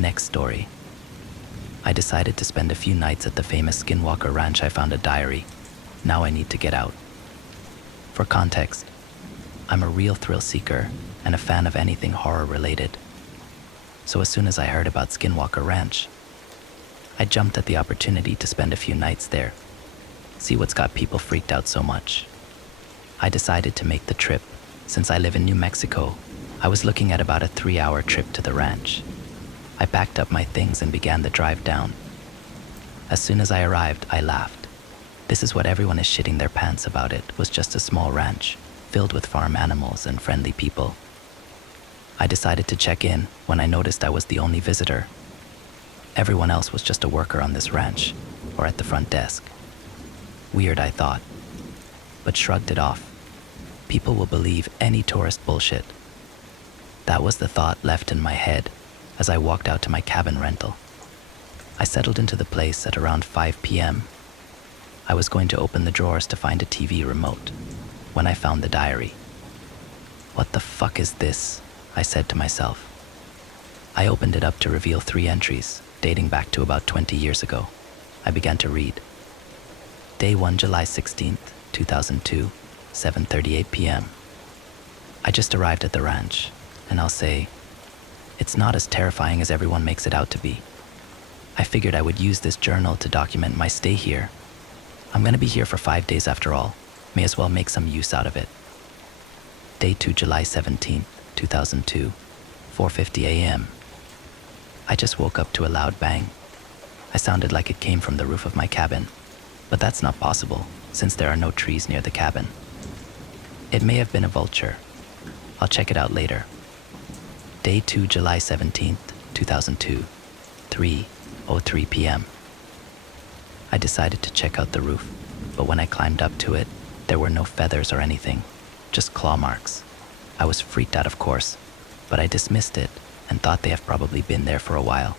Next story. I decided to spend a few nights at the famous Skinwalker Ranch. I found a diary. Now I need to get out. For context, I'm a real thrill seeker and a fan of anything horror related. So as soon as I heard about Skinwalker Ranch, I jumped at the opportunity to spend a few nights there, see what's got people freaked out so much. I decided to make the trip. Since I live in New Mexico, I was looking at about a 3-hour trip to the ranch. I packed up my things and began the drive down. As soon as I arrived, I laughed. This is what everyone is shitting their pants about. It was just a small ranch, filled with farm animals and friendly people. I decided to check in when I noticed I was the only visitor. Everyone else was just a worker on this ranch, or at the front desk. Weird, I thought, but shrugged it off. People will believe any tourist bullshit. That was the thought left in my head as I walked out to my cabin rental. I settled into the place at around 5 p.m. I was going to open the drawers to find a TV remote when I found the diary. What the fuck is this? I said to myself. I opened it up to reveal 3 entries dating back to about 20 years ago. I began to read. Day 1, July 16th, 2002, 7:38 p.m. I just arrived at the ranch, and I'll say, it's not as terrifying as everyone makes it out to be. I figured I would use this journal to document my stay here. I'm gonna be here for 5 days after all. May as well make some use out of it. Day 2, July 17th, 2002, 4:50 a.m. I just woke up to a loud bang. I sounded like it came from the roof of my cabin, but that's not possible since there are no trees near the cabin. It may have been a vulture. I'll check it out later. Day 2, July 17th, 2002, 3:03 p.m. I decided to check out the roof, but when I climbed up to it, there were no feathers or anything, just claw marks. I was freaked out, of course, but I dismissed it and thought they have probably been there for a while.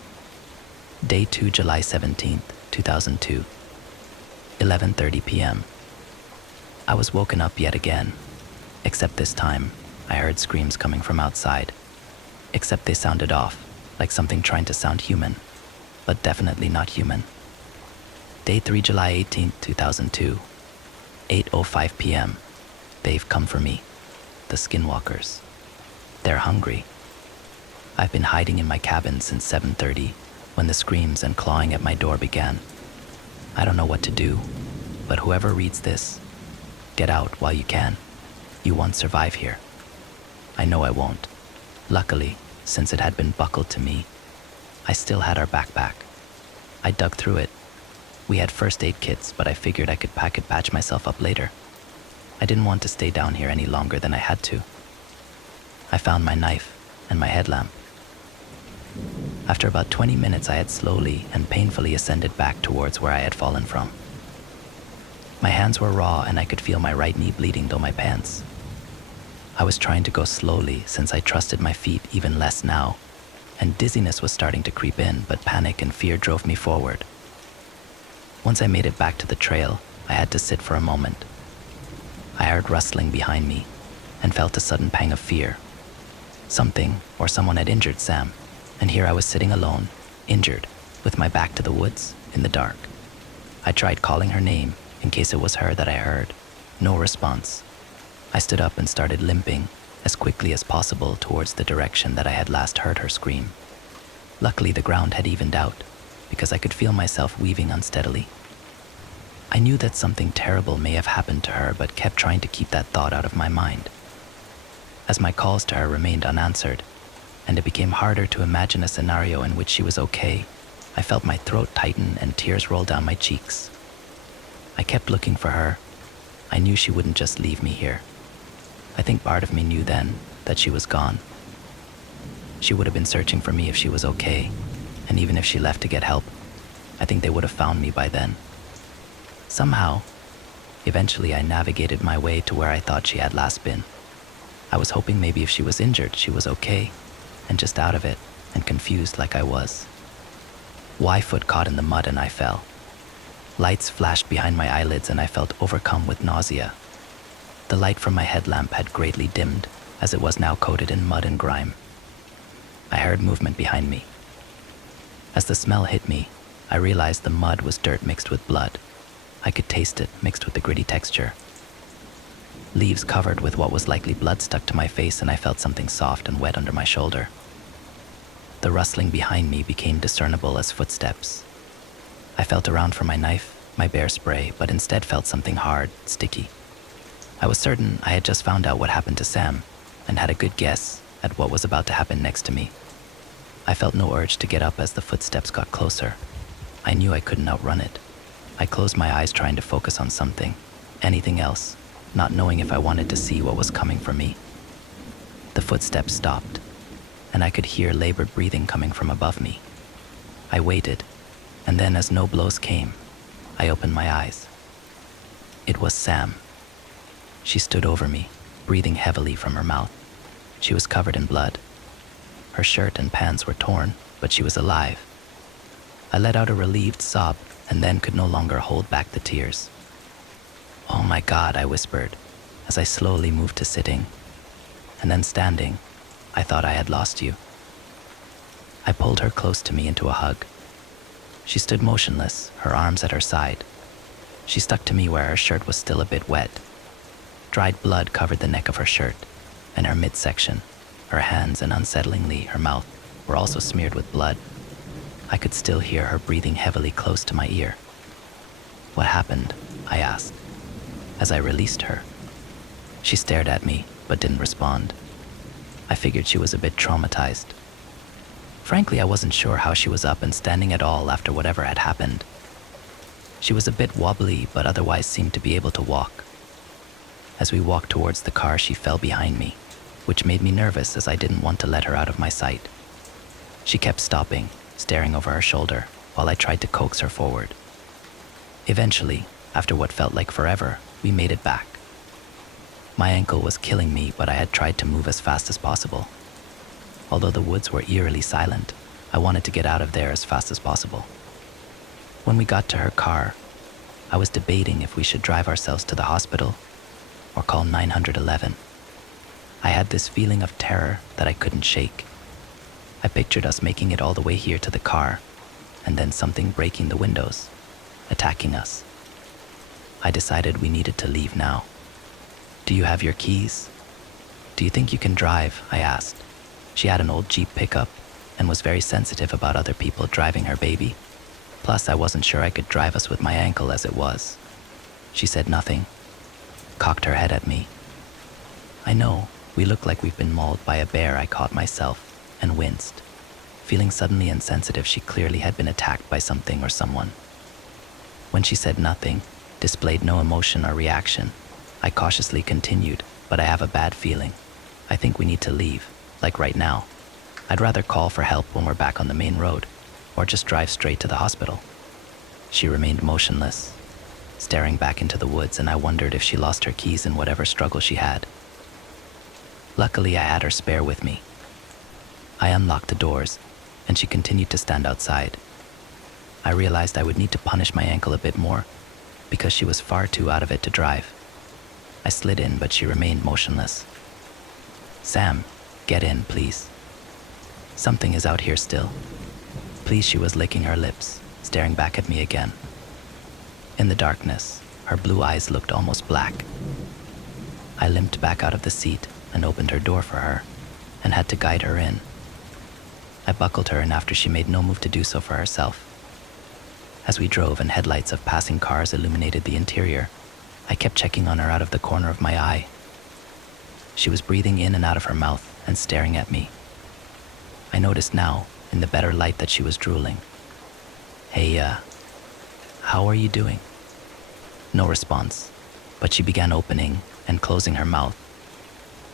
Day 2, July 17th, 2002, 11:30 p.m. I was woken up yet again, except this time I heard screams coming from outside, except they sounded off, like something trying to sound human, but definitely not human. Day 3, July 18th, 2002, 8:05 p.m. They've come for me, the Skinwalkers. They're hungry. I've been hiding in my cabin since 7:30 when the screams and clawing at my door began. I don't know what to do, but whoever reads this, get out while you can. You won't survive here. I know I won't. Luckily, since it had been buckled to me, I still had our backpack. I dug through it. We had first aid kits, but I figured I could patch myself up later. I didn't want to stay down here any longer than I had to. I found my knife and my headlamp. After about 20 minutes, I had slowly and painfully ascended back towards where I had fallen from. My hands were raw and I could feel my right knee bleeding through my pants. I was trying to go slowly since I trusted my feet even less now, and dizziness was starting to creep in, but panic and fear drove me forward. Once I made it back to the trail, I had to sit for a moment. I heard rustling behind me and felt a sudden pang of fear. Something or someone had injured Sam, and here I was sitting alone, injured, with my back to the woods, in the dark. I tried calling her name in case it was her that I heard. No response. I stood up and started limping as quickly as possible towards the direction that I had last heard her scream. Luckily, the ground had evened out because I could feel myself weaving unsteadily. I knew that something terrible may have happened to her, but kept trying to keep that thought out of my mind. As my calls to her remained unanswered, and it became harder to imagine a scenario in which she was okay, I felt my throat tighten and tears roll down my cheeks. I kept looking for her. I knew she wouldn't just leave me here. I think part of me knew then that she was gone. She would have been searching for me if she was okay, and even if she left to get help, I think they would have found me by then. Somehow, eventually I navigated my way to where I thought she had last been. I was hoping maybe if she was injured, she was okay, and just out of it, and confused like I was. My foot caught in the mud and I fell. Lights flashed behind my eyelids and I felt overcome with nausea. The light from my headlamp had greatly dimmed, as it was now coated in mud and grime. I heard movement behind me. As the smell hit me, I realized the mud was dirt mixed with blood. I could taste it mixed with the gritty texture. Leaves covered with what was likely blood stuck to my face, and I felt something soft and wet under my shoulder. The rustling behind me became discernible as footsteps. I felt around for my knife, my bear spray, but instead felt something hard, sticky. I was certain I had just found out what happened to Sam and had a good guess at what was about to happen next to me. I felt no urge to get up as the footsteps got closer. I knew I couldn't outrun it. I closed my eyes trying to focus on something, anything else, not knowing if I wanted to see what was coming for me. The footsteps stopped, and I could hear labored breathing coming from above me. I waited, and then as no blows came, I opened my eyes. It was Sam. She stood over me, breathing heavily from her mouth. She was covered in blood. Her shirt and pants were torn, but she was alive. I let out a relieved sob and then could no longer hold back the tears. "Oh my God," I whispered as I slowly moved to sitting. And then standing, I thought I had lost you. I pulled her close to me into a hug. She stood motionless, her arms at her side. She stuck to me where her shirt was still a bit wet. Dried blood covered the neck of her shirt and her midsection. Her hands and, unsettlingly, her mouth were also smeared with blood. I could still hear her breathing heavily close to my ear. "What happened?" I asked, as I released her. She stared at me, but didn't respond. I figured she was a bit traumatized. Frankly, I wasn't sure how she was up and standing at all after whatever had happened. She was a bit wobbly, but otherwise seemed to be able to walk. As we walked towards the car, she fell behind me, which made me nervous as I didn't want to let her out of my sight. She kept stopping, staring over her shoulder, while I tried to coax her forward. Eventually, after what felt like forever, we made it back. My ankle was killing me, but I had tried to move as fast as possible. Although the woods were eerily silent, I wanted to get out of there as fast as possible. When we got to her car, I was debating if we should drive ourselves to the hospital or call 911. I had this feeling of terror that I couldn't shake. I pictured us making it all the way here to the car, and then something breaking the windows, attacking us. I decided we needed to leave now. "Do you have your keys? Do you think you can drive?" I asked. She had an old Jeep pickup and was very sensitive about other people driving her baby. Plus, I wasn't sure I could drive us with my ankle as it was. She said nothing, cocked her head at me. I know, we looked like we've been mauled by a bear, I caught myself, and winced. Feeling suddenly insensitive, she clearly had been attacked by something or someone. When she said nothing, displayed no emotion or reaction, I cautiously continued, "But I have a bad feeling. I think we need to leave, like right now. I'd rather call for help when we're back on the main road, or just drive straight to the hospital." She remained motionless, staring back into the woods, and I wondered if she lost her keys in whatever struggle she had. Luckily, I had her spare with me. I unlocked the doors, and she continued to stand outside. I realized I would need to punish my ankle a bit more, because she was far too out of it to drive. I slid in, but she remained motionless. "Sam, get in, please. Something is out here still. Please," she was licking her lips, staring back at me again. In the darkness, her blue eyes looked almost black. I limped back out of the seat and opened her door for her, and had to guide her in. I buckled her in after she made no move to do so for herself. As we drove and headlights of passing cars illuminated the interior, I kept checking on her out of the corner of my eye. She was breathing in and out of her mouth and staring at me. I noticed now, in the better light, that she was drooling. "Hey, how are you doing?" No response, but she began opening and closing her mouth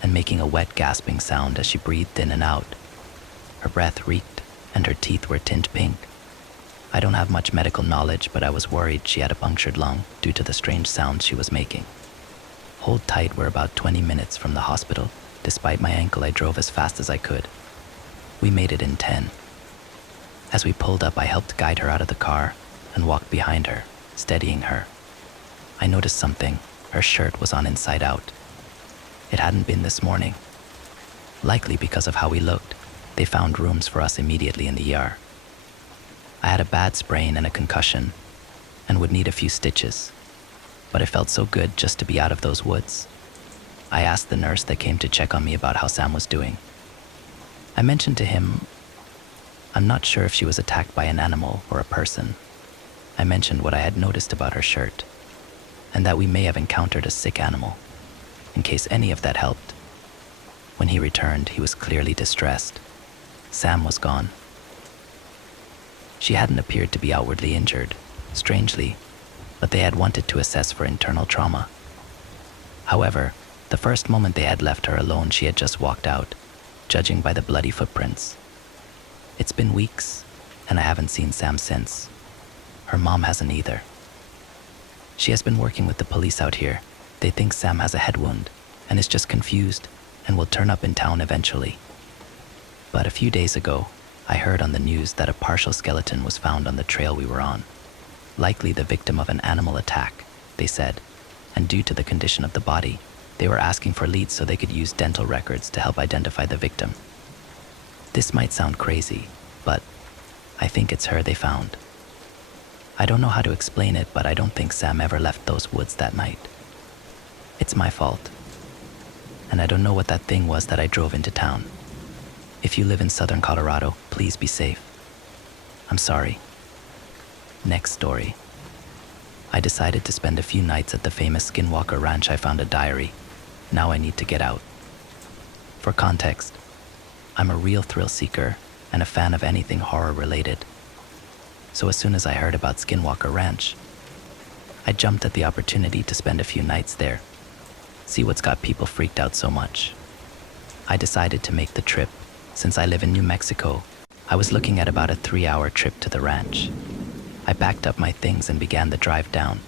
and making a wet, gasping sound as she breathed in and out. Her breath reeked and her teeth were tint pink. I don't have much medical knowledge, but I was worried she had a punctured lung due to the strange sounds she was making. Hold tight, we're about 20 minutes from the hospital. Despite my ankle, I drove as fast as I could. We made it in 10. As we pulled up, I helped guide her out of the car and walked behind her, steadying her. I noticed something. Her shirt was on inside out. It hadn't been this morning. Likely because of how we looked, they found rooms for us immediately in the ER. I had a bad sprain and a concussion and would need a few stitches, but it felt so good just to be out of those woods. I asked the nurse that came to check on me about how Sam was doing. I mentioned to him I'm not sure if she was attacked by an animal or a person. I mentioned what I had noticed about her shirt, and that we may have encountered a sick animal, in case any of that helped. When he returned, he was clearly distressed. Sam was gone. She hadn't appeared to be outwardly injured, strangely, but they had wanted to assess for internal trauma. However, the first moment they had left her alone, she had just walked out, judging by the bloody footprints. It's been weeks, and I haven't seen Sam since. Her mom hasn't either. She has been working with the police out here. They think Sam has a head wound and is just confused and will turn up in town eventually. But a few days ago, I heard on the news that a partial skeleton was found on the trail we were on. Likely the victim of an animal attack, they said, and due to the condition of the body, they were asking for leads so they could use dental records to help identify the victim. This might sound crazy, but I think it's her they found. I don't know how to explain it, but I don't think Sam ever left those woods that night. It's my fault. And I don't know what that thing was that I drove into town. If you live in southern Colorado, please be safe. I'm sorry. Next story. I decided to spend a few nights at the famous Skinwalker Ranch. I found a diary. Now I need to get out. For context, I'm a real thrill seeker and a fan of anything horror related. So as soon as I heard about Skinwalker Ranch, I jumped at the opportunity to spend a few nights there, see what's got people freaked out so much. I decided to make the trip. Since I live in New Mexico, I was looking at about a 3-hour trip to the ranch. I packed up my things and began the drive down.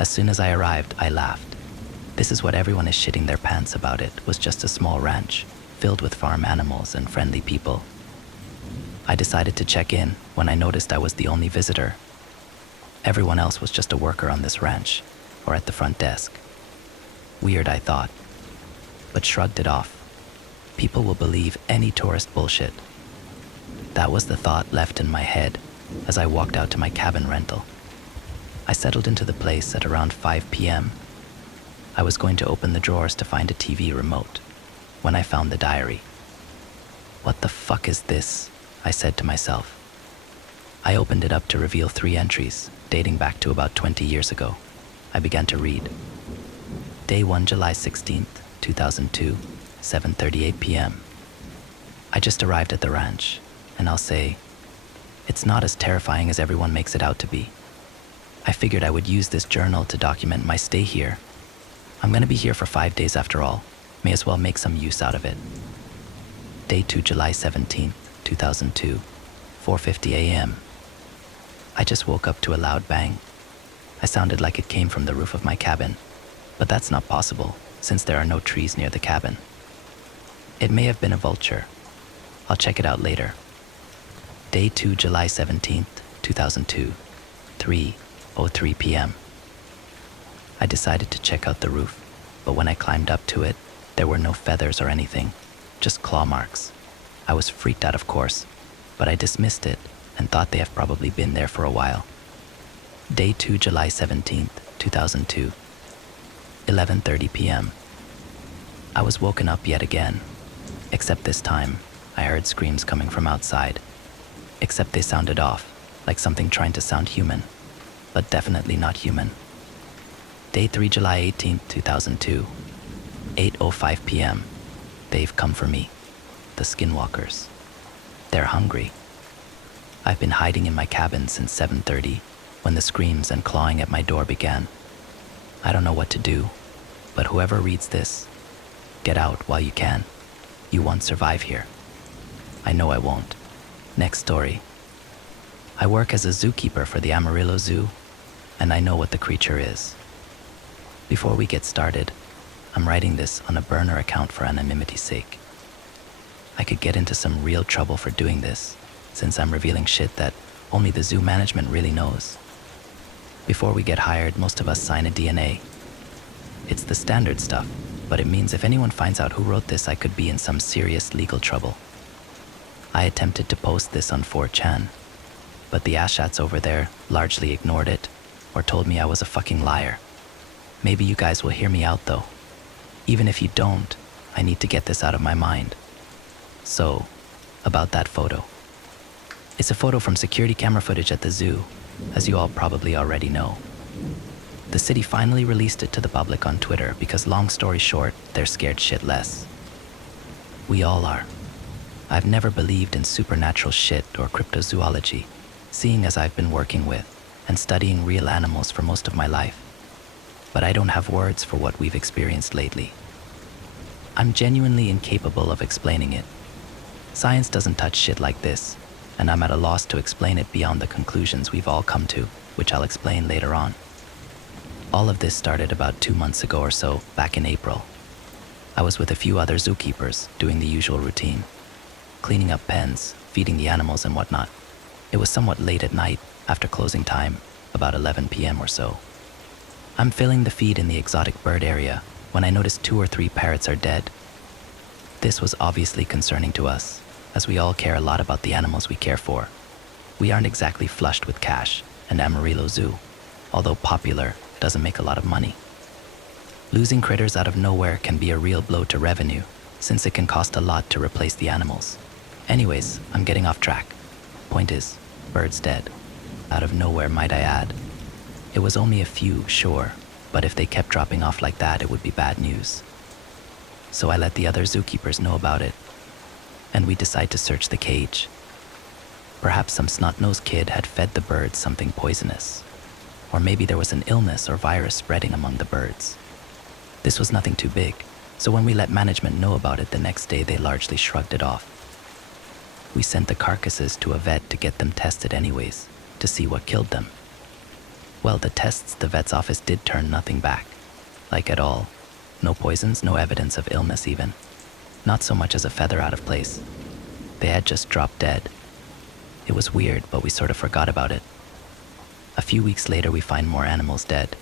As soon as I arrived, I laughed. This is what everyone is shitting their pants about. It was just a small ranch, filled with farm animals and friendly people. I decided to check in when I noticed I was the only visitor. Everyone else was just a worker on this ranch, or at the front desk. Weird, I thought, but shrugged it off. People will believe any tourist bullshit. That was the thought left in my head as I walked out to my cabin rental. I settled into the place at around 5 p.m. I was going to open the drawers to find a TV remote when I found the diary. What the fuck is this? I said to myself. I opened it up to reveal 3 entries dating back to about 20 years ago. I began to read. Day 1, July 16th, 2002, 7:38 p.m. I just arrived at the ranch, and I'll say, it's not as terrifying as everyone makes it out to be. I figured I would use this journal to document my stay here. I'm gonna be here for 5 days after all. May as well make some use out of it. Day 2, July 17th, 2002, 4:50 a.m. I just woke up to a loud bang. I sounded like it came from the roof of my cabin, but that's not possible since there are no trees near the cabin. It may have been a vulture. I'll check it out later. Day 2, July 17th, 2002, 3:03 p.m. I decided to check out the roof, but when I climbed up to it, there were no feathers or anything, just claw marks. I was freaked out, of course, but I dismissed it and thought they have probably been there for a while. Day 2, July 17th, 2002, 11:30 p.m. I was woken up yet again, except this time I heard screams coming from outside, except they sounded off, like something trying to sound human, but definitely not human. Day 3, July 18th, 2002, 8:05 p.m. They've come for me, the Skinwalkers. They're hungry. I've been hiding in my cabin since 7:30 when the screams and clawing at my door began. I don't know what to do, but whoever reads this, get out while you can. You won't survive here. I know I won't. Next story. I work as a zookeeper for the Amarillo Zoo, and I know what the creature is. Before we get started, I'm writing this on a burner account for anonymity's sake. I could get into some real trouble for doing this, since I'm revealing shit that only the zoo management really knows. Before we get hired, most of us sign a DNA. It's the standard stuff, but it means if anyone finds out who wrote this, I could be in some serious legal trouble. I attempted to post this on 4chan, but the Ashats over there largely ignored it or told me I was a fucking liar. Maybe you guys will hear me out though. Even if you don't, I need to get this out of my mind. So, about that photo. It's a photo from security camera footage at the zoo, as you all probably already know. The city finally released it to the public on Twitter because, long story short, they're scared shitless. We all are. I've never believed in supernatural shit or cryptozoology, seeing as I've been working with and studying real animals for most of my life. But I don't have words for what we've experienced lately. I'm genuinely incapable of explaining it. Science doesn't touch shit like this, and I'm at a loss to explain it beyond the conclusions we've all come to, which I'll explain later on. All of this started about 2 months ago or so, back in April. I was with a few other zookeepers doing the usual routine, cleaning up pens, feeding the animals and whatnot. It was somewhat late at night, after closing time, about 11 p.m. or so. I'm filling the feed in the exotic bird area when I noticed 2 or 3 parrots are dead. This was obviously concerning to us, as we all care a lot about the animals we care for. We aren't exactly flushed with cash, and Amarillo Zoo, although popular, doesn't make a lot of money. Losing critters out of nowhere can be a real blow to revenue, since it can cost a lot to replace the animals. Anyways, I'm getting off track. Point is, birds dead. Out of nowhere, might I add. It was only a few, sure, but if they kept dropping off like that, it would be bad news. So I let the other zookeepers know about it, and we decide to search the cage. Perhaps some snot-nosed kid had fed the birds something poisonous, or maybe there was an illness or virus spreading among the birds. This was nothing too big, so when we let management know about it the next day, they largely shrugged it off. We sent the carcasses to a vet to get them tested anyways, to see what killed them. Well, the tests the vet's office did turn nothing back, like at all. No poisons, no evidence of illness even. Not so much as a feather out of place. They had just dropped dead. It was weird, but we sort of forgot about it. A few weeks later, we find more animals dead.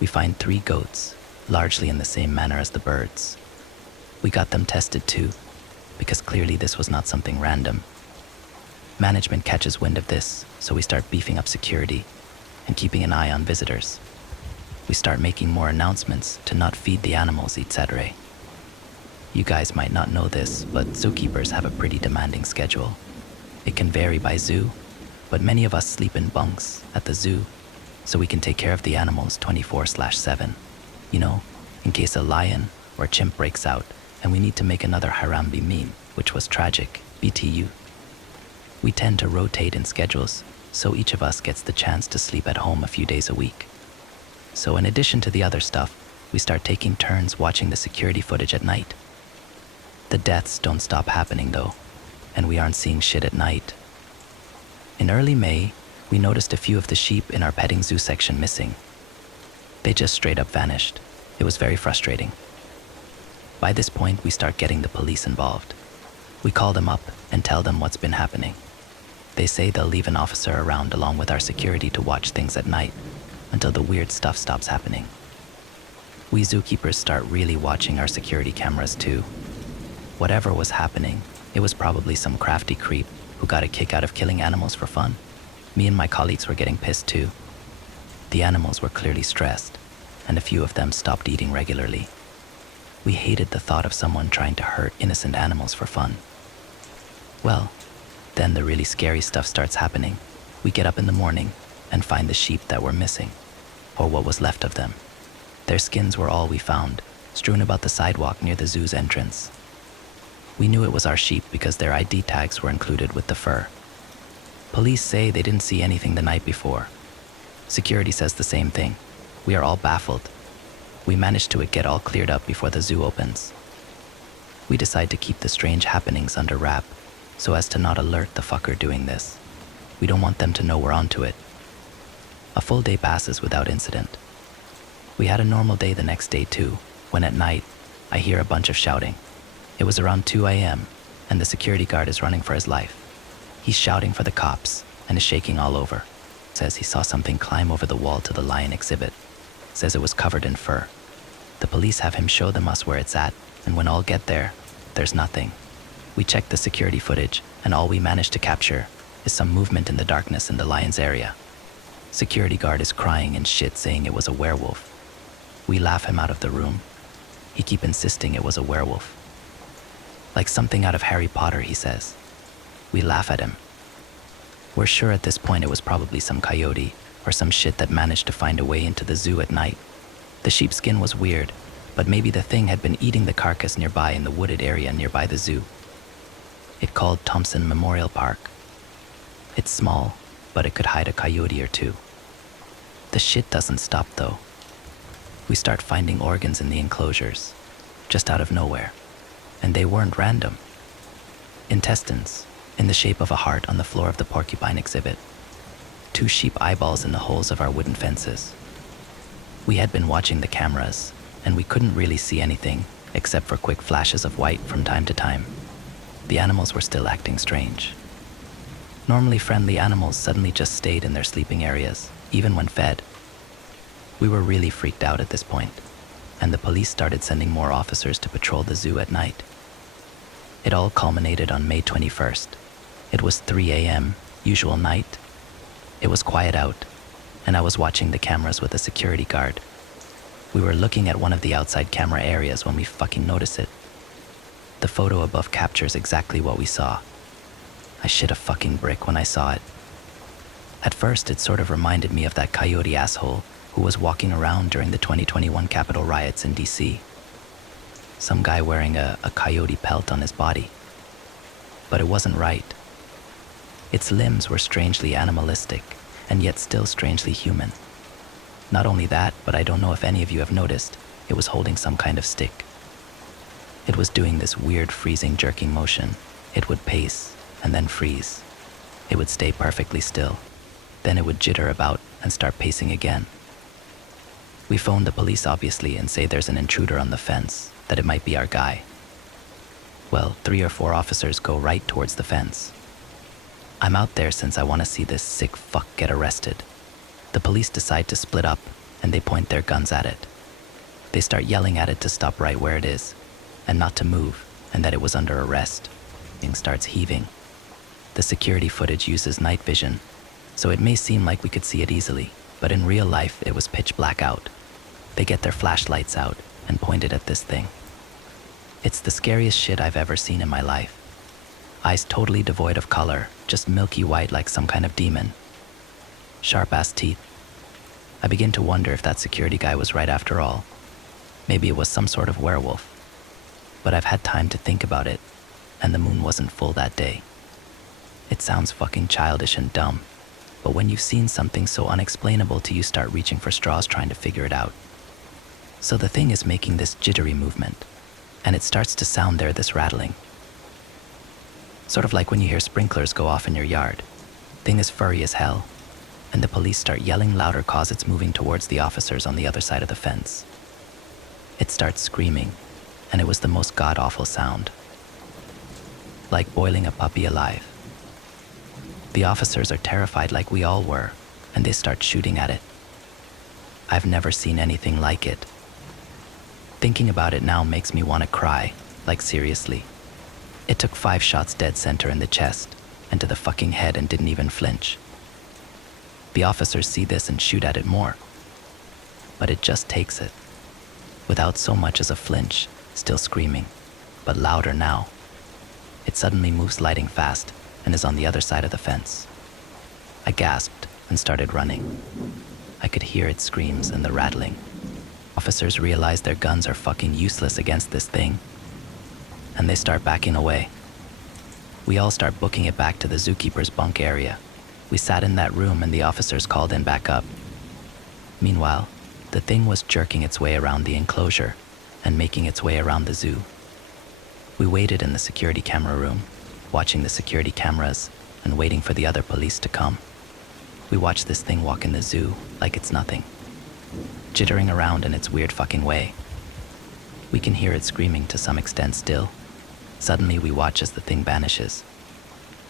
We find 3 goats, largely in the same manner as the birds. We got them tested too, because clearly this was not something random. Management catches wind of this, so we start beefing up security and keeping an eye on visitors. We start making more announcements to not feed the animals, etc. You guys might not know this, but zookeepers have a pretty demanding schedule. It can vary by zoo, but many of us sleep in bunks at the zoo, so we can take care of the animals 24/7. You know, in case a lion or chimp breaks out and we need to make another Harambe meme, which was tragic, BTU. We tend to rotate in schedules, so each of us gets the chance to sleep at home a few days a week. So in addition to the other stuff, we start taking turns watching the security footage at night. The deaths don't stop happening though, and we aren't seeing shit at night. In early May, we noticed a few of the sheep in our petting zoo section missing. They just straight up vanished. It was very frustrating. By this point, we start getting the police involved. We call them up and tell them what's been happening. They say they'll leave an officer around along with our security to watch things at night until the weird stuff stops happening. We zookeepers start really watching our security cameras too. Whatever was happening, it was probably some crafty creep who got a kick out of killing animals for fun. Me and my colleagues were getting pissed too. The animals were clearly stressed, and a few of them stopped eating regularly. We hated the thought of someone trying to hurt innocent animals for fun. Well, then the really scary stuff starts happening. We get up in the morning and find the sheep that were missing, or what was left of them. Their skins were all we found, strewn about the sidewalk near the zoo's entrance. We knew it was our sheep because their ID tags were included with the fur. Police say they didn't see anything the night before. Security says the same thing. We are all baffled. We managed to get all cleared up before the zoo opens. We decide to keep the strange happenings under wrap, so as to not alert the fucker doing this. We don't want them to know we're onto it. A full day passes without incident. We had a normal day the next day too, when at night, I hear a bunch of shouting. It was around 2 a.m., and the security guard is running for his life. He's shouting for the cops and is shaking all over. Says he saw something climb over the wall to the lion exhibit. Says it was covered in fur. The police have him show them us where it's at, and when all get there, there's nothing. We checked the security footage, and all we managed to capture is some movement in the darkness in the lion's area. Security guard is crying and shit saying it was a werewolf. We laugh him out of the room. He keep insisting it was a werewolf. Like something out of Harry Potter, he says. We laugh at him. We're sure at this point it was probably some coyote or some shit that managed to find a way into the zoo at night. The sheepskin was weird, but maybe the thing had been eating the carcass nearby in the wooded area nearby the zoo. It called Thompson Memorial Park. It's small, but it could hide a coyote or two. The shit doesn't stop though. We start finding organs in the enclosures, just out of nowhere, and they weren't random. Intestines, in the shape of a heart on the floor of the porcupine exhibit. 2 sheep eyeballs in the holes of our wooden fences. We had been watching the cameras, and we couldn't really see anything except for quick flashes of white from time to time. The animals were still acting strange. Normally friendly animals suddenly just stayed in their sleeping areas, even when fed. We were really freaked out at this point, and the police started sending more officers to patrol the zoo at night. It all culminated on May 21st. It was 3 a.m., usual night. It was quiet out, and I was watching the cameras with a security guard. We were looking at one of the outside camera areas when we fucking noticed it. The photo above captures exactly what we saw. I shit a fucking brick when I saw it. At first, it sort of reminded me of that coyote asshole who was walking around during the 2021 Capitol riots in DC. Some guy wearing a coyote pelt on his body. But it wasn't right. Its limbs were strangely animalistic, and yet still strangely human. Not only that, but I don't know if any of you have noticed, it was holding some kind of stick. It was doing this weird freezing jerking motion. It would pace, and then freeze. It would stay perfectly still. Then it would jitter about and start pacing again. We phoned the police obviously and say there's an intruder on the fence, that it might be our guy. Well, 3 or 4 officers go right towards the fence. I'm out there since I want to see this sick fuck get arrested. The police decide to split up, and they point their guns at it. They start yelling at it to stop right where it is, and not to move, and that it was under arrest. Thing starts heaving. The security footage uses night vision, so it may seem like we could see it easily, but in real life it was pitch black out. They get their flashlights out and point it at this thing. It's the scariest shit I've ever seen in my life. Eyes totally devoid of color, just milky white like some kind of demon. Sharp-ass teeth. I begin to wonder if that security guy was right after all. Maybe it was some sort of werewolf. But I've had time to think about it, and the moon wasn't full that day. It sounds fucking childish and dumb, but when you've seen something so unexplainable to you start reaching for straws trying to figure it out. So the thing is making this jittery movement, and it starts to sound there, this rattling. Sort of like when you hear sprinklers go off in your yard. Thing is furry as hell, and the police start yelling louder cause it's moving towards the officers on the other side of the fence. It starts screaming, and it was the most god-awful sound. Like boiling a puppy alive. The officers are terrified like we all were, and they start shooting at it. I've never seen anything like it. Thinking about it now makes me want to cry, like seriously. It took 5 shots dead center in the chest, and to the fucking head and didn't even flinch. The officers see this and shoot at it more. But it just takes it. Without so much as a flinch, still screaming, but louder now. It suddenly moves lightning fast and is on the other side of the fence. I gasped and started running. I could hear its screams and the rattling. Officers realize their guns are fucking useless against this thing, and they start backing away. We all start booking it back to the zookeeper's bunk area. We sat in that room and the officers called in back up. Meanwhile, the thing was jerking its way around the enclosure and making its way around the zoo. We waited in the security camera room, watching the security cameras and waiting for the other police to come. We watched this thing walk in the zoo like it's nothing, jittering around in its weird fucking way. We can hear it screaming to some extent still. Suddenly we watch as the thing vanishes.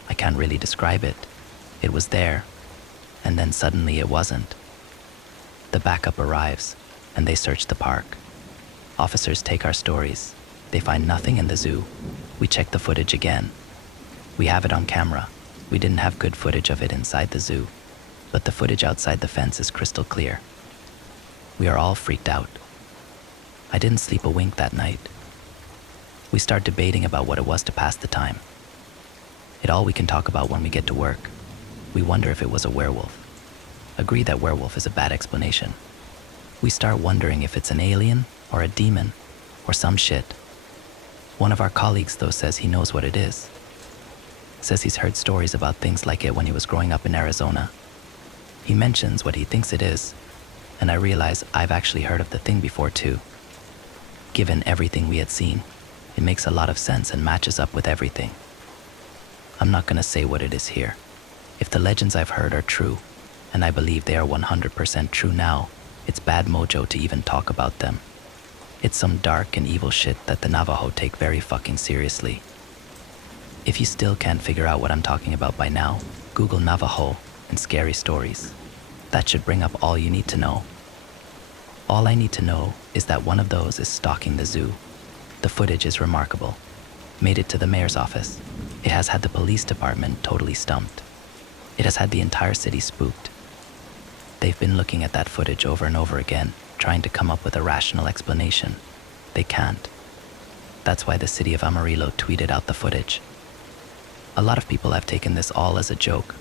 I can't really describe it. It was there, and then suddenly it wasn't. The backup arrives, and they search the park. Officers take our stories. They find nothing in the zoo. We check the footage again. We have it on camera, We didn't have good footage of it inside the zoo, but the footage outside the fence is crystal clear. We are all freaked out. I didn't sleep a wink that night. We start debating about what it was to pass the time. It's all we can talk about when we get to work. We wonder if it was a werewolf. Agree that werewolf is a bad explanation. We start wondering if it's an alien or a demon or some shit. One of our colleagues, though, says he knows what it is. Says he's heard stories about things like it when he was growing up in Arizona. He mentions what he thinks it is, and I realize I've actually heard of the thing before too. Given everything we had seen, it makes a lot of sense and matches up with everything. I'm not gonna say what it is here. If the legends I've heard are true, and I believe they are 100% true now, it's bad mojo to even talk about them. It's some dark and evil shit that the Navajo take very fucking seriously. If you still can't figure out what I'm talking about by now, Google Navajo and scary stories. That should bring up all you need to know. All I need to know is that one of those is stalking the zoo. The footage is remarkable. Made it to the mayor's office. It has had the police department totally stumped. It has had the entire city spooked. They've been looking at that footage over and over again, trying to come up with a rational explanation. They can't. That's why the city of Amarillo tweeted out the footage. A lot of people have taken this all as a joke,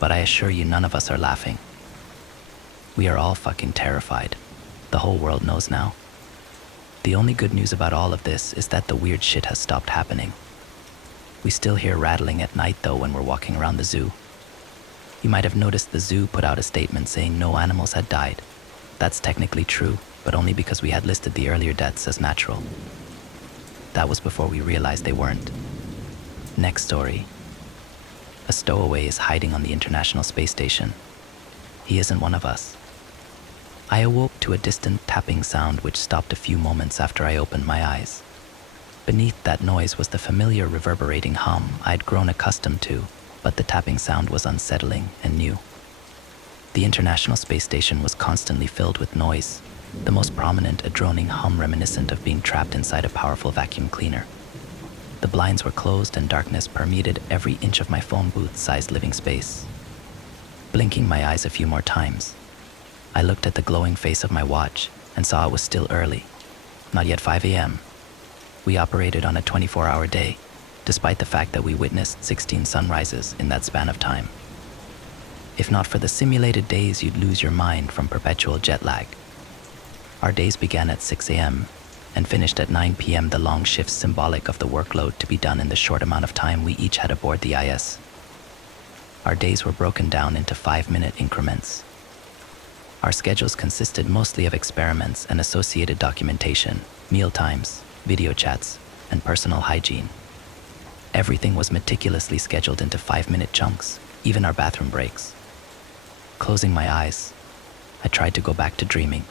but I assure you none of us are laughing. We are all fucking terrified. The whole world knows now. The only good news about all of this is that the weird shit has stopped happening. We still hear rattling at night though when we're walking around the zoo. You might have noticed the zoo put out a statement saying no animals had died. That's technically true, but only because we had listed the earlier deaths as natural. That was before we realized they weren't. Next story. A stowaway is hiding on the International Space Station. He isn't one of us. I awoke to a distant tapping sound which stopped a few moments after I opened my eyes. Beneath that noise was the familiar reverberating hum I'd grown accustomed to, but the tapping sound was unsettling and new. The International Space Station was constantly filled with noise, the most prominent a droning hum reminiscent of being trapped inside a powerful vacuum cleaner. The blinds were closed and darkness permeated every inch of my phone booth-sized living space. Blinking my eyes a few more times, I looked at the glowing face of my watch and saw it was still early, not yet 5 a.m. We operated on a 24-hour day, despite the fact that we witnessed 16 sunrises in that span of time. If not for the simulated days, you'd lose your mind from perpetual jet lag. Our days began at 6 a.m. and finished at 9 p.m., the long shifts symbolic of the workload to be done in the short amount of time we each had aboard the IS. Our days were broken down into 5-minute increments. Our schedules consisted mostly of experiments and associated documentation, meal times, video chats, and personal hygiene. Everything was meticulously scheduled into 5-minute chunks, even our bathroom breaks. Closing my eyes, I tried to go back to dreaming.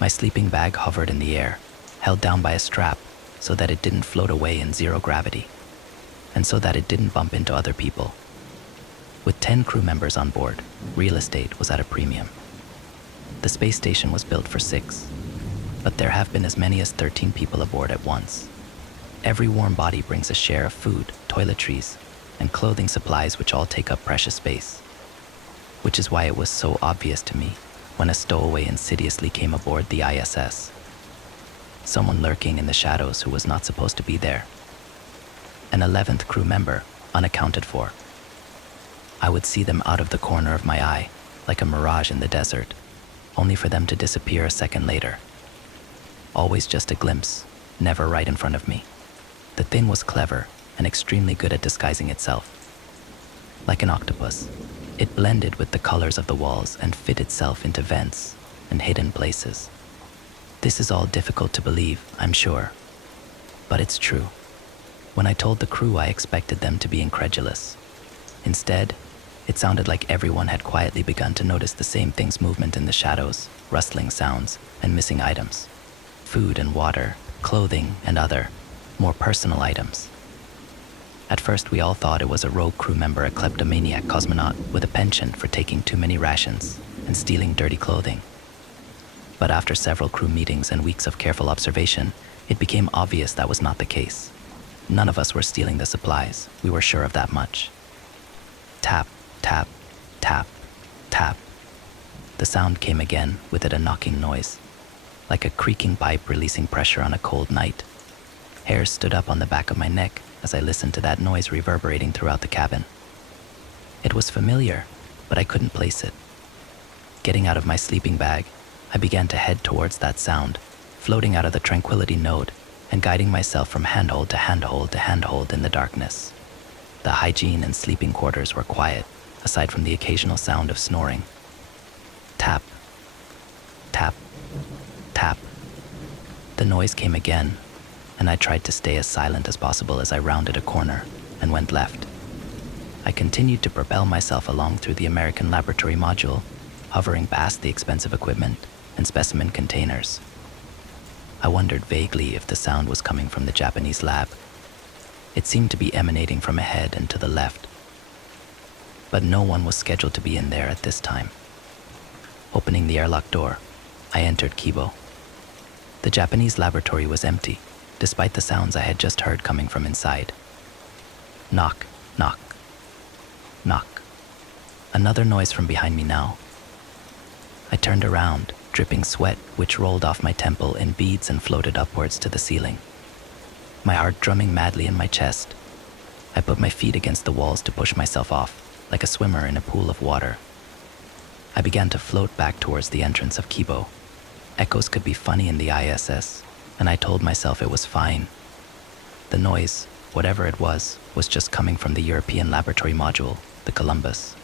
My sleeping bag hovered in the air, held down by a strap so that it didn't float away in zero gravity, and so that it didn't bump into other people. With 10 crew members on board, real estate was at a premium. The space station was built for 6, but there have been as many as 13 people aboard at once. Every warm body brings a share of food, toiletries, and clothing supplies which all take up precious space. Which is why it was so obvious to me when a stowaway insidiously came aboard the ISS. Someone lurking in the shadows who was not supposed to be there. An 11th crew member, unaccounted for. I would see them out of the corner of my eye, like a mirage in the desert, only for them to disappear a second later. Always just a glimpse, never right in front of me. The thing was clever and extremely good at disguising itself. Like an octopus, it blended with the colors of the walls and fit itself into vents and hidden places. This is all difficult to believe, I'm sure, but it's true. When I told the crew, I expected them to be incredulous. Instead, it sounded like everyone had quietly begun to notice the same thing's movement in the shadows, rustling sounds, and missing items. Food and water, clothing, and other, more personal items. At first, we all thought it was a rogue crew member, a kleptomaniac cosmonaut with a penchant for taking too many rations and stealing dirty clothing. But after several crew meetings and weeks of careful observation, it became obvious that was not the case. None of us were stealing the supplies, we were sure of that much. Tap, tap, tap, tap. The sound came again, with it a knocking noise, like a creaking pipe releasing pressure on a cold night. Hairs stood up on the back of my neck as I listened to that noise reverberating throughout the cabin. It was familiar, but I couldn't place it. Getting out of my sleeping bag, I began to head towards that sound, floating out of the tranquility node and guiding myself from handhold to handhold to handhold in the darkness. The hygiene and sleeping quarters were quiet, aside from the occasional sound of snoring. Tap, tap, tap. The noise came again, and I tried to stay as silent as possible as I rounded a corner and went left. I continued to propel myself along through the American laboratory module, hovering past the expensive equipment and specimen containers. I wondered vaguely if the sound was coming from the Japanese lab. It seemed to be emanating from ahead and to the left, but no one was scheduled to be in there at this time. Opening the airlock door, I entered Kibo. The Japanese laboratory was empty, despite the sounds I had just heard coming from inside. Knock, knock, knock. Another noise from behind me now. I turned around, dripping sweat which rolled off my temple in beads and floated upwards to the ceiling. My heart drumming madly in my chest. I put my feet against the walls to push myself off, like a swimmer in a pool of water. I began to float back towards the entrance of Kibo. Echoes could be funny in the ISS, and I told myself it was fine. The noise, whatever it was just coming from the European laboratory module, the Columbus.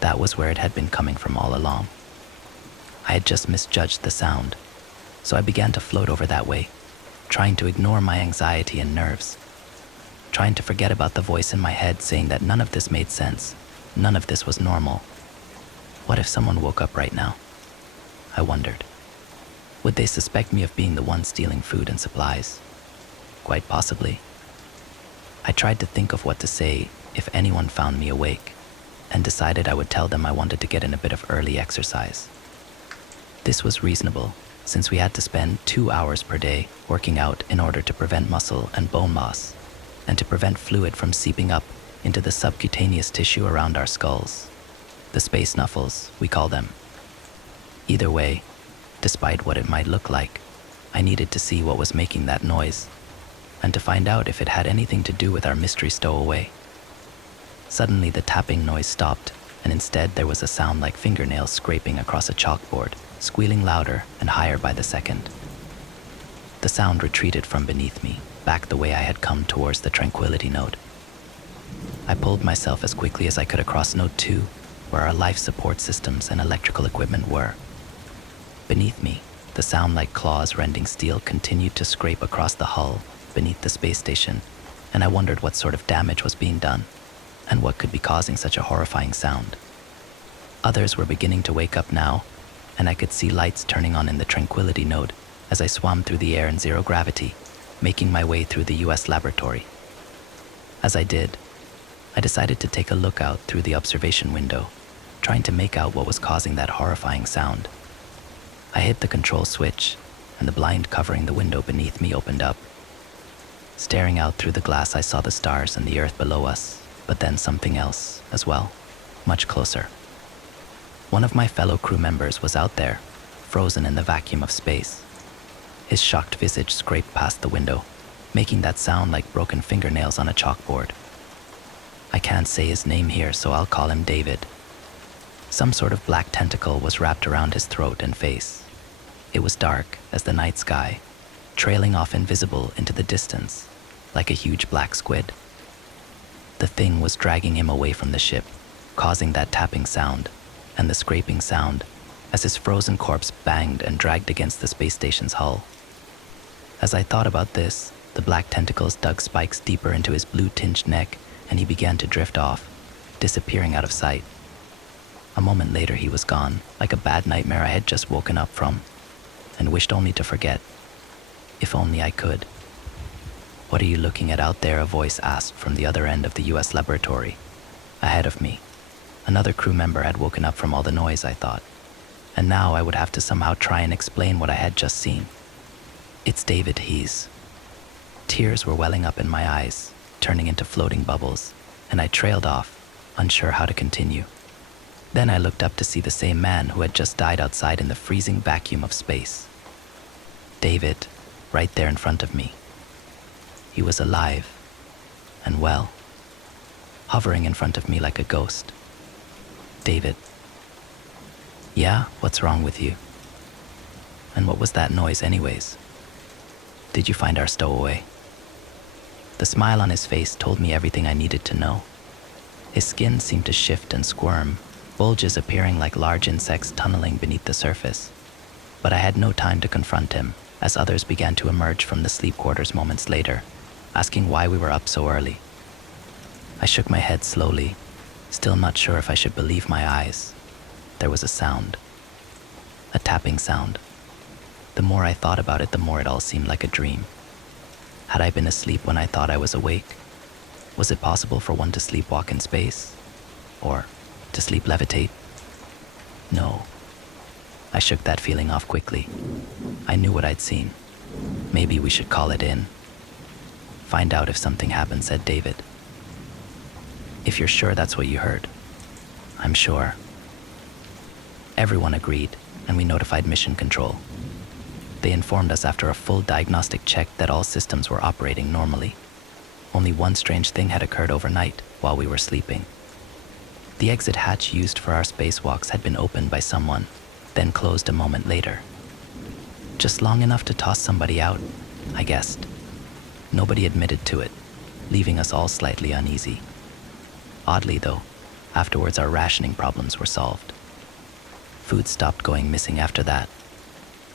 That was where it had been coming from all along. I had just misjudged the sound, so I began to float over that way, trying to ignore my anxiety and nerves, trying to forget about the voice in my head saying that none of this made sense, none of this was normal. What if someone woke up right now? I wondered. Would they suspect me of being the one stealing food and supplies? Quite possibly. I tried to think of what to say if anyone found me awake, and decided I would tell them I wanted to get in a bit of early exercise. This was reasonable, since we had to spend 2 hours per day working out in order to prevent muscle and bone loss, and to prevent fluid from seeping up into the subcutaneous tissue around our skulls. The space snuffles, we call them. Either way, despite what it might look like, I needed to see what was making that noise, and to find out if it had anything to do with our mystery stowaway. Suddenly the tapping noise stopped, and instead there was a sound like fingernails scraping across a chalkboard, squealing louder and higher by the second. The sound retreated from beneath me, back the way I had come towards the tranquility node. I pulled myself as quickly as I could across node 2, where our life support systems and electrical equipment were. Beneath me, the sound like claws rending steel continued to scrape across the hull beneath the space station, and I wondered what sort of damage was being done, and what could be causing such a horrifying sound. Others were beginning to wake up now, and I could see lights turning on in the tranquility node as I swam through the air in zero gravity, making my way through the US laboratory. As I did, I decided to take a look out through the observation window, trying to make out what was causing that horrifying sound. I hit the control switch, and the blind covering the window beneath me opened up. Staring out through the glass, I saw the stars and the earth below us, but then something else as well, much closer. One of my fellow crew members was out there, frozen in the vacuum of space. His shocked visage scraped past the window, making that sound like broken fingernails on a chalkboard. I can't say his name here, so I'll call him David. Some sort of black tentacle was wrapped around his throat and face. It was dark as the night sky, trailing off invisible into the distance, like a huge black squid. The thing was dragging him away from the ship, causing that tapping sound and the scraping sound as his frozen corpse banged and dragged against the space station's hull. As I thought about this, the black tentacles dug spikes deeper into his blue-tinged neck, and he began to drift off, disappearing out of sight. A moment later he was gone, like a bad nightmare I had just woken up from, and wished only to forget. If only I could. "What are you looking at out there?" a voice asked from the other end of the US laboratory. Ahead of me, another crew member had woken up from all the noise, I thought, and now I would have to somehow try and explain what I had just seen. "It's David," he's. Tears were welling up in my eyes, turning into floating bubbles, and I trailed off, unsure how to continue. Then I looked up to see the same man who had just died outside in the freezing vacuum of space. David, right there in front of me. He was alive, and well, hovering in front of me like a ghost. David. Yeah, what's wrong with you? And what was that noise anyways? Did you find our stowaway? The smile on his face told me everything I needed to know. His skin seemed to shift and squirm, bulges appearing like large insects tunneling beneath the surface. But I had no time to confront him, as others began to emerge from the sleep quarters moments later, asking why we were up so early. I shook my head slowly, still not sure if I should believe my eyes. There was a sound. A tapping sound. The more I thought about it, the more it all seemed like a dream. Had I been asleep when I thought I was awake? Was it possible for one to sleepwalk in space? Or to sleep levitate? No. I shook that feeling off quickly. I knew what I'd seen. Maybe we should call it in. Find out if something happened, said David. If you're sure that's what you heard. I'm sure. Everyone agreed, and we notified Mission Control. They informed us after a full diagnostic check that all systems were operating normally. Only one strange thing had occurred overnight while we were sleeping. The exit hatch used for our spacewalks had been opened by someone, then closed a moment later. Just long enough to toss somebody out, I guessed. Nobody admitted to it, leaving us all slightly uneasy. Oddly though, afterwards our rationing problems were solved. Food stopped going missing after that.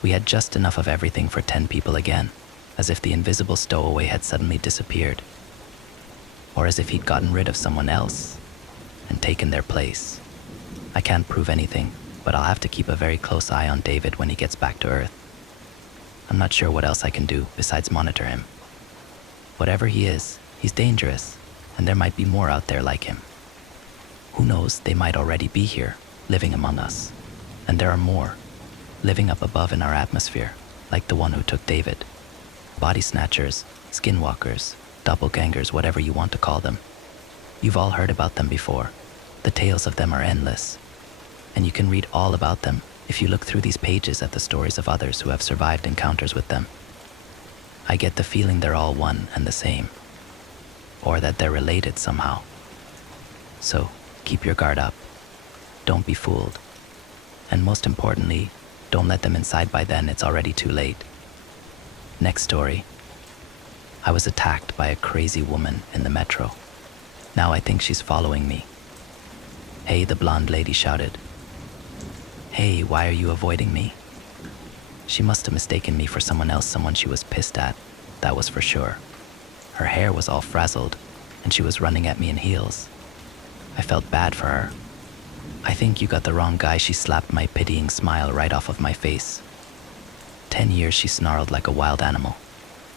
We had just enough of everything for 10 people again, as if the invisible stowaway had suddenly disappeared. Or as if he'd gotten rid of someone else and taken their place. I can't prove anything, but I'll have to keep a very close eye on David when he gets back to Earth. I'm not sure what else I can do besides monitor him. Whatever he is, he's dangerous, and there might be more out there like him. Who knows, they might already be here, living among us. And there are more, living up above in our atmosphere, like the one who took David. Body snatchers, skinwalkers, doppelgangers, whatever you want to call them. You've all heard about them before. The tales of them are endless. And you can read all about them if you look through these pages at the stories of others who have survived encounters with them. I get the feeling they're all one and the same, or that they're related somehow. So, keep your guard up. Don't be fooled. And most importantly, don't let them inside by then, it's already too late. Next story. I was attacked by a crazy woman in the metro. Now I think she's following me. Hey, the blonde lady shouted. Hey, why are you avoiding me? She must have mistaken me for someone else, someone she was pissed at, that was for sure. Her hair was all frazzled, and she was running at me in heels. I felt bad for her. I think you got the wrong guy, she slapped my pitying smile right off of my face. 10 years, she snarled like a wild animal.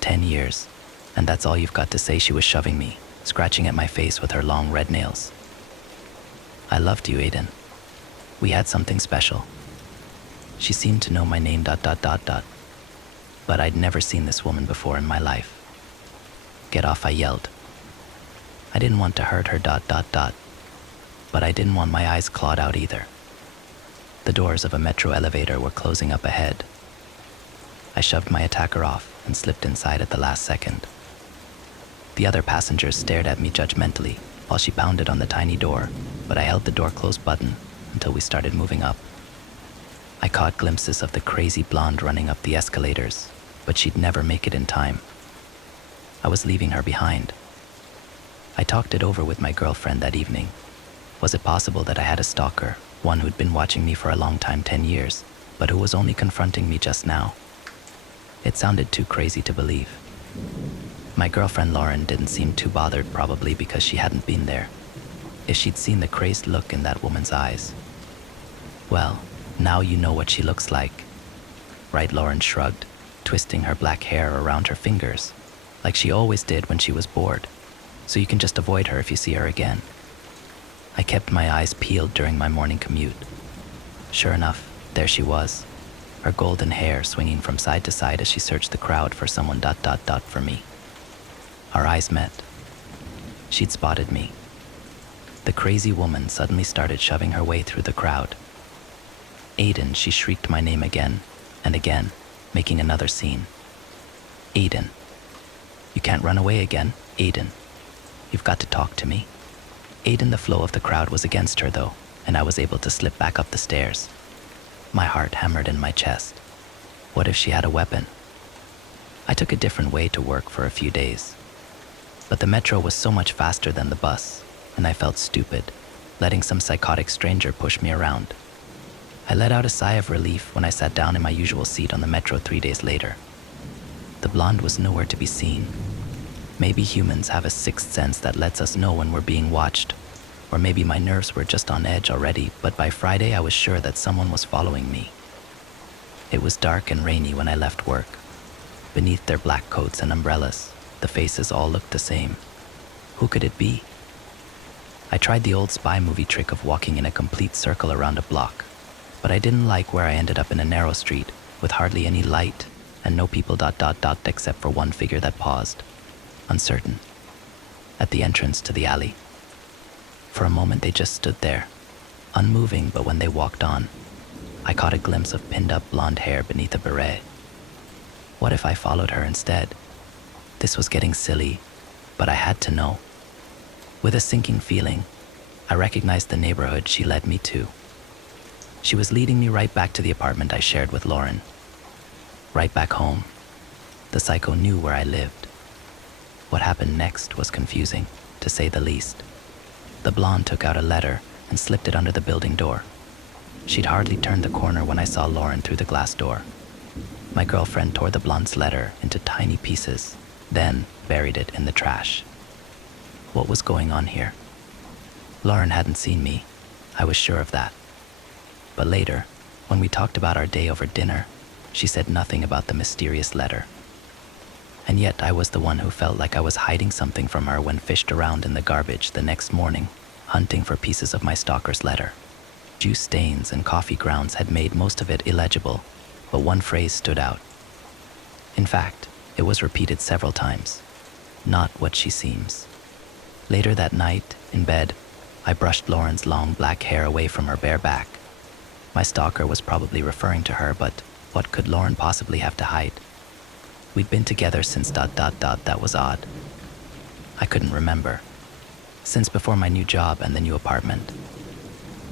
10 years, and that's all you've got to say, she was shoving me, scratching at my face with her long red nails. I loved you, Aiden. We had something special. She seemed to know my name ... But I'd never seen this woman before in my life. Get off, I yelled. I didn't want to hurt her ... But I didn't want my eyes clawed out either. The doors of a metro elevator were closing up ahead. I shoved my attacker off and slipped inside at the last second. The other passengers stared at me judgmentally while she pounded on the tiny door, but I held the door closed button until we started moving up. I caught glimpses of the crazy blonde running up the escalators, but she'd never make it in time. I was leaving her behind. I talked it over with my girlfriend that evening. Was it possible that I had a stalker, one who'd been watching me for a long time, 10 years, but who was only confronting me just now? It sounded too crazy to believe. My girlfriend Lauren didn't seem too bothered, probably because she hadn't been there. If she'd seen the crazed look in that woman's eyes. Well, now you know what she looks like. Right, Lauren shrugged, twisting her black hair around her fingers, like she always did when she was bored, so you can just avoid her if you see her again. I kept my eyes peeled during my morning commute. Sure enough, there she was, her golden hair swinging from side to side as she searched the crowd for someone ... for me. Our eyes met. She'd spotted me. The crazy woman suddenly started shoving her way through the crowd. Aiden, she shrieked my name again and again, making another scene. Aiden. You can't run away again, Aiden. You've got to talk to me. Aiden, the flow of the crowd was against her though, and I was able to slip back up the stairs. My heart hammered in my chest. What if she had a weapon? I took a different way to work for a few days. But the metro was so much faster than the bus, and I felt stupid, letting some psychotic stranger push me around. I let out a sigh of relief when I sat down in my usual seat on the metro 3 days later. The blonde was nowhere to be seen. Maybe humans have a sixth sense that lets us know when we're being watched, or maybe my nerves were just on edge already, but by Friday I was sure that someone was following me. It was dark and rainy when I left work. Beneath their black coats and umbrellas, the faces all looked the same. Who could it be? I tried the old spy movie trick of walking in a complete circle around a block, but I didn't like where I ended up in a narrow street with hardly any light and no people ... except for one figure that paused, uncertain, at the entrance to the alley. For a moment they just stood there, unmoving, but when they walked on, I caught a glimpse of pinned-up blonde hair beneath a beret. What if I followed her instead? This was getting silly, but I had to know. With a sinking feeling, I recognized the neighborhood she led me to. She was leading me right back to the apartment I shared with Lauren. Right back home. The psycho knew where I lived. What happened next was confusing, to say the least. The blonde took out a letter and slipped it under the building door. She'd hardly turned the corner when I saw Lauren through the glass door. My girlfriend tore the blonde's letter into tiny pieces, then buried it in the trash. What was going on here? Lauren hadn't seen me. I was sure of that. But later, when we talked about our day over dinner, she said nothing about the mysterious letter. And yet I was the one who felt like I was hiding something from her when fished around in the garbage the next morning, hunting for pieces of my stalker's letter. Juice stains and coffee grounds had made most of it illegible, but one phrase stood out. In fact, it was repeated several times. Not what she seems. Later that night, in bed, I brushed Lauren's long black hair away from her bare back. My stalker was probably referring to her, but what could Lauren possibly have to hide? We'd been together since ... that was odd. I couldn't remember. Since before my new job and the new apartment.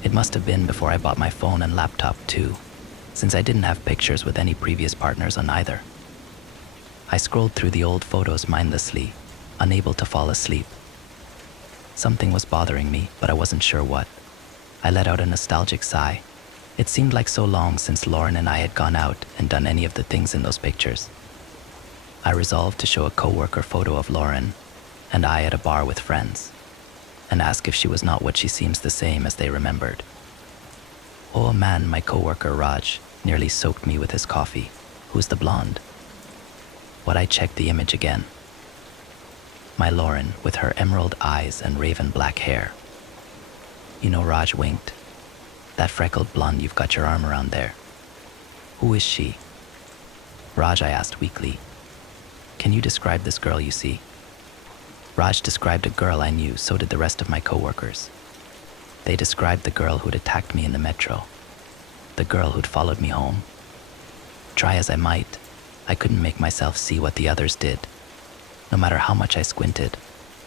It must have been before I bought my phone and laptop too, since I didn't have pictures with any previous partners on either. I scrolled through the old photos mindlessly, unable to fall asleep. Something was bothering me, but I wasn't sure what. I let out a nostalgic sigh. It seemed like so long since Lauren and I had gone out and done any of the things in those pictures. I resolved to show a coworker photo of Lauren and I at a bar with friends, and ask if she was not what she seems the same as they remembered. Oh man, my coworker Raj nearly soaked me with his coffee. Who's the blonde? What I checked the image again. My Lauren with her emerald eyes and raven black hair. You know, Raj winked. That freckled blonde you've got your arm around there. Who is she? Raj, I asked weakly. Can you describe this girl you see? Raj described a girl I knew, so did the rest of my coworkers. They described the girl who'd attacked me in the metro. The girl who'd followed me home. Try as I might, I couldn't make myself see what the others did. No matter how much I squinted,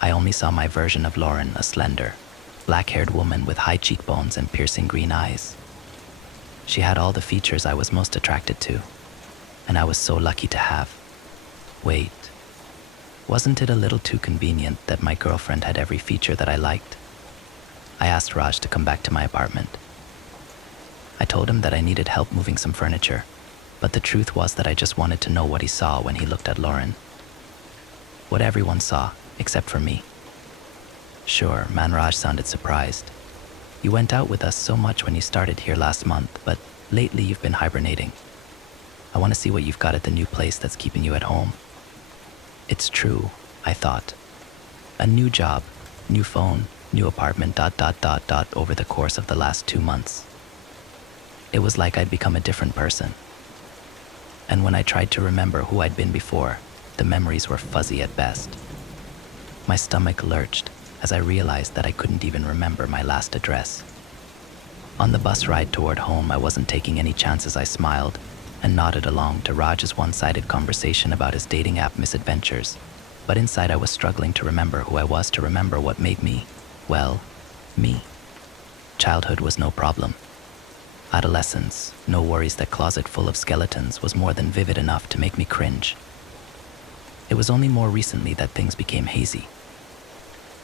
I only saw my version of Lauren, a slender, black-haired woman with high cheekbones and piercing green eyes. She had all the features I was most attracted to, and I was so lucky to have. Wait, wasn't it a little too convenient that my girlfriend had every feature that I liked? I asked Raj to come back to my apartment. I told him that I needed help moving some furniture, but the truth was that I just wanted to know what he saw when he looked at Lauren. What everyone saw, except for me. Sure, Manraj sounded surprised. You went out with us so much when you started here last month, but lately you've been hibernating. I want to see what you've got at the new place that's keeping you at home. It's true, I thought. A new job, new phone, new apartment ... over the course of the last 2 months. It was like I'd become a different person. And when I tried to remember who I'd been before, the memories were fuzzy at best. My stomach lurched as I realized that I couldn't even remember my last address. On the bus ride toward home, I wasn't taking any chances. I smiled and nodded along to Raj's one-sided conversation about his dating app misadventures. But inside I was struggling to remember who I was, to remember what made me, well, me. Childhood was no problem. Adolescence, no worries. That closet full of skeletons was more than vivid enough to make me cringe. It was only more recently that things became hazy.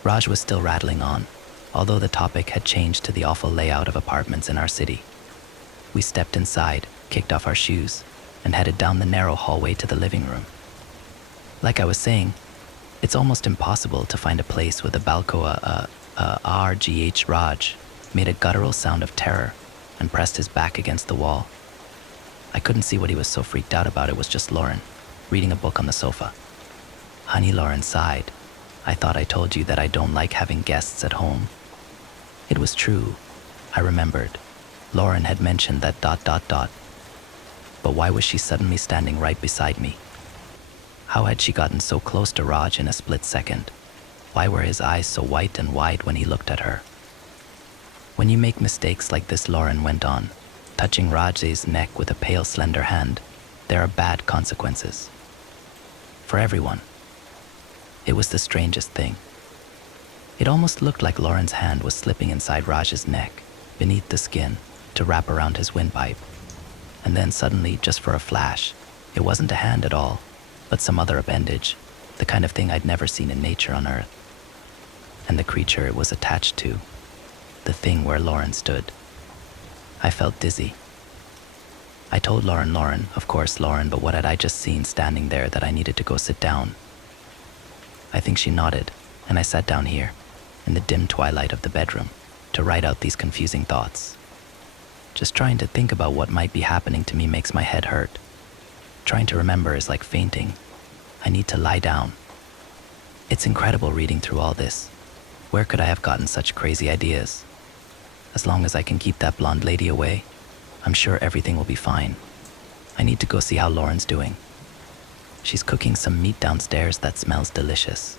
Raj was still rattling on, although the topic had changed to the awful layout of apartments in our city. We stepped inside, kicked off our shoes, and headed down the narrow hallway to the living room. Like I was saying, it's almost impossible to find a place with a balcony. Raj made a guttural sound of terror and pressed his back against the wall. I couldn't see what he was so freaked out about. It was just Lauren, reading a book on the sofa. Honey, Lauren sighed. I thought I told you that I don't like having guests at home. It was true, I remembered. Lauren had mentioned that ... But why was she suddenly standing right beside me? How had she gotten so close to Raj in a split second? Why were his eyes so white and wide when he looked at her? When you make mistakes like this, Lauren went on, touching Raj's neck with a pale, slender hand, there are bad consequences. For everyone. It was the strangest thing. It almost looked like Lauren's hand was slipping inside Raj's neck, beneath the skin, to wrap around his windpipe. And then suddenly, just for a flash, it wasn't a hand at all, but some other appendage, the kind of thing I'd never seen in nature on Earth. And the creature it was attached to, the thing where Lauren stood. I felt dizzy. I told Lauren, of course Lauren, but what had I just seen standing there that I needed to go sit down? I think she nodded, and I sat down here, in the dim twilight of the bedroom, to write out these confusing thoughts. Just trying to think about what might be happening to me makes my head hurt. Trying to remember is like fainting. I need to lie down. It's incredible reading through all this. Where could I have gotten such crazy ideas? As long as I can keep that blonde lady away, I'm sure everything will be fine. I need to go see how Lauren's doing. She's cooking some meat downstairs that smells delicious.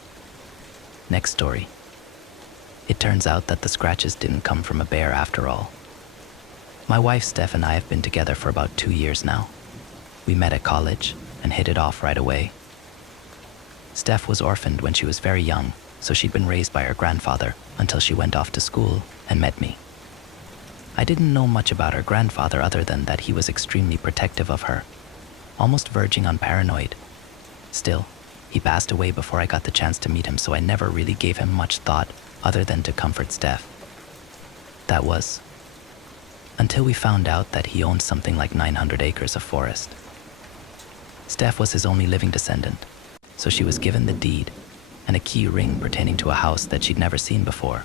Next story. It turns out that the scratches didn't come from a bear after all. My wife Steph and I have been together for about 2 years now. We met at college and hit it off right away. Steph was orphaned when she was very young, so she'd been raised by her grandfather until she went off to school and met me. I didn't know much about her grandfather other than that he was extremely protective of her, almost verging on paranoid. Still, he passed away before I got the chance to meet him, so I never really gave him much thought other than to comfort Steph. That was until we found out that he owned something like 900 acres of forest. Steph was his only living descendant, so she was given the deed and a key ring pertaining to a house that she'd never seen before.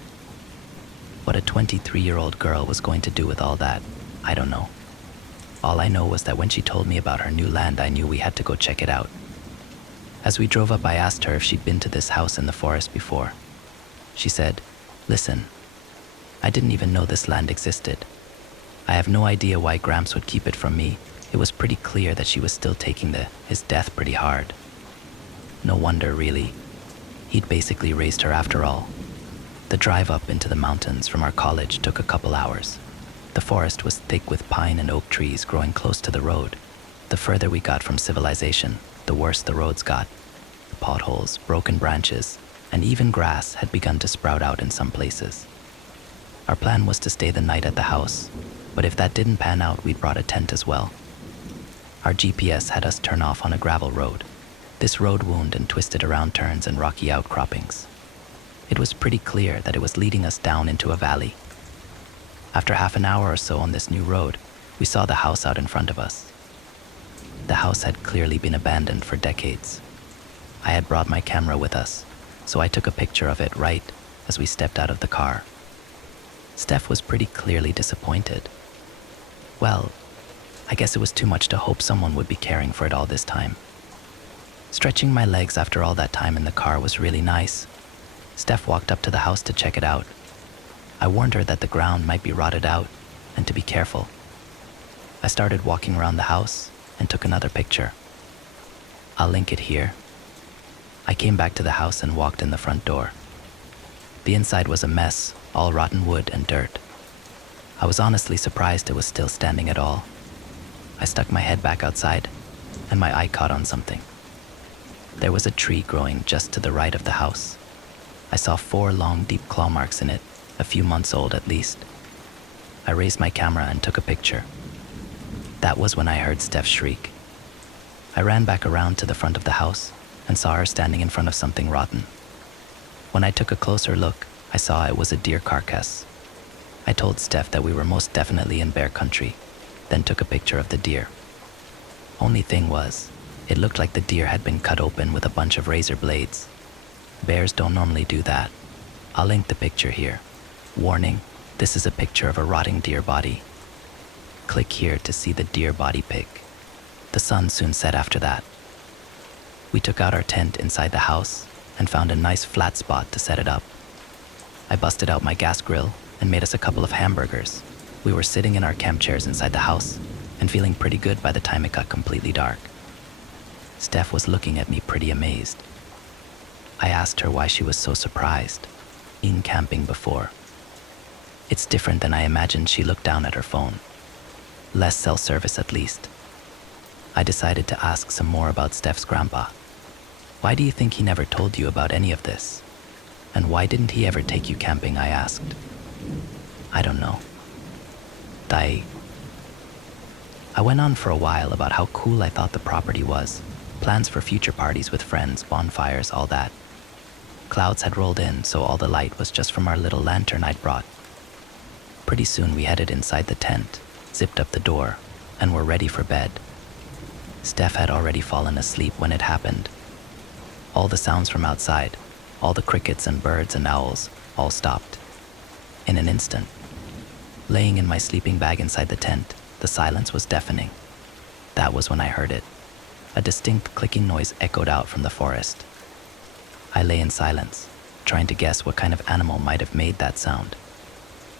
What a 23-year-old girl was going to do with all that, I don't know. All I know was that when she told me about her new land, I knew we had to go check it out. As we drove up, I asked her if she'd been to this house in the forest before. She said, "Listen, I didn't even know this land existed. I have no idea why Gramps would keep it from me. It was pretty clear that she was still taking his death pretty hard. No wonder, really. He'd basically raised her after all." The drive up into the mountains from our college took a couple hours. The forest was thick with pine and oak trees growing close to the road. The further we got from civilization, the worse the roads got. The potholes, broken branches, and even grass had begun to sprout out in some places. Our plan was to stay the night at the house, but if that didn't pan out, we'd brought a tent as well. Our GPS had us turn off on a gravel road. This road wound and twisted around turns and rocky outcroppings. It was pretty clear that it was leading us down into a valley. After half an hour or so on this new road, we saw the house out in front of us. The house had clearly been abandoned for decades. I had brought my camera with us, so I took a picture of it right as we stepped out of the car. Steph was pretty clearly disappointed. Well, I guess it was too much to hope someone would be caring for it all this time. Stretching my legs after all that time in the car was really nice. Steph walked up to the house to check it out. I warned her that the ground might be rotted out and to be careful. I started walking around the house and took another picture. I'll link it here. I came back to the house and walked in the front door. The inside was a mess, all rotten wood and dirt. I was honestly surprised it was still standing at all. I stuck my head back outside, and my eye caught on something. There was a tree growing just to the right of the house. I saw 4 long, deep claw marks in it, a few months old at least. I raised my camera and took a picture. That was when I heard Steph shriek. I ran back around to the front of the house and saw her standing in front of something rotten. When I took a closer look, I saw it was a deer carcass. I told Steph that we were most definitely in bear country, then took a picture of the deer. Only thing was, it looked like the deer had been cut open with a bunch of razor blades. Bears don't normally do that. I'll link the picture here. Warning, this is a picture of a rotting deer body. Click here to see the deer body pic. The sun soon set after that. We took out our tent inside the house and found a nice flat spot to set it up. I busted out my gas grill and made us a couple of hamburgers. We were sitting in our camp chairs inside the house and feeling pretty good by the time it got completely dark. Steph was looking at me pretty amazed. I asked her why she was so surprised. Been camping before. It's different than I imagined. She looked down at her phone. Less cell service at least. I decided to ask some more about Steph's grandpa. Why do you think he never told you about any of this? And why didn't he ever take you camping, I asked. I don't know. I went on for a while about how cool I thought the property was. Plans for future parties with friends, bonfires, all that. Clouds had rolled in, so all the light was just from our little lantern I'd brought. Pretty soon we headed inside the tent, zipped up the door, and were ready for bed. Steph had already fallen asleep when it happened. All the sounds from outside, all the crickets and birds and owls, all stopped. In an instant. Laying in my sleeping bag inside the tent, the silence was deafening. That was when I heard it. A distinct clicking noise echoed out from the forest. I lay in silence, trying to guess what kind of animal might have made that sound.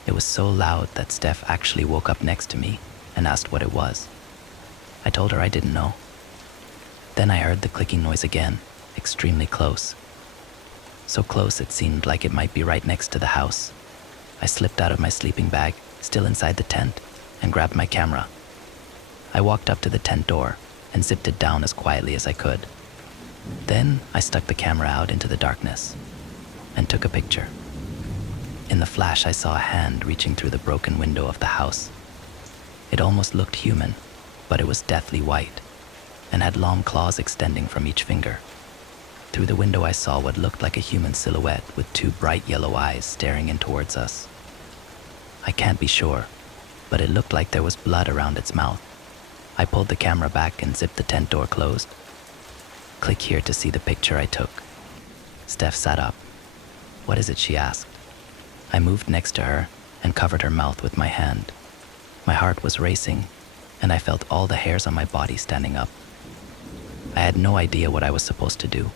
It was so loud that Steph actually woke up next to me and asked what it was. I told her I didn't know. Then I heard the clicking noise again, extremely close. So close it seemed like it might be right next to the house. I slipped out of my sleeping bag, still inside the tent, and grabbed my camera. I walked up to the tent door and zipped it down as quietly as I could. Then I stuck the camera out into the darkness and took a picture. In the flash, I saw a hand reaching through the broken window of the house. It almost looked human, but it was deathly white and had long claws extending from each finger. Through the window, I saw what looked like a human silhouette with 2 bright yellow eyes staring in towards us. I can't be sure, but it looked like there was blood around its mouth. I pulled the camera back and zipped the tent door closed. Click here to see the picture I took. Steph sat up. What is it? She asked. I moved next to her and covered her mouth with my hand. My heart was racing, and I felt all the hairs on my body standing up. I had no idea what I was supposed to do.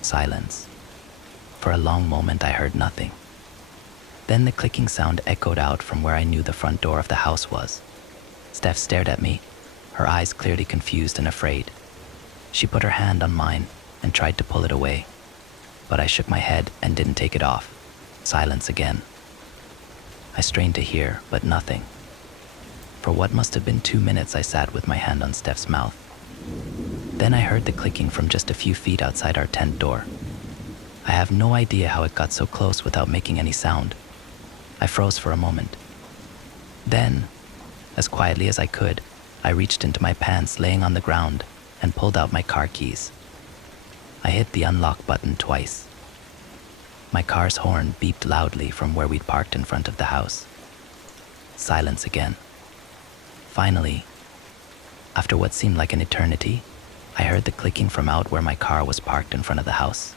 Silence. For a long moment, I heard nothing. Then the clicking sound echoed out from where I knew the front door of the house was. Steph stared at me, her eyes clearly confused and afraid. She put her hand on mine and tried to pull it away, but I shook my head and didn't take it off. Silence again. I strained to hear, but nothing. For what must have been 2 minutes, I sat with my hand on Steph's mouth. Then I heard the clicking from just a few feet outside our tent door. I have no idea how it got so close without making any sound. I froze for a moment. Then, as quietly as I could, I reached into my pants laying on the ground and pulled out my car keys. I hit the unlock button twice. My car's horn beeped loudly from where we'd parked in front of the house. Silence again. Finally, after what seemed like an eternity, I heard the clicking from out where my car was parked in front of the house.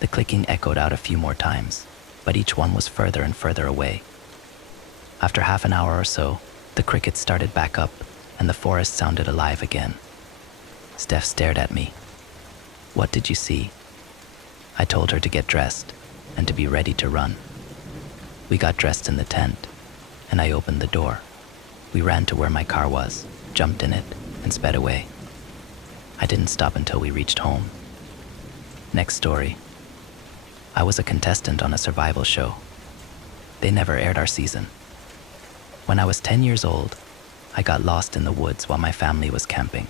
The clicking echoed out a few more times, but each one was further and further away. After half an hour or so, the crickets started back up and the forest sounded alive again. Steph stared at me. What did you see? I told her to get dressed and to be ready to run. We got dressed in the tent, and I opened the door. We ran to where my car was, jumped in it, and sped away. I didn't stop until we reached home. Next story. I was a contestant on a survival show. They never aired our season. When I was 10 years old, I got lost in the woods while my family was camping.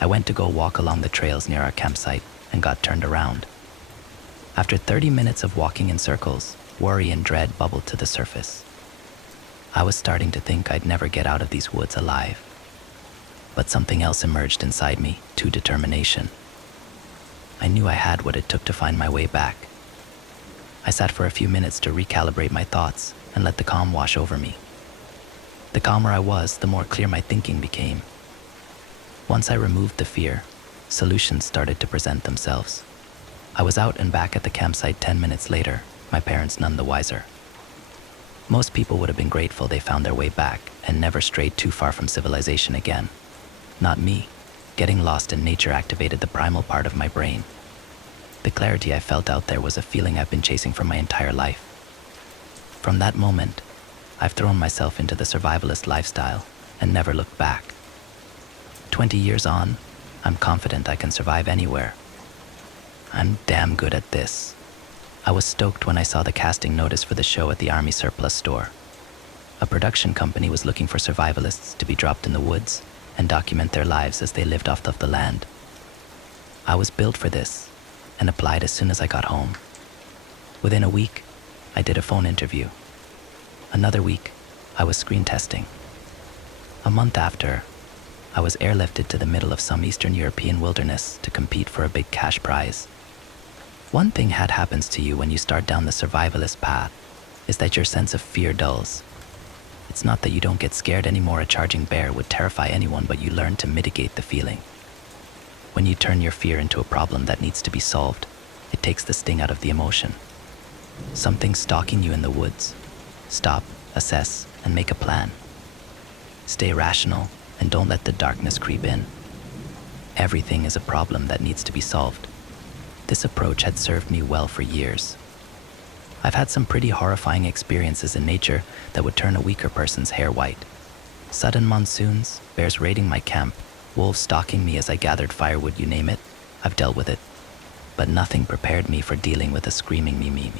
I went to go walk along the trails near our campsite and got turned around. After 30 minutes of walking in circles, worry and dread bubbled to the surface. I was starting to think I'd never get out of these woods alive. But something else emerged inside me, determination. I knew I had what it took to find my way back. I sat for a few minutes to recalibrate my thoughts and let the calm wash over me. The calmer I was, the more clear my thinking became. Once I removed the fear, solutions started to present themselves. I was out and back at the campsite 10 minutes later, my parents none the wiser. Most people would have been grateful they found their way back and never strayed too far from civilization again. Not me. Getting lost in nature activated the primal part of my brain. The clarity I felt out there was a feeling I've been chasing for my entire life. From that moment, I've thrown myself into the survivalist lifestyle and never looked back. 20 years on, I'm confident I can survive anywhere. I'm damn good at this. I was stoked when I saw the casting notice for the show at the Army surplus store. A production company was looking for survivalists to be dropped in the woods and document their lives as they lived off of the land. I was built for this and applied as soon as I got home. Within a week, I did a phone interview. Another week, I was screen testing. A month after, I was airlifted to the middle of some Eastern European wilderness to compete for a big cash prize. One thing that happens to you when you start down the survivalist path is that your sense of fear dulls. It's not that you don't get scared anymore. A charging bear would terrify anyone, but you learn to mitigate the feeling. When you turn your fear into a problem that needs to be solved, it takes the sting out of the emotion. Something stalking you in the woods. Stop, assess, and make a plan. Stay rational and don't let the darkness creep in. Everything is a problem that needs to be solved. This approach had served me well for years. I've had some pretty horrifying experiences in nature that would turn a weaker person's hair white. Sudden monsoons, bears raiding my camp, wolves stalking me as I gathered firewood, you name it, I've dealt with it. But nothing prepared me for dealing with a screaming me.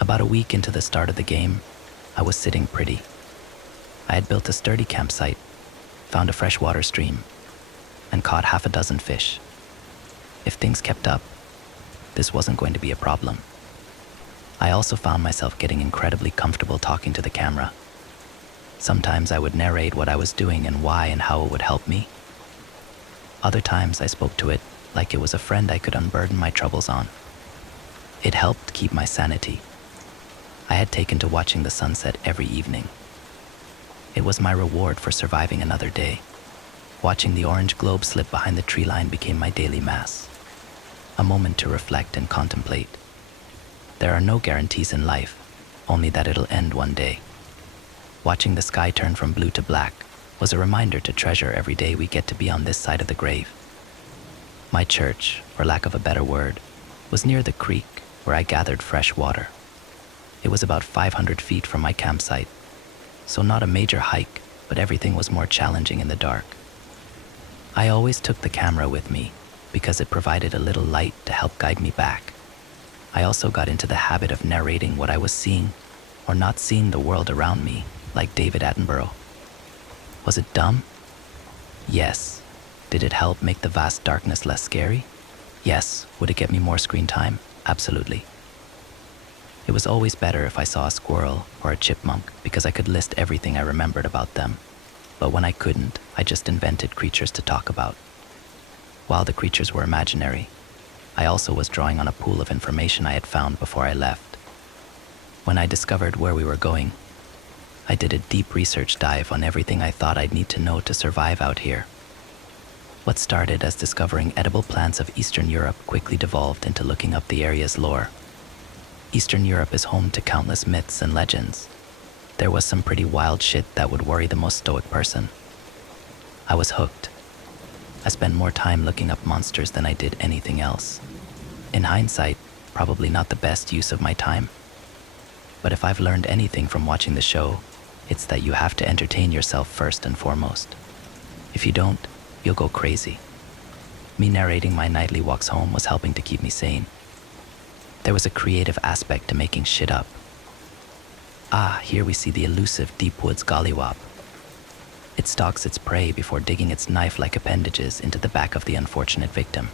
About a week into the start of the game, I was sitting pretty. I had built a sturdy campsite, found a freshwater stream, and caught half a dozen fish. If things kept up, this wasn't going to be a problem. I also found myself getting incredibly comfortable talking to the camera. Sometimes I would narrate what I was doing and why and how it would help me. Other times I spoke to it like it was a friend I could unburden my troubles on. It helped keep my sanity. I had taken to watching the sunset every evening. It was my reward for surviving another day. Watching the orange globe slip behind the tree line became my daily mass. A moment to reflect and contemplate. There are no guarantees in life, only that it'll end one day. Watching the sky turn from blue to black was a reminder to treasure every day we get to be on this side of the grave. My church, for lack of a better word, was near the creek where I gathered fresh water. It was about 500 feet from my campsite, so not a major hike, but everything was more challenging in the dark. I always took the camera with me because it provided a little light to help guide me back. I also got into the habit of narrating what I was seeing or not seeing the world around me, like David Attenborough. Was it dumb? Yes. Did it help make the vast darkness less scary? Yes. Would it get me more screen time? Absolutely. It was always better if I saw a squirrel or a chipmunk because I could list everything I remembered about them. But when I couldn't, I just invented creatures to talk about. While the creatures were imaginary, I also was drawing on a pool of information I had found before I left. When I discovered where we were going, I did a deep research dive on everything I thought I'd need to know to survive out here. What started as discovering edible plants of Eastern Europe quickly devolved into looking up the area's lore. Eastern Europe is home to countless myths and legends. There was some pretty wild shit that would worry the most stoic person. I was hooked. I spent more time looking up monsters than I did anything else. In hindsight, probably not the best use of my time. But if I've learned anything from watching the show, it's that you have to entertain yourself first and foremost. If you don't, you'll go crazy. Me narrating my nightly walks home was helping to keep me sane. There was a creative aspect to making shit up. Ah, here we see the elusive deep woods gollywop. It stalks its prey before digging its knife-like appendages into the back of the unfortunate victim.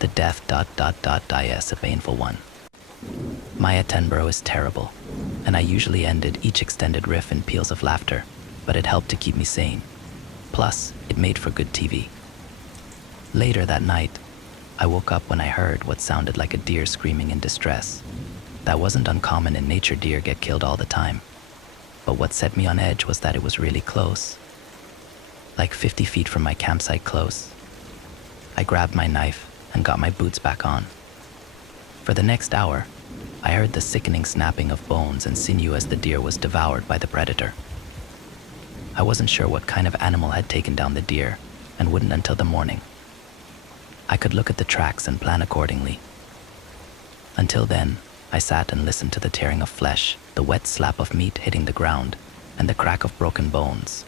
The death ... is a painful one. My Attenborough is terrible, and I usually ended each extended riff in peals of laughter, but it helped to keep me sane. Plus, it made for good TV. Later that night, I woke up when I heard what sounded like a deer screaming in distress. That wasn't uncommon in nature. Deer get killed all the time. But what set me on edge was that it was really close. Like 50 feet from my campsite close. I grabbed my knife and got my boots back on. For the next hour, I heard the sickening snapping of bones and sinew as the deer was devoured by the predator. I wasn't sure what kind of animal had taken down the deer, and wouldn't until the morning. I could look at the tracks and plan accordingly. Until then, I sat and listened to the tearing of flesh, the wet slap of meat hitting the ground, and the crack of broken bones.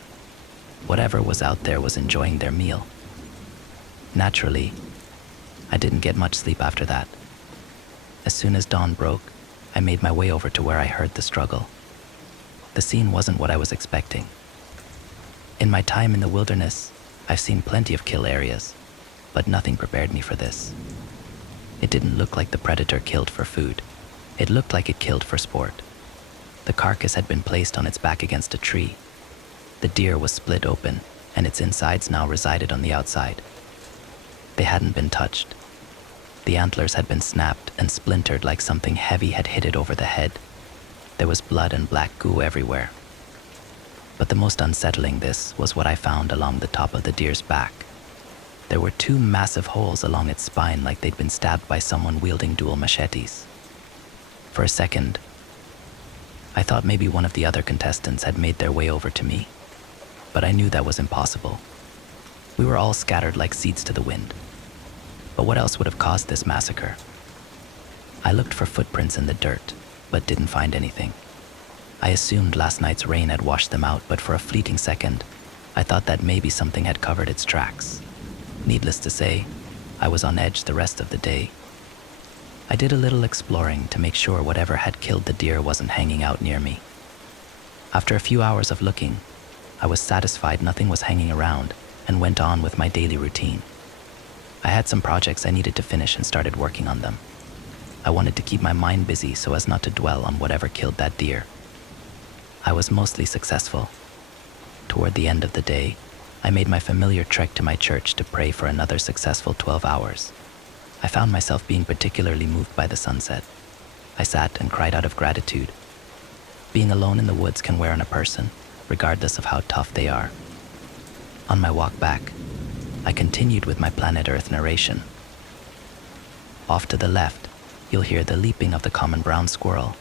Whatever was out there was enjoying their meal. Naturally, I didn't get much sleep after that. As soon as dawn broke, I made my way over to where I heard the struggle. The scene wasn't what I was expecting. In my time in the wilderness, I've seen plenty of kill areas, but nothing prepared me for this. It didn't look like the predator killed for food. It looked like it killed for sport. The carcass had been placed on its back against a tree. The deer was split open, and its insides now resided on the outside. They hadn't been touched. The antlers had been snapped and splintered like something heavy had hit it over the head. There was blood and black goo everywhere. But the most unsettling this was what I found along the top of the deer's back. There were 2 massive holes along its spine like they'd been stabbed by someone wielding dual machetes. For a second, I thought maybe one of the other contestants had made their way over to me, but I knew that was impossible. We were all scattered like seeds to the wind. But what else would have caused this massacre? I looked for footprints in the dirt, but didn't find anything. I assumed last night's rain had washed them out, but for a fleeting second, I thought that maybe something had covered its tracks. Needless to say, I was on edge the rest of the day. I did a little exploring to make sure whatever had killed the deer wasn't hanging out near me. After a few hours of looking, I was satisfied nothing was hanging around and went on with my daily routine. I had some projects I needed to finish and started working on them. I wanted to keep my mind busy so as not to dwell on whatever killed that deer. I was mostly successful. Toward the end of the day, I made my familiar trek to my church to pray for another successful 12 hours. I found myself being particularly moved by the sunset. I sat and cried out of gratitude. Being alone in the woods can wear on a person, regardless of how tough they are. On my walk back, I continued with my Planet Earth narration. Off to the left, you'll hear the leaping of the common brown squirrel.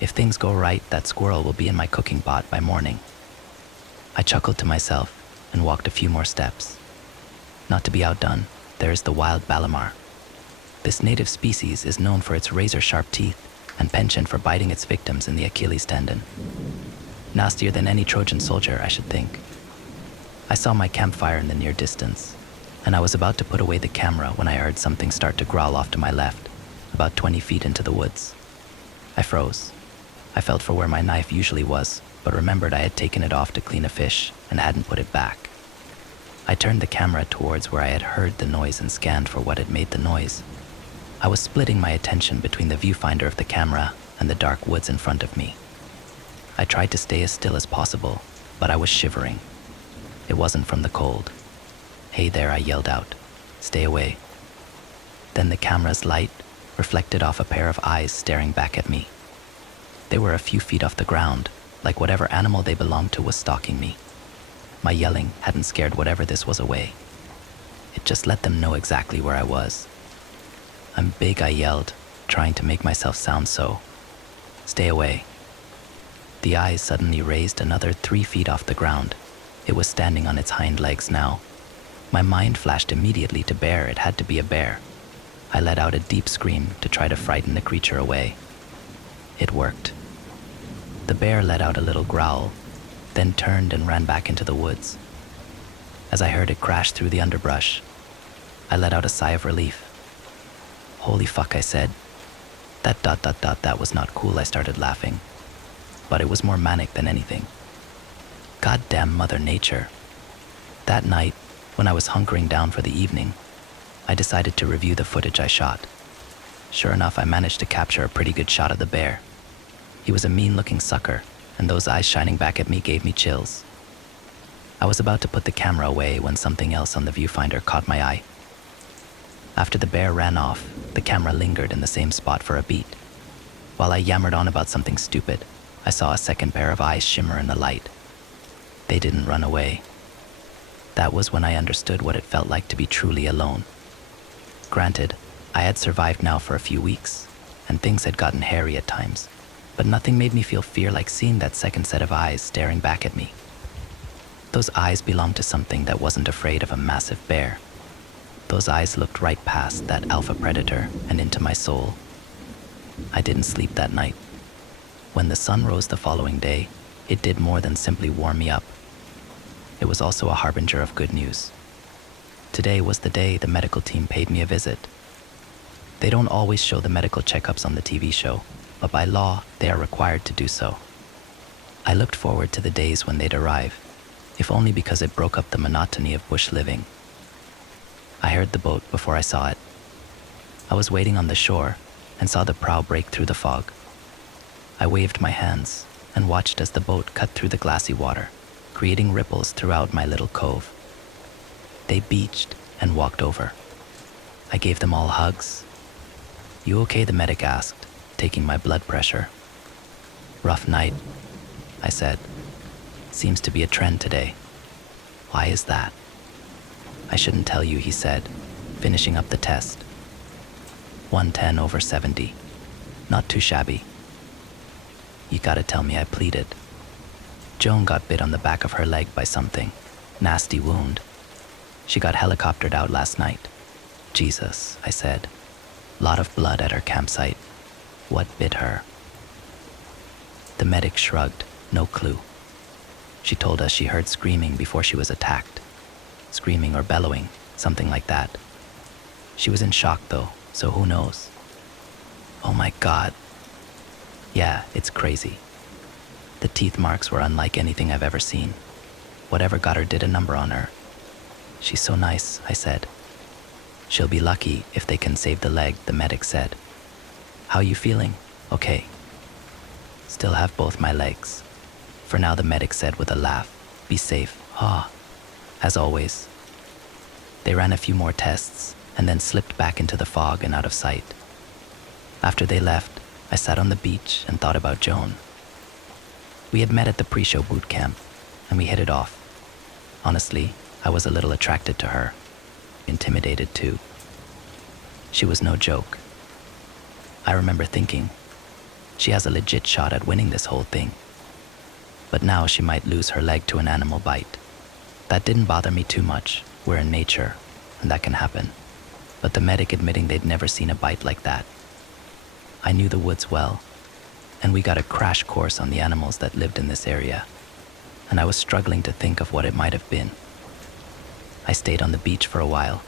If things go right, that squirrel will be in my cooking pot by morning. I chuckled to myself and walked a few more steps. Not to be outdone, there is the wild Balamar. This native species is known for its razor-sharp teeth and penchant for biting its victims in the Achilles tendon. Nastier than any Trojan soldier, I should think. I saw my campfire in the near distance, and I was about to put away the camera when I heard something start to growl off to my left, about 20 feet into the woods. I froze. I felt for where my knife usually was, but remembered I had taken it off to clean a fish and hadn't put it back. I turned the camera towards where I had heard the noise and scanned for what had made the noise. I was splitting my attention between the viewfinder of the camera and the dark woods in front of me. I tried to stay as still as possible, but I was shivering. It wasn't from the cold. "Hey there," I yelled out. "Stay away." Then the camera's light reflected off a pair of eyes staring back at me. They were a few feet off the ground, like whatever animal they belonged to was stalking me. My yelling hadn't scared whatever this was away. It just let them know exactly where I was. "I'm big," I yelled, trying to make myself sound so. "Stay away." The eyes suddenly raised another 3 feet off the ground. It was standing on its hind legs now. My mind flashed immediately to bear. It had to be a bear. I let out a deep scream to try to frighten the creature away. It worked. The bear let out a little growl, then turned and ran back into the woods. As I heard it crash through the underbrush, I let out a sigh of relief. Holy fuck, I said. That was not cool, I started laughing. But it was more manic than anything. Goddamn Mother Nature. That night, when I was hunkering down for the evening, I decided to review the footage I shot. Sure enough, I managed to capture a pretty good shot of the bear. He was a mean-looking sucker, and those eyes shining back at me gave me chills. I was about to put the camera away when something else on the viewfinder caught my eye. After the bear ran off, the camera lingered in the same spot for a beat. While I yammered on about something stupid, I saw a second pair of eyes shimmer in the light. They didn't run away. That was when I understood what it felt like to be truly alone. Granted, I had survived now for a few weeks, and things had gotten hairy at times, but nothing made me feel fear like seeing that second set of eyes staring back at me. Those eyes belonged to something that wasn't afraid of a massive bear. Those eyes looked right past that alpha predator and into my soul. I didn't sleep that night. When the sun rose the following day, it did more than simply warm me up. It was also a harbinger of good news. Today was the day the medical team paid me a visit. They don't always show the medical checkups on the TV show, but by law, they are required to do so. I looked forward to the days when they'd arrive, if only because it broke up the monotony of bush living. I heard the boat before I saw it. I was waiting on the shore and saw the prow break through the fog. I waved my hands and watched as the boat cut through the glassy water, creating ripples throughout my little cove. They beached and walked over. I gave them all hugs. "You okay?" the medic asked, taking my blood pressure. "Rough night," I said. "Seems to be a trend today." "Why is that?" "I shouldn't tell you," he said, finishing up the test. 110/70. Not too shabby. "You gotta tell me," I pleaded. "Joan got bit on the back of her leg by something. Nasty wound. She got helicoptered out last night." "Jesus," I said. "Lot of blood at her campsite. What bit her?" The medic shrugged, no clue. She told us she heard screaming before she was attacked. Screaming or bellowing, something like that. She was in shock though, so who knows? Oh my God. Yeah, it's crazy. The teeth marks were unlike anything I've ever seen. Whatever got her did a number on her. "She's so nice," I said. "She'll be lucky if they can save the leg," the medic said. "How you feeling?" "Okay." "Still have both my legs. For now," the medic said with a laugh. "Be safe." "Ah." As always. They ran a few more tests and then slipped back into the fog and out of sight. After they left, I sat on the beach and thought about Joan. We had met at the pre-show boot camp, and we hit it off. Honestly, I was a little attracted to her. Intimidated too. She was no joke. I remember thinking, she has a legit shot at winning this whole thing. But now she might lose her leg to an animal bite. That didn't bother me too much. We're in nature, and that can happen. But the medic admitting they'd never seen a bite like that. I knew the woods well, and we got a crash course on the animals that lived in this area, and I was struggling to think of what it might have been. I stayed on the beach for a while.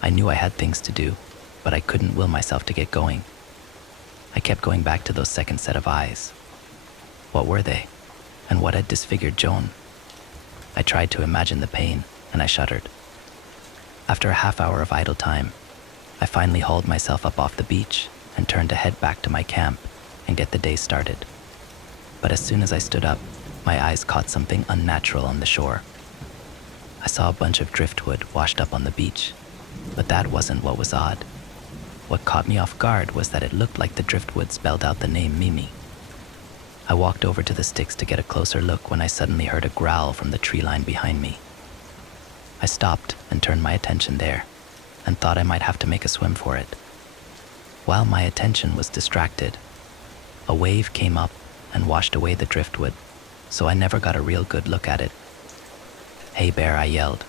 I knew I had things to do, but I couldn't will myself to get going. I kept going back to those second set of eyes. What were they? And what had disfigured Joan? I tried to imagine the pain, and I shuddered. After a half hour of idle time, I finally hauled myself up off the beach and turned to head back to my camp and get the day started. But as soon as I stood up, my eyes caught something unnatural on the shore. I saw a bunch of driftwood washed up on the beach, but that wasn't what was odd. What caught me off guard was that it looked like the driftwood spelled out the name Mimi. I walked over to the sticks to get a closer look when I suddenly heard a growl from the tree line behind me. I stopped and turned my attention there, and thought I might have to make a swim for it. While my attention was distracted, a wave came up and washed away the driftwood, so I never got a real good look at it. "Hey bear," I yelled.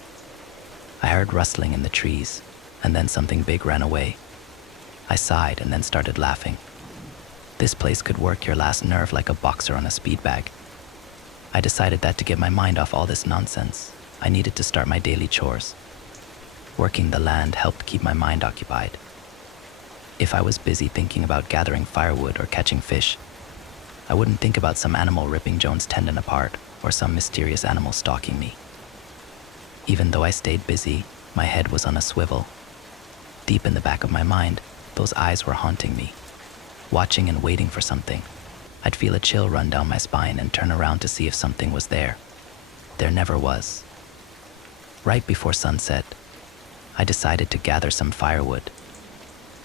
I heard rustling in the trees, and then something big ran away. I sighed and then started laughing. This place could work your last nerve like a boxer on a speed bag. I decided that to get my mind off all this nonsense, I needed to start my daily chores. Working the land helped keep my mind occupied. If I was busy thinking about gathering firewood or catching fish, I wouldn't think about some animal ripping Joan's tendon apart or some mysterious animal stalking me. Even though I stayed busy, my head was on a swivel. Deep in the back of my mind, those eyes were haunting me, watching and waiting for something. I'd feel a chill run down my spine and turn around to see if something was there. There never was. Right before sunset, I decided to gather some firewood.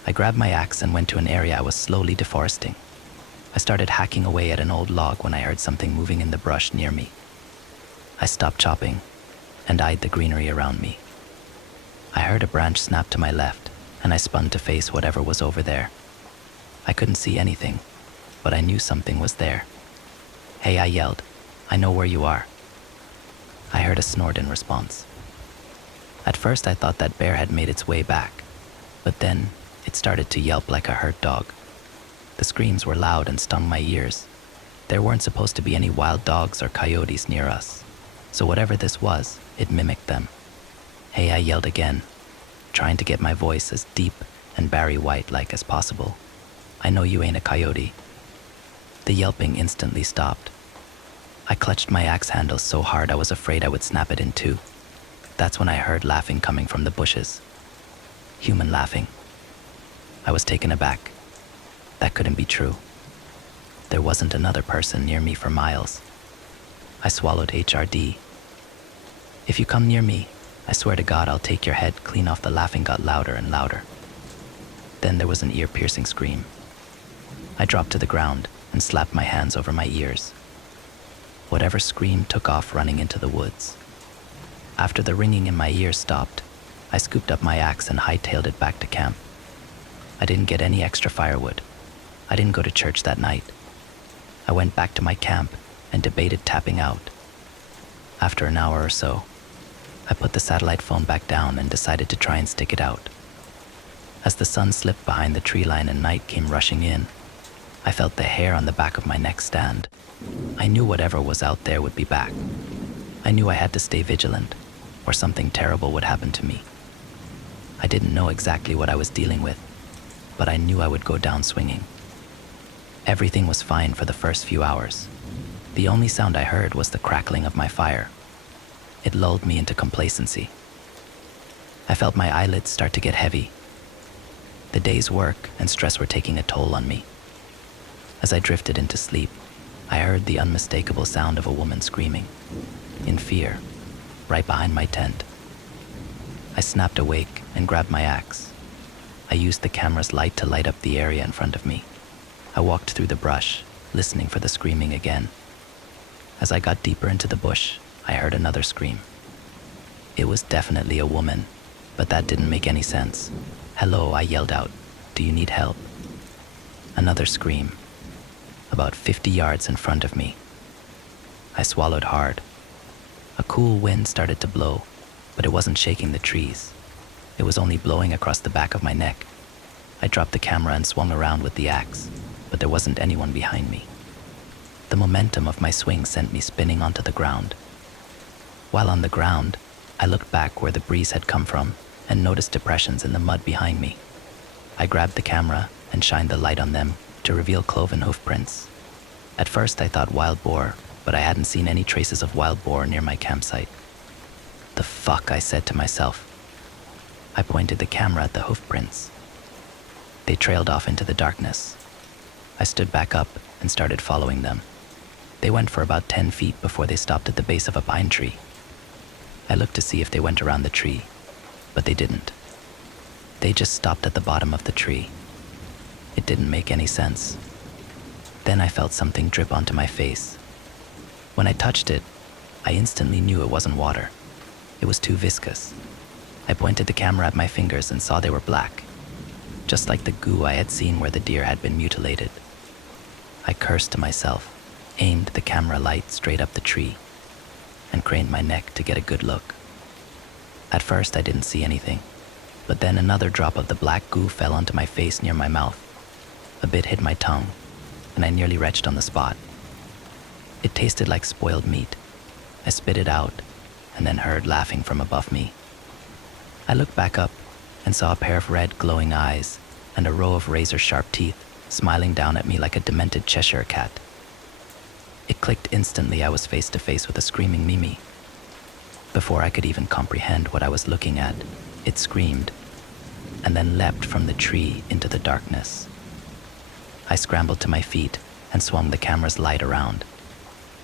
I grabbed my axe and went to an area I was slowly deforesting. I started hacking away at an old log when I heard something moving in the brush near me. I stopped chopping and eyed the greenery around me. I heard a branch snap to my left, and I spun to face whatever was over there. I couldn't see anything, but I knew something was there. "Hey," I yelled. "I know where you are." I heard a snort in response. At first I thought that bear had made its way back, but then it started to yelp like a hurt dog. The screams were loud and stung my ears. There weren't supposed to be any wild dogs or coyotes near us, so whatever this was, it mimicked them. "Hey," I yelled again, trying to get my voice as deep and Barry White-like as possible. "I know you ain't a coyote." The yelping instantly stopped. I clutched my axe handle so hard I was afraid I would snap it in two. That's when I heard laughing coming from the bushes. Human laughing. I was taken aback. That couldn't be true. There wasn't another person near me for miles. I swallowed HRD. "If you come near me, I swear to God I'll take your head clean off." The laughing got louder and louder. Then there was an ear-piercing scream. I dropped to the ground and slapped my hands over my ears. Whatever scream took off running into the woods. After the ringing in my ears stopped, I scooped up my axe and hightailed it back to camp. I didn't get any extra firewood. I didn't go to church that night. I went back to my camp and debated tapping out. After an hour or so, I put the satellite phone back down and decided to try and stick it out. As the sun slipped behind the tree line and night came rushing in, I felt the hair on the back of my neck stand. I knew whatever was out there would be back. I knew I had to stay vigilant, or something terrible would happen to me. I didn't know exactly what I was dealing with, but I knew I would go down swinging. Everything was fine for the first few hours. The only sound I heard was the crackling of my fire. It lulled me into complacency. I felt my eyelids start to get heavy. The day's work and stress were taking a toll on me. As I drifted into sleep, I heard the unmistakable sound of a woman screaming, in fear, right behind my tent. I snapped awake and grabbed my axe. I used the camera's light to light up the area in front of me. I walked through the brush, listening for the screaming again. As I got deeper into the bush, I heard another scream. It was definitely a woman, but that didn't make any sense. "Hello," I yelled out. "Do you need help?" Another scream, about 50 yards in front of me. I swallowed hard. A cool wind started to blow, but it wasn't shaking the trees. It was only blowing across the back of my neck. I dropped the camera and swung around with the axe, but there wasn't anyone behind me. The momentum of my swing sent me spinning onto the ground. While on the ground, I looked back where the breeze had come from and noticed depressions in the mud behind me. I grabbed the camera and shined the light on them to reveal cloven hoof prints. At first I thought wild boar, but I hadn't seen any traces of wild boar near my campsite. "The fuck," I said to myself. I pointed the camera at the hoof prints. They trailed off into the darkness. I stood back up and started following them. They went for about 10 feet before they stopped at the base of a pine tree. I looked to see if they went around the tree, but they didn't. They just stopped at the bottom of the tree. It didn't make any sense. Then I felt something drip onto my face. When I touched it, I instantly knew it wasn't water. It was too viscous. I pointed the camera at my fingers and saw they were black, just like the goo I had seen where the deer had been mutilated. I cursed to myself, aimed the camera light straight up the tree, and craned my neck to get a good look. At first I didn't see anything, but then another drop of the black goo fell onto my face near my mouth. A bit hit my tongue, and I nearly retched on the spot. It tasted like spoiled meat. I spit it out, and then heard laughing from above me. I looked back up and saw a pair of red glowing eyes and a row of razor-sharp teeth, smiling down at me like a demented Cheshire cat. It clicked instantly. I was face to face with a screaming Mimi. Before I could even comprehend what I was looking at, it screamed, and then leapt from the tree into the darkness. I scrambled to my feet and swung the camera's light around.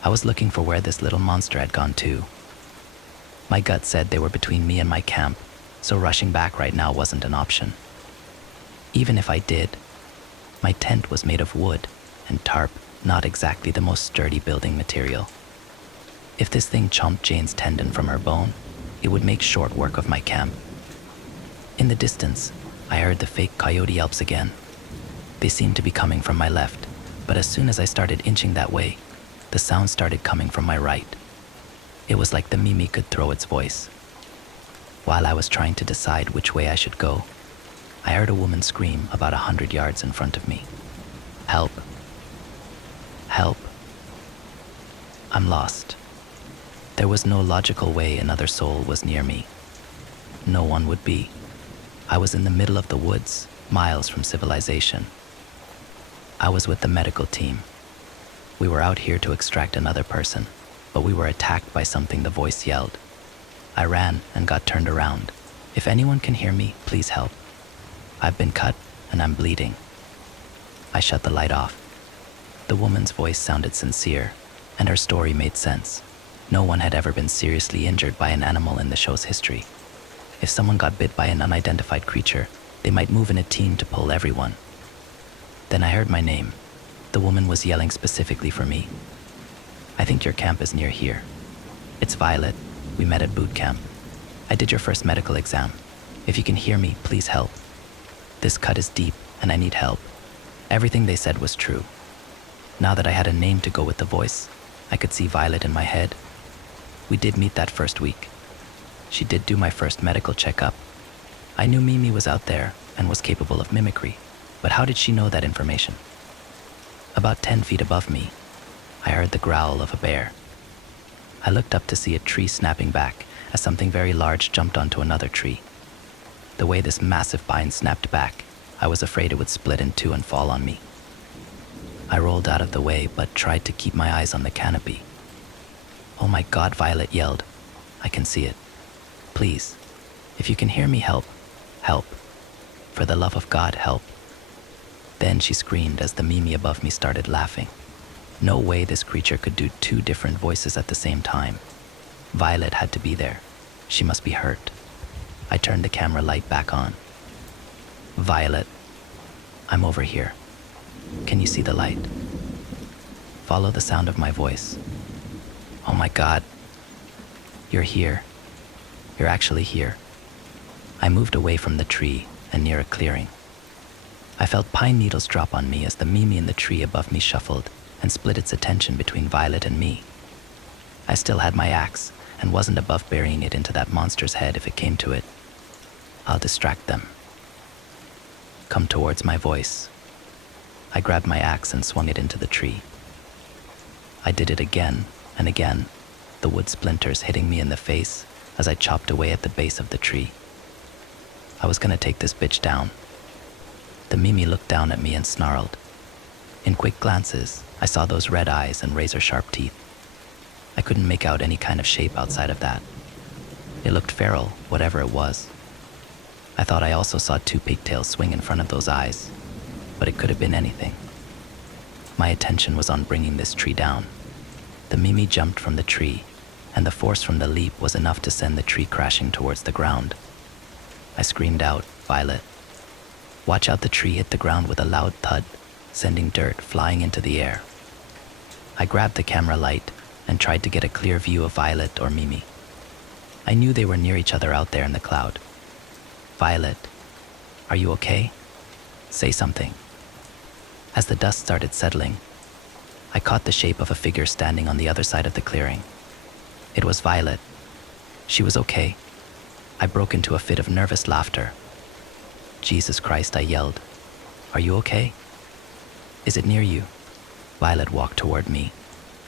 I was looking for where this little monster had gone to. My gut said they were between me and my camp, so rushing back right now wasn't an option. Even if I did, my tent was made of wood and tarp, not exactly the most sturdy building material. If this thing chomped Jane's tendon from her bone, it would make short work of my camp. In the distance, I heard the fake coyote yelps again. They seemed to be coming from my left, but as soon as I started inching that way, the sound started coming from my right. It was like the Mimi could throw its voice. While I was trying to decide which way I should go, I heard a woman scream about 100 yards in front of me. Help. Help. I'm lost. There was no logical way another soul was near me. No one would be. I was in the middle of the woods, miles from civilization. I was with the medical team. We were out here to extract another person, but we were attacked by something the voice yelled. I ran and got turned around. If anyone can hear me, please help. I've been cut and I'm bleeding. I shut the light off. The woman's voice sounded sincere, and her story made sense. No one had ever been seriously injured by an animal in the show's history. If someone got bit by an unidentified creature, they might move in a team to pull everyone. Then I heard my name. The woman was yelling specifically for me. I think your camp is near here. It's Violet. We met at boot camp. I did your first medical exam. If you can hear me, please help. This cut is deep and I need help. Everything they said was true. Now that I had a name to go with the voice, I could see Violet in my head. We did meet that first week. She did do my first medical checkup. I knew Mimi was out there and was capable of mimicry, but how did she know that information? About 10 feet above me, I heard the growl of a bear. I looked up to see a tree snapping back as something very large jumped onto another tree. The way this massive pine snapped back, I was afraid it would split in two and fall on me. I rolled out of the way but tried to keep my eyes on the canopy. Oh my God, Violet yelled. I can see it. Please, if you can hear me, help. Help. For the love of God, help. Then she screamed as the Mimi above me started laughing. No way this creature could do two different voices at the same time. Violet had to be there. She must be hurt. I turned the camera light back on. Violet, I'm over here. Can you see the light? Follow the sound of my voice. Oh my God. You're here. You're actually here. I moved away from the tree and near a clearing. I felt pine needles drop on me as the Mimi in the tree above me shuffled and split its attention between Violet and me. I still had my axe and wasn't above burying it into that monster's head if it came to it. I'll distract them. Come towards my voice. I grabbed my axe and swung it into the tree. I did it again and again, the wood splinters hitting me in the face as I chopped away at the base of the tree. I was gonna take this bitch down. The Mimi looked down at me and snarled. In quick glances, I saw those red eyes and razor-sharp teeth. I couldn't make out any kind of shape outside of that. It looked feral, whatever it was. I thought I also saw two pigtails swing in front of those eyes, but it could have been anything. My attention was on bringing this tree down. The Mimi jumped from the tree, and the force from the leap was enough to send the tree crashing towards the ground. I screamed out, Violet. Watch out, the tree hit the ground with a loud thud, sending dirt flying into the air. I grabbed the camera light and tried to get a clear view of Violet or Mimi. I knew they were near each other out there in the cloud. Violet, are you okay? Say something. As the dust started settling, I caught the shape of a figure standing on the other side of the clearing. It was Violet. She was okay. I broke into a fit of nervous laughter. Jesus Christ, I yelled. Are you okay? Is it near you? Violet walked toward me,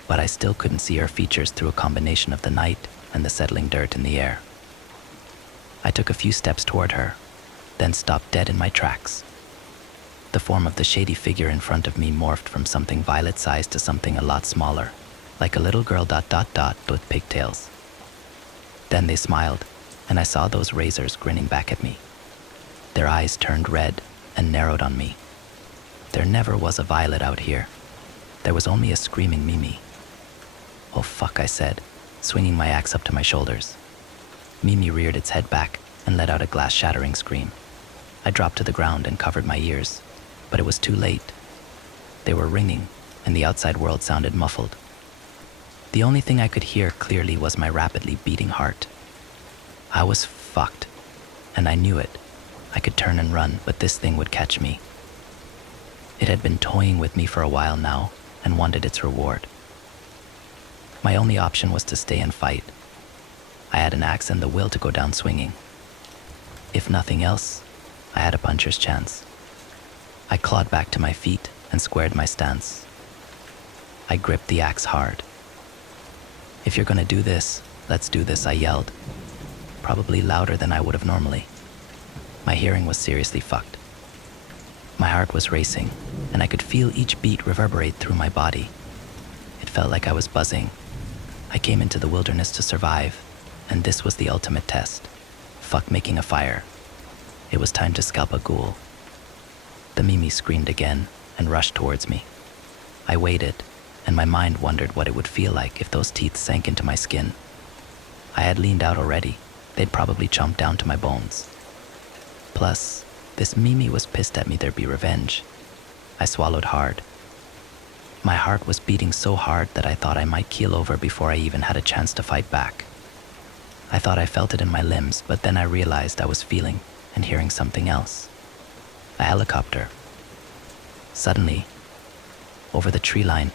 but I still couldn't see her features through a combination of the night and the settling dirt in the air. I took a few steps toward her, then stopped dead in my tracks. The form of the shady figure in front of me morphed from something violet-sized to something a lot smaller, like a little girl ... with pigtails. Then they smiled, and I saw those razors grinning back at me. Their eyes turned red and narrowed on me. There never was a violet out here. There was only a screaming Mimi. "Oh fuck," I said, swinging my axe up to my shoulders. Mimi reared its head back and let out a glass-shattering scream. I dropped to the ground and covered my ears, but it was too late. They were ringing, and the outside world sounded muffled. The only thing I could hear clearly was my rapidly beating heart. I was fucked, and I knew it. I could turn and run, but this thing would catch me. It had been toying with me for a while now and wanted its reward. My only option was to stay and fight. I had an axe and the will to go down swinging. If nothing else, I had a puncher's chance. I clawed back to my feet and squared my stance. I gripped the axe hard. "If you're gonna do this, let's do this," I yelled, probably louder than I would have normally. My hearing was seriously fucked. My heart was racing, and I could feel each beat reverberate through my body. It felt like I was buzzing. I came into the wilderness to survive, and this was the ultimate test. Fuck making a fire. It was time to scalp a ghoul. The Mimi screamed again and rushed towards me. I waited, and my mind wondered what it would feel like if those teeth sank into my skin. I had leaned out already. They'd probably chomped down to my bones. Plus, this Mimi was pissed at me there'd be revenge. I swallowed hard. My heart was beating so hard that I thought I might keel over before I even had a chance to fight back. I thought I felt it in my limbs, but then I realized I was feeling and hearing something else. A helicopter. Suddenly, over the tree line,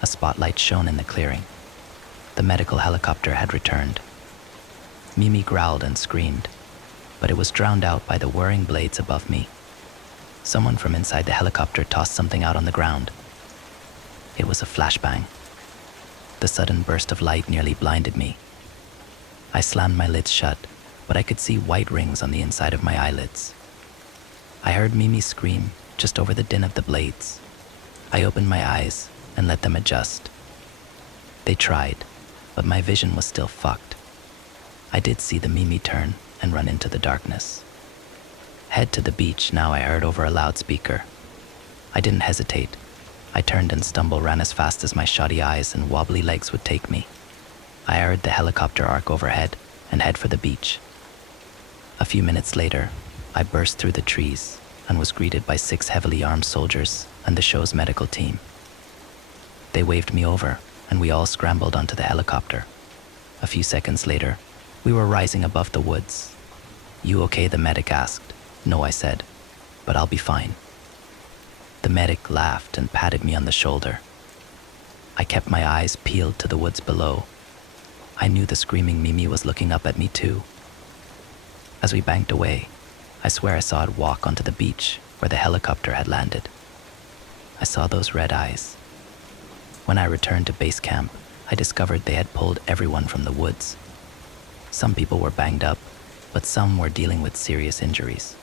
a spotlight shone in the clearing. The medical helicopter had returned. Mimi growled and screamed, but it was drowned out by the whirring blades above me. Someone from inside the helicopter tossed something out on the ground. It was a flashbang. The sudden burst of light nearly blinded me. I slammed my lids shut, but I could see white rings on the inside of my eyelids. I heard Mimi scream just over the din of the blades. I opened my eyes and let them adjust. They tried, but my vision was still fucked. I did see the Mimi turn and run into the darkness. Head to the beach, now I heard over a loudspeaker. I didn't hesitate. I turned and ran as fast as my shoddy eyes and wobbly legs would take me. I heard the helicopter arc overhead and head for the beach. A few minutes later, I burst through the trees and was greeted by 6 heavily armed soldiers and the show's medical team. They waved me over, and we all scrambled onto the helicopter. A few seconds later, we were rising above the woods. "You okay?" the medic asked. "No," I said, "but I'll be fine." The medic laughed and patted me on the shoulder. I kept my eyes peeled to the woods below. I knew the screaming Mimi was looking up at me too. As we banked away, I swear I saw it walk onto the beach where the helicopter had landed. I saw those red eyes. When I returned to base camp, I discovered they had pulled everyone from the woods. Some people were banged up, but some were dealing with serious injuries.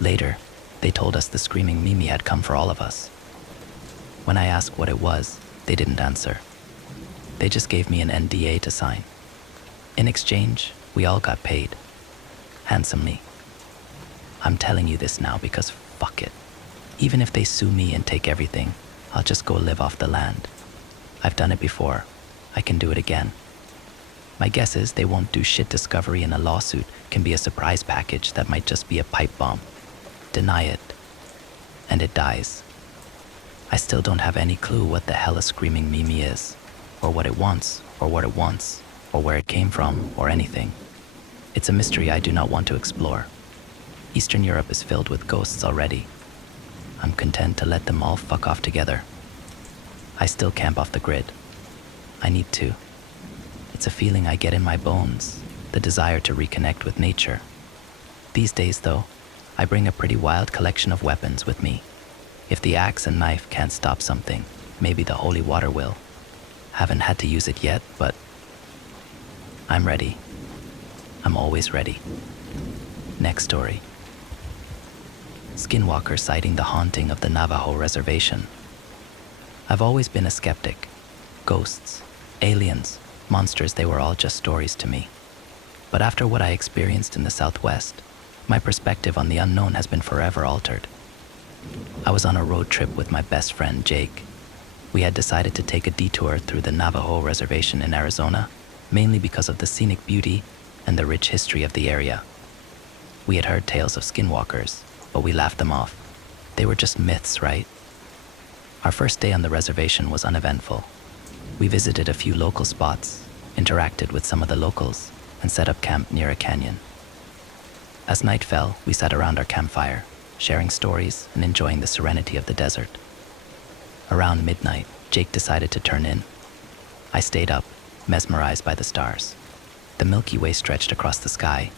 Later, they told us the screaming Mimi had come for all of us. When I asked what it was, they didn't answer. They just gave me an NDA to sign. In exchange, we all got paid. Handsomely. I'm telling you this now because fuck it. Even if they sue me and take everything, I'll just go live off the land. I've done it before. I can do it again. My guess is they won't do shit. Discovery in a lawsuit can be a surprise package that might just be a pipe bomb. Deny it, and it dies. I still don't have any clue what the hell a screaming Mimi is, or what it wants, or what it wants, or where it came from, or anything. It's a mystery I do not want to explore. Eastern Europe is filled with ghosts already. I'm content to let them all fuck off together. I still camp off the grid. I need to. It's a feeling I get in my bones, the desire to reconnect with nature. These days, though, I bring a pretty wild collection of weapons with me. If the axe and knife can't stop something, maybe the holy water will. Haven't had to use it yet, but I'm ready. I'm always ready. Next story. Skinwalker citing the haunting of the Navajo reservation. I've always been a skeptic. Ghosts, aliens, monsters, they were all just stories to me. But after what I experienced in the Southwest, my perspective on the unknown has been forever altered. I was on a road trip with my best friend, Jake. We had decided to take a detour through the Navajo reservation in Arizona, mainly because of the scenic beauty and the rich history of the area. We had heard tales of skinwalkers, but we laughed them off. They were just myths, right? Our first day on the reservation was uneventful. We visited a few local spots, interacted with some of the locals, and set up camp near a canyon. As night fell, we sat around our campfire, sharing stories and enjoying the serenity of the desert. Around midnight, Jake decided to turn in. I stayed up, mesmerized by the stars. The Milky Way stretched across the sky,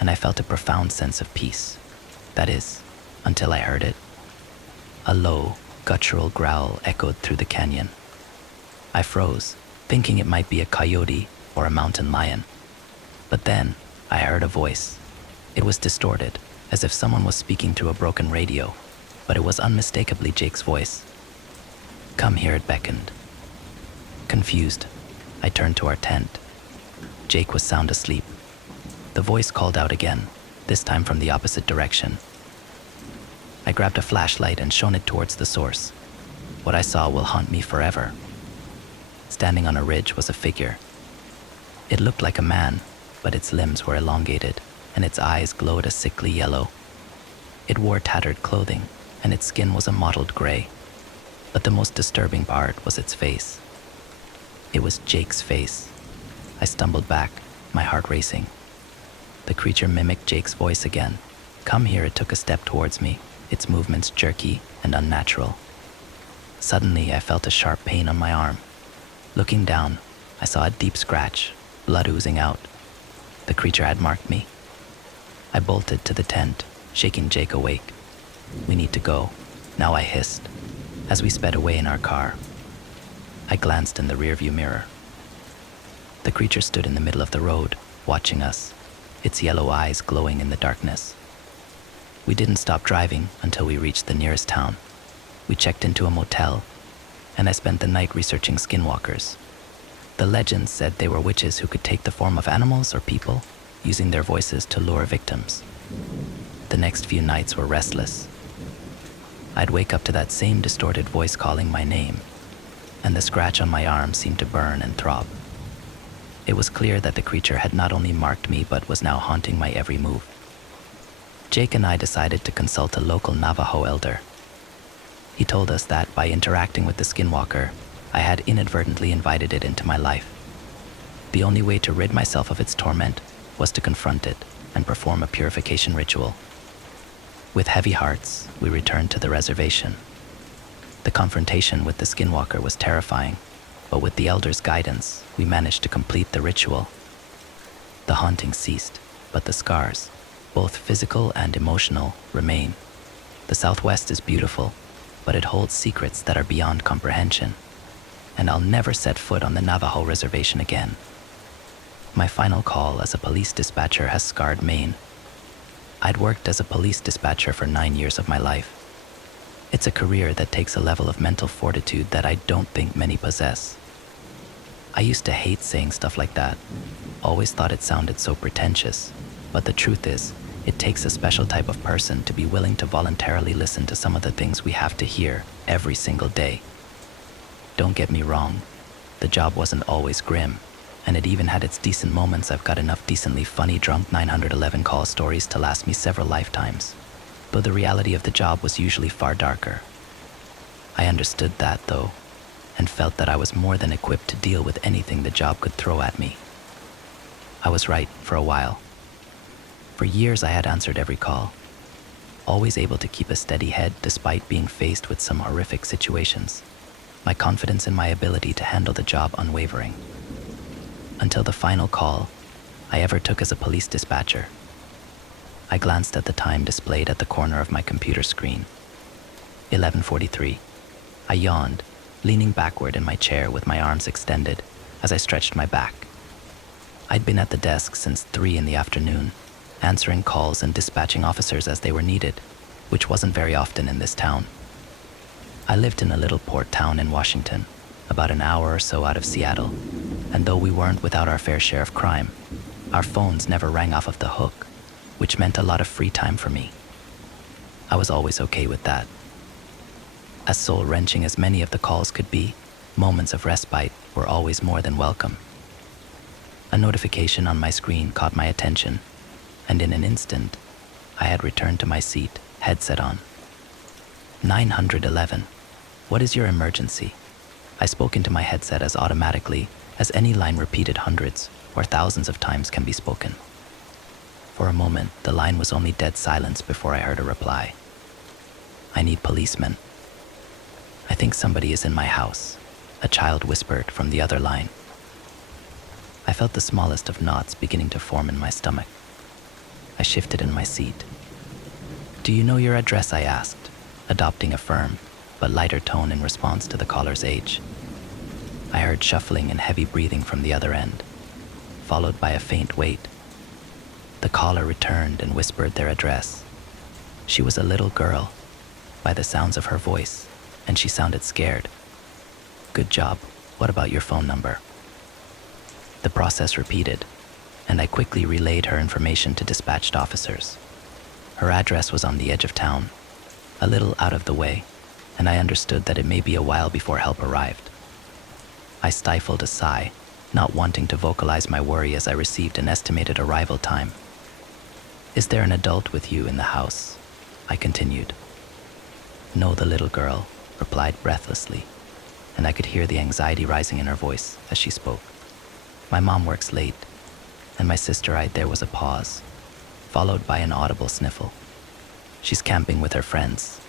and I felt a profound sense of peace. That is, until I heard it. A low, guttural growl echoed through the canyon. I froze, thinking it might be a coyote or a mountain lion. But then, I heard a voice. It was distorted, as if someone was speaking through a broken radio, but it was unmistakably Jake's voice. "Come here," it beckoned. Confused, I turned to our tent. Jake was sound asleep. The voice called out again, this time from the opposite direction. I grabbed a flashlight and shone it towards the source. What I saw will haunt me forever. Standing on a ridge was a figure. It looked like a man, but its limbs were elongated, and its eyes glowed a sickly yellow. It wore tattered clothing, and its skin was a mottled gray. But the most disturbing part was its face. It was Jake's face. I stumbled back, my heart racing. The creature mimicked Jake's voice again. "Come here," it took a step towards me, its movements jerky and unnatural. Suddenly, I felt a sharp pain on my arm. Looking down, I saw a deep scratch, blood oozing out. The creature had marked me. I bolted to the tent, shaking Jake awake. "We need to go," now I hissed, as we sped away in our car. I glanced in the rearview mirror. The creature stood in the middle of the road, watching us, its yellow eyes glowing in the darkness. We didn't stop driving until we reached the nearest town. We checked into a motel, and I spent the night researching skinwalkers. The legends said they were witches who could take the form of animals or people, using their voices to lure victims. The next few nights were restless. I'd wake up to that same distorted voice calling my name, and the scratch on my arm seemed to burn and throb. It was clear that the creature had not only marked me but was now haunting my every move. Jake and I decided to consult a local Navajo elder. He told us that by interacting with the skinwalker, I had inadvertently invited it into my life. The only way to rid myself of its torment was to confront it and perform a purification ritual. With heavy hearts, we returned to the reservation. The confrontation with the skinwalker was terrifying, but with the elder's guidance, we managed to complete the ritual. The haunting ceased, but the scars, both physical and emotional, remain. The Southwest is beautiful, but it holds secrets that are beyond comprehension, and I'll never set foot on the Navajo reservation again. My final call as a police dispatcher has scarred Maine. I'd worked as a police dispatcher for 9 years of my life. It's a career that takes a level of mental fortitude that I don't think many possess. I used to hate saying stuff like that, always thought it sounded so pretentious, but the truth is, it takes a special type of person to be willing to voluntarily listen to some of the things we have to hear every single day. Don't get me wrong, the job wasn't always grim, and it even had its decent moments. I've got enough decently funny drunk 911 call stories to last me several lifetimes, though the reality of the job was usually far darker. I understood that, though, and felt that I was more than equipped to deal with anything the job could throw at me. I was right for a while. For years I had answered every call, always able to keep a steady head despite being faced with some horrific situations. My confidence in my ability to handle the job unwavering. Until the final call I ever took as a police dispatcher. I glanced at the time displayed at the corner of my computer screen. 11:43. I yawned, leaning backward in my chair with my arms extended as I stretched my back. I'd been at the desk since 3 in the afternoon, answering calls and dispatching officers as they were needed. which wasn't very often in this town. I lived in a little port town in Washington, about an hour or so out of Seattle, and though we weren't without our fair share of crime, our phones never rang off of the hook, which meant a lot of free time for me. I was always okay with that. As soul-wrenching as many of the calls could be, moments of respite were always more than welcome. A notification on my screen caught my attention, and in an instant, I had returned to my seat, headset on. 911. What is your emergency? I spoke into my headset as automatically as any line repeated hundreds or thousands of times can be spoken. For a moment, the line was only dead silence before I heard a reply. I need policemen. I think somebody is in my house, a child whispered from the other line. I felt the smallest of knots beginning to form in my stomach. I shifted in my seat. Do you know your address? I asked, adopting a firm but lighter tone in response to the caller's age. I heard shuffling and heavy breathing from the other end, followed by a faint wait. The caller returned and whispered their address. She was a little girl, by the sounds of her voice, and she sounded scared. Good job. What about your phone number? The process repeated, and I quickly relayed her information to dispatched officers. Her address was on the edge of town, a little out of the way, and I understood that it may be a while before help arrived. I stifled a sigh, not wanting to vocalize my worry as I received an estimated arrival time. Is there an adult with you in the house? I continued. No, the little girl replied breathlessly, and I could hear the anxiety rising in her voice as she spoke. My mom works late, and my sister. There was a pause, followed by an audible sniffle. She's camping with her friends.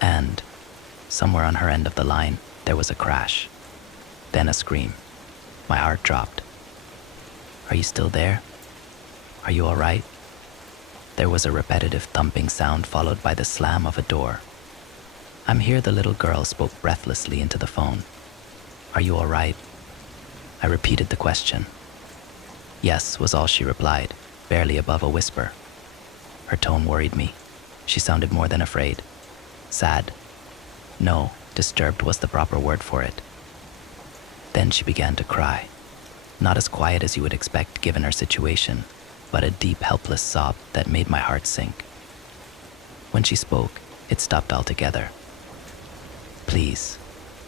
And, somewhere on her end of the line, there was a crash. Then a scream. My heart dropped. Are you still there? Are you all right? There was a repetitive thumping sound followed by the slam of a door. I'm here, the little girl spoke breathlessly into the phone. Are you all right? I repeated the question. Yes, was all she replied, barely above a whisper. Her tone worried me. She sounded more than afraid. Sad. No, disturbed was the proper word for it. Then she began to cry. Not as quiet as you would expect given her situation, but a deep, helpless sob that made my heart sink. When she spoke, it stopped altogether. Please,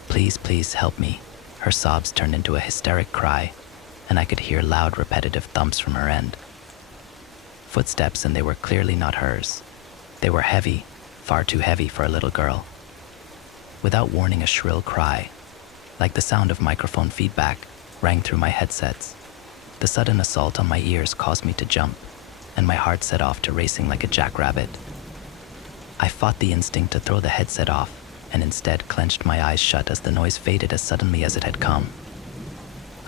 please, please help me. Her sobs turned into a hysteric cry, and I could hear loud, repetitive thumps from her end. Footsteps, and they were clearly not hers. They were heavy, far too heavy for a little girl. Without warning, a shrill cry, like the sound of microphone feedback, rang through my headsets. The sudden assault on my ears caused me to jump, and my heart set off to racing like a jackrabbit. I fought the instinct to throw the headset off, and instead clenched my eyes shut as the noise faded as suddenly as it had come.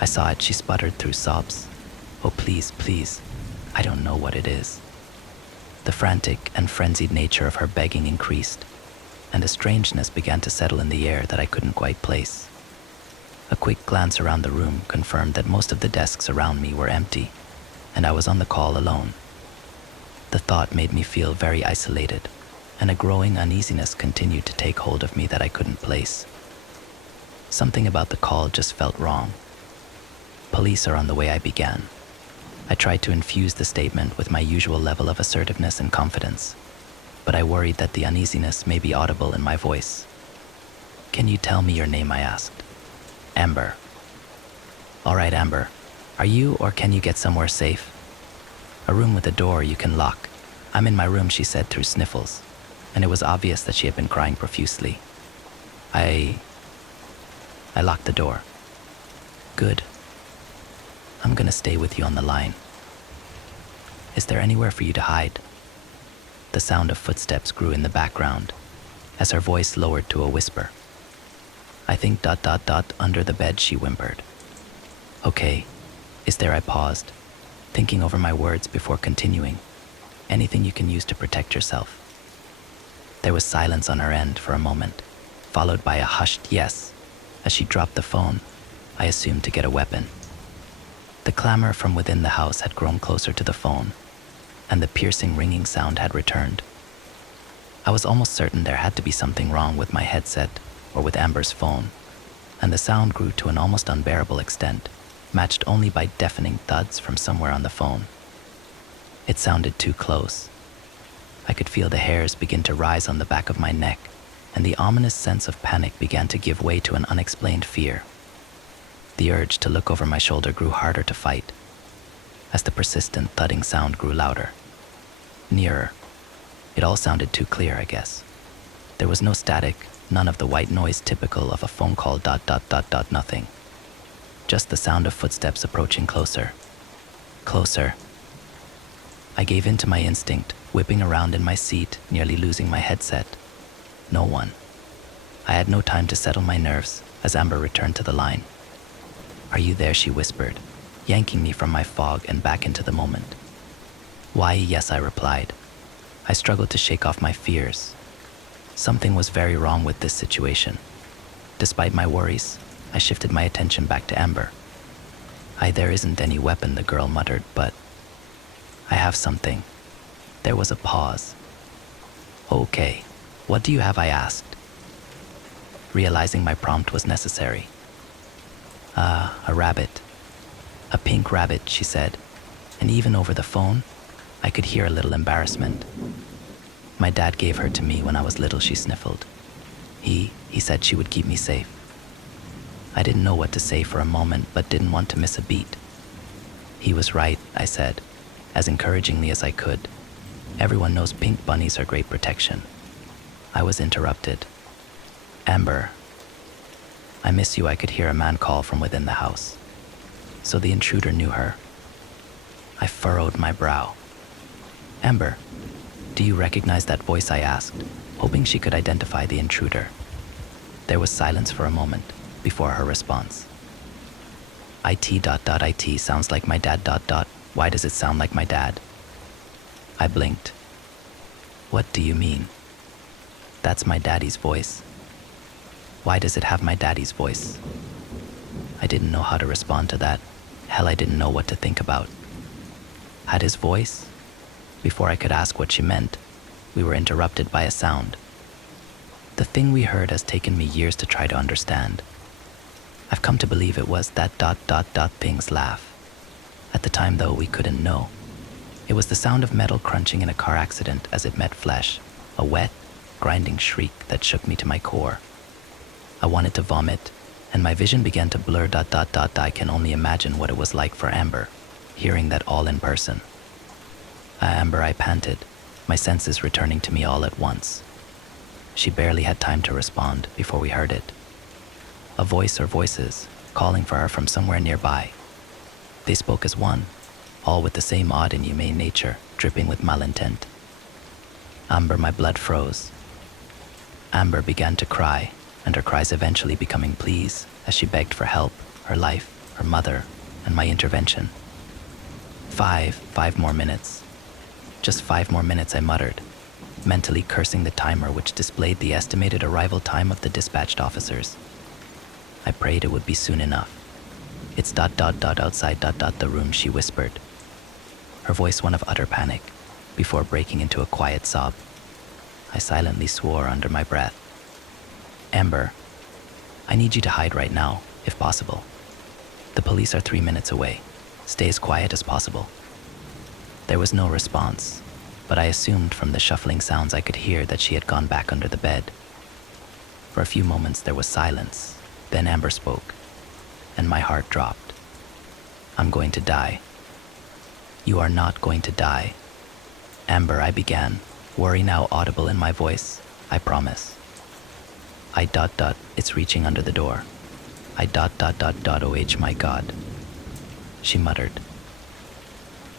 I saw it, she sputtered through sobs. Oh, please, please, I don't know what it is. The frantic and frenzied nature of her begging increased, and a strangeness began to settle in the air that I couldn't quite place. A quick glance around the room confirmed that most of the desks around me were empty, and I was on the call alone. The thought made me feel very isolated, and a growing uneasiness continued to take hold of me that I couldn't place. Something about the call just felt wrong. Police are on the way, I began. I tried to infuse the statement with my usual level of assertiveness and confidence, but I worried that the uneasiness may be audible in my voice. Can you tell me your name? I asked. Amber. All right, Amber. Are you, or can you get somewhere safe? A room with a door you can lock. I'm in my room, she said through sniffles, and it was obvious that she had been crying profusely. I locked the door. Good. I'm gonna stay with you on the line. Is there anywhere for you to hide? The sound of footsteps grew in the background, as her voice lowered to a whisper. I think ... under the bed, she whimpered. Okay. Is there? I paused, thinking over my words before continuing. Anything you can use to protect yourself. There was silence on her end for a moment, followed by a hushed yes. As she dropped the phone, I assumed to get a weapon. The clamor from within the house had grown closer to the phone, and the piercing ringing sound had returned. I was almost certain there had to be something wrong with my headset or with Amber's phone, and the sound grew to an almost unbearable extent, matched only by deafening thuds from somewhere on the phone. It sounded too close. I could feel the hairs begin to rise on the back of my neck, and the ominous sense of panic began to give way to an unexplained fear. The urge to look over my shoulder grew harder to fight, as the persistent thudding sound grew louder. Nearer. It all sounded too clear, I guess. There was no static, none of the white noise typical of a phone call ... nothing. Just the sound of footsteps approaching closer. Closer. I gave in to my instinct, whipping around in my seat, nearly losing my headset. No one. I had no time to settle my nerves as Amber returned to the line. "Are you there?" she whispered, yanking me from my fog and back into the moment. "Why, yes," I replied. I struggled to shake off my fears. Something was very wrong with this situation. Despite my worries, I shifted my attention back to Amber. There isn't any weapon," the girl muttered, "but I have something." There was a pause. "Okay, what do you have?" I asked, realizing my prompt was necessary. A rabbit. A pink rabbit," she said, and even over the phone, I could hear a little embarrassment. "My dad gave her to me when I was little," she sniffled. He said she would keep me safe." I didn't know what to say for a moment, but didn't want to miss a beat. "He was right," I said, as encouragingly as I could. "Everyone knows pink bunnies are great protection." I was interrupted. "Amber, I miss you," I could hear a man call from within the house. So the intruder knew her. I furrowed my brow. "Amber, do you recognize that voice?" I asked, hoping she could identify the intruder. There was silence for a moment before her response. IT sounds like my dad ... Why does it sound like my dad?" I blinked. "What do you mean?" "That's my daddy's voice." "Why does it have my daddy's voice?" I didn't know how to respond to that. Hell, I didn't know what to think about. Had his voice? Before I could ask what she meant, we were interrupted by a sound. The thing we heard has taken me years to try to understand. I've come to believe it was that ... thing's laugh. At the time, though, we couldn't know. It was the sound of metal crunching in a car accident as it met flesh, a wet, grinding shriek that shook me to my core. I wanted to vomit, and my vision began to blur ... I can only imagine what it was like for Amber, hearing that all in person. Amber, I panted, my senses returning to me all at once. She barely had time to respond before we heard it. A voice or voices calling for her from somewhere nearby. They spoke as one, all with the same odd and inhumane nature, dripping with malintent. Amber, my blood froze. Amber began to cry, and her cries eventually becoming pleas as she begged for help, her life, her mother, and my intervention. Five more minutes. Just 5 more minutes, I muttered, mentally cursing the timer which displayed the estimated arrival time of the dispatched officers. I prayed it would be soon enough. "It's ... outside ... the room," she whispered, her voice one of utter panic, before breaking into a quiet sob. I silently swore under my breath. "Amber, I need you to hide right now, if possible. The police are 3 minutes away. Stay as quiet as possible." There was no response, but I assumed from the shuffling sounds I could hear that she had gone back under the bed. For a few moments there was silence, then Amber spoke, and my heart dropped. "I'm going to die." "You are not going to die." "Amber," I began, worry now audible in my voice. "I promise." It's reaching under the door. Oh my God," she muttered.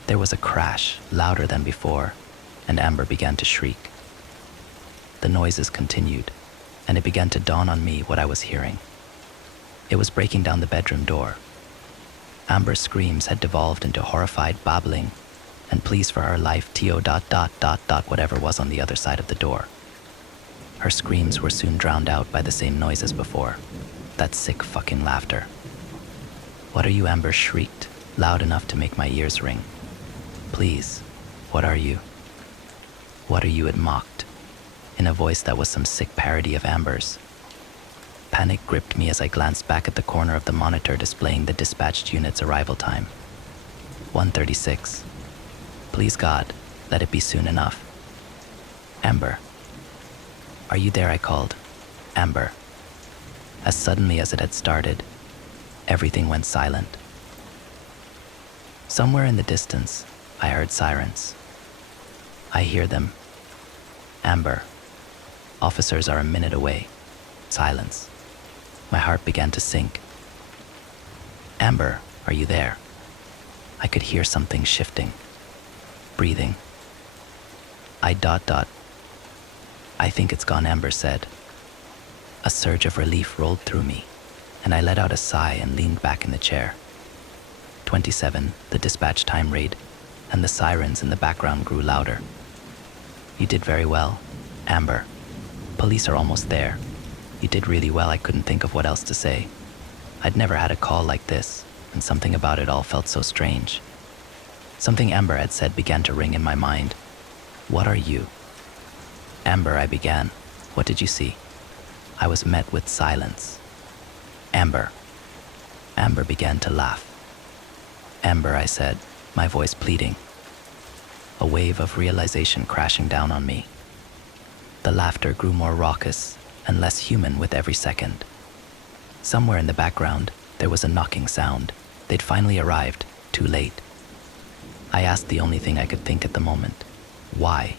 There was a crash, louder than before, and Amber began to shriek. The noises continued, and it began to dawn on me what I was hearing. It was breaking down the bedroom door. Amber's screams had devolved into horrified babbling and pleas for her life, whatever was on the other side of the door. Her screams were soon drowned out by the same noise as before, that sick fucking laughter. "What are you?" Amber shrieked, loud enough to make my ears ring. "Please, what are you?" "What are you?" it mocked. in a voice that was some sick parody of Amber's. Panic gripped me as I glanced back at the corner of the monitor displaying the dispatched unit's arrival time. 1:36. Please God, let it be soon enough. Amber. Are you there? I called. Amber. As suddenly as it had started, everything went silent. Somewhere in the distance, I heard sirens. I hear them. Amber. Officers are a minute away. Silence. My heart began to sink. Amber, are you there? I could hear something shifting. Breathing. I ... I think it's gone, Amber said. A surge of relief rolled through me, and I let out a sigh and leaned back in the chair. 27, the dispatch time read, and the sirens in the background grew louder. You did very well, Amber. Police are almost there. You did really well. I couldn't think of what else to say. I'd never had a call like this, and something about it all felt so strange. Something Amber had said began to ring in my mind. What are you? Amber, I began. What did you see? I was met with silence. Amber. Amber began to laugh. Amber, I said, my voice pleading. A wave of realization crashing down on me. The laughter grew more raucous and less human with every second. Somewhere in the background, there was a knocking sound. They'd finally arrived, too late. I asked the only thing I could think at the moment. Why?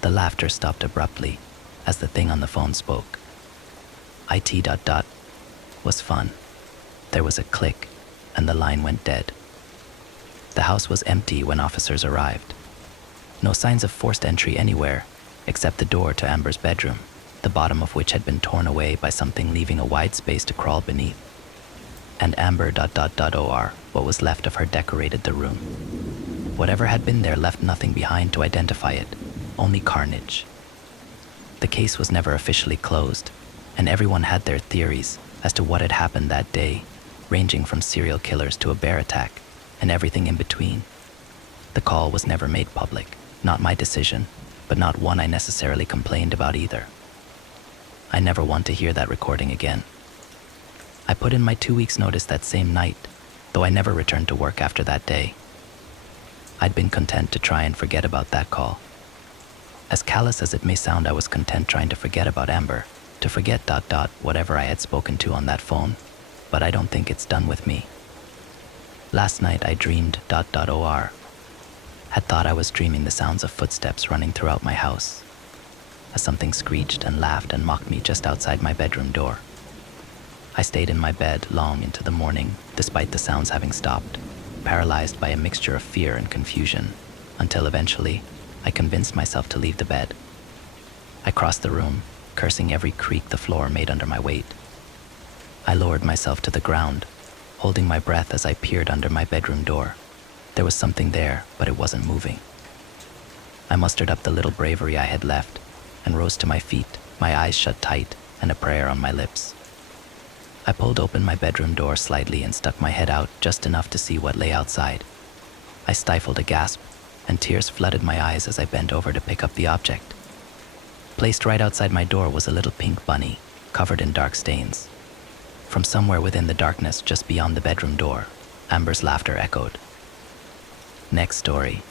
The laughter stopped abruptly as the thing on the phone spoke. IT ... was fun. There was a click, and the line went dead. The house was empty when officers arrived. No signs of forced entry anywhere, except the door to Amber's bedroom, the bottom of which had been torn away by something leaving a wide space to crawl beneath. And Amber ... or what was left of her decorated the room. Whatever had been there left nothing behind to identify it, only carnage. The case was never officially closed, and everyone had their theories as to what had happened that day, ranging from serial killers to a bear attack, and everything in between. The call was never made public, not my decision, but not one I necessarily complained about either. I never want to hear that recording again. I put in my 2 weeks' notice that same night, though I never returned to work after that day. I'd been content to try and forget about that call. As callous as it may sound, I was content trying to forget about Amber, to forget ... whatever I had spoken to on that phone, but I don't think it's done with me. Last night I dreamed ... had thought I was dreaming the sounds of footsteps running throughout my house, as something screeched and laughed and mocked me just outside my bedroom door. I stayed in my bed long into the morning, despite the sounds having stopped, paralyzed by a mixture of fear and confusion, until eventually I convinced myself to leave the bed. I crossed the room, cursing every creak the floor made under my weight. I lowered myself to the ground, holding my breath as I peered under my bedroom door. There was something there, but it wasn't moving. I mustered up the little bravery I had left and rose to my feet, my eyes shut tight and a prayer on my lips. I pulled open my bedroom door slightly and stuck my head out just enough to see what lay outside. I stifled a gasp, and tears flooded my eyes as I bent over to pick up the object. Placed right outside my door was a little pink bunny, covered in dark stains. From somewhere within the darkness just beyond the bedroom door, Amber's laughter echoed. Next story.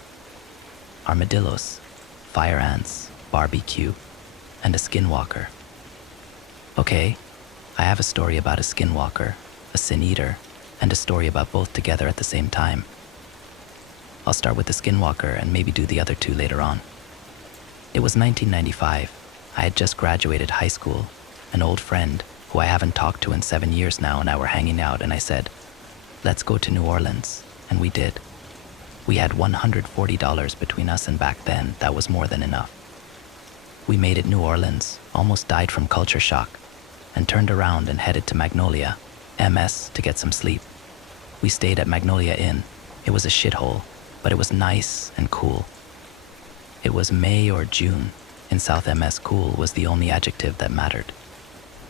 Armadillos, fire ants, barbecue, and a skinwalker. Okay, I have a story about a skinwalker, a sin eater, and a story about both together at the same time. I'll start with the skinwalker and maybe do the other two later on. It was 1995. I had just graduated high school. An old friend, who I haven't talked to in 7 years now, and I were hanging out, and I said, let's go to New Orleans, and we did. We had $140 between us, and back then, that was more than enough. We made it New Orleans, almost died from culture shock, and turned around and headed to Magnolia, MS, to get some sleep. We stayed at Magnolia Inn. It was a shithole, but it was nice and cool. It was May or June. In South MS, cool was the only adjective that mattered.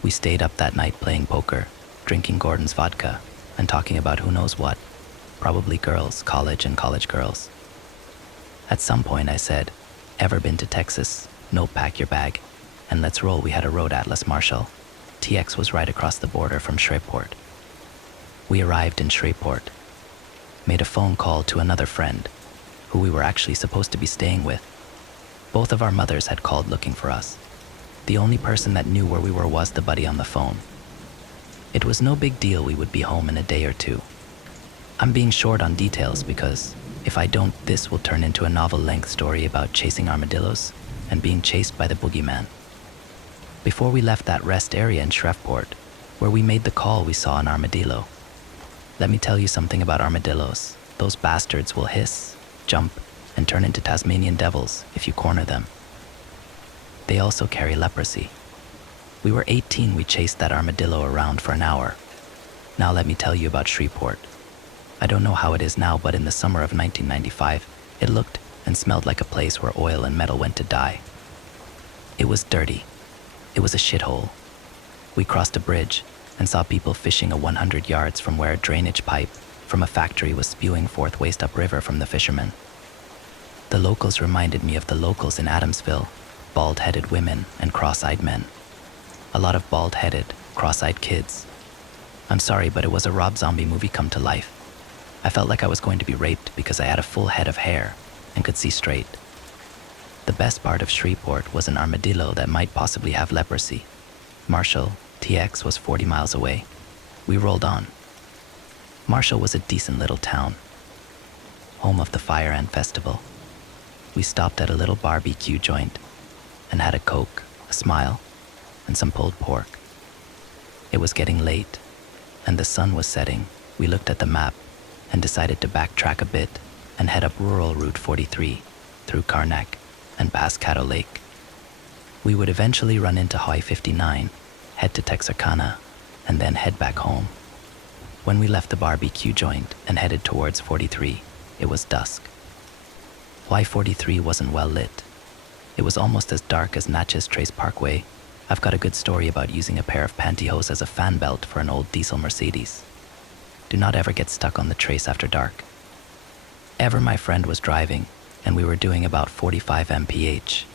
We stayed up that night playing poker, drinking Gordon's vodka, and talking about who knows what. Probably girls, college and college girls. At some point I said, ever been to Texas? No, pack your bag, and let's roll. We had a road atlas, Marshall. TX was right across the border from Shreveport. We arrived in Shreveport, made a phone call to another friend, who we were actually supposed to be staying with. Both of our mothers had called looking for us. The only person that knew where we were was the buddy on the phone. It was no big deal, we would be home in a day or two. I'm being short on details because if I don't, this will turn into a novel-length story about chasing armadillos and being chased by the boogeyman. Before we left that rest area in Shreveport, where we made the call, we saw an armadillo. Let me tell you something about armadillos. Those bastards will hiss, jump, and turn into Tasmanian devils if you corner them. They also carry leprosy. We were 18, we chased that armadillo around for an hour. Now let me tell you about Shreveport. I don't know how it is now, but in the summer of 1995, it looked and smelled like a place where oil and metal went to die. It was dirty. It was a shithole. We crossed a bridge and saw people fishing 100 yards from where a drainage pipe from a factory was spewing forth waste upriver from the fishermen. The locals reminded me of the locals in Adamsville, bald-headed women and cross-eyed men. A lot of bald-headed, cross-eyed kids. I'm sorry, but it was a Rob Zombie movie come to life. I felt like I was going to be raped because I had a full head of hair and could see straight. The best part of Shreveport was an armadillo that might possibly have leprosy. Marshall, TX, was 40 miles away. We rolled on. Marshall was a decent little town, home of the Fire Ant Festival. We stopped at a little barbecue joint and had a Coke, a smile, and some pulled pork. It was getting late, and the sun was setting. We looked at the map and decided to backtrack a bit and head up rural Route 43 through Karnak and past Caddo Lake. We would eventually run into Highway 59, head to Texarkana, and then head back home. When we left the barbecue joint and headed towards 43, it was dusk. Highway 43 wasn't well lit. It was almost as dark as Natchez Trace Parkway. I've got a good story about using a pair of pantyhose as a fan belt for an old diesel Mercedes. Do not ever get stuck on the trace after dark. Ever my friend was driving, and we were doing about 45 mph.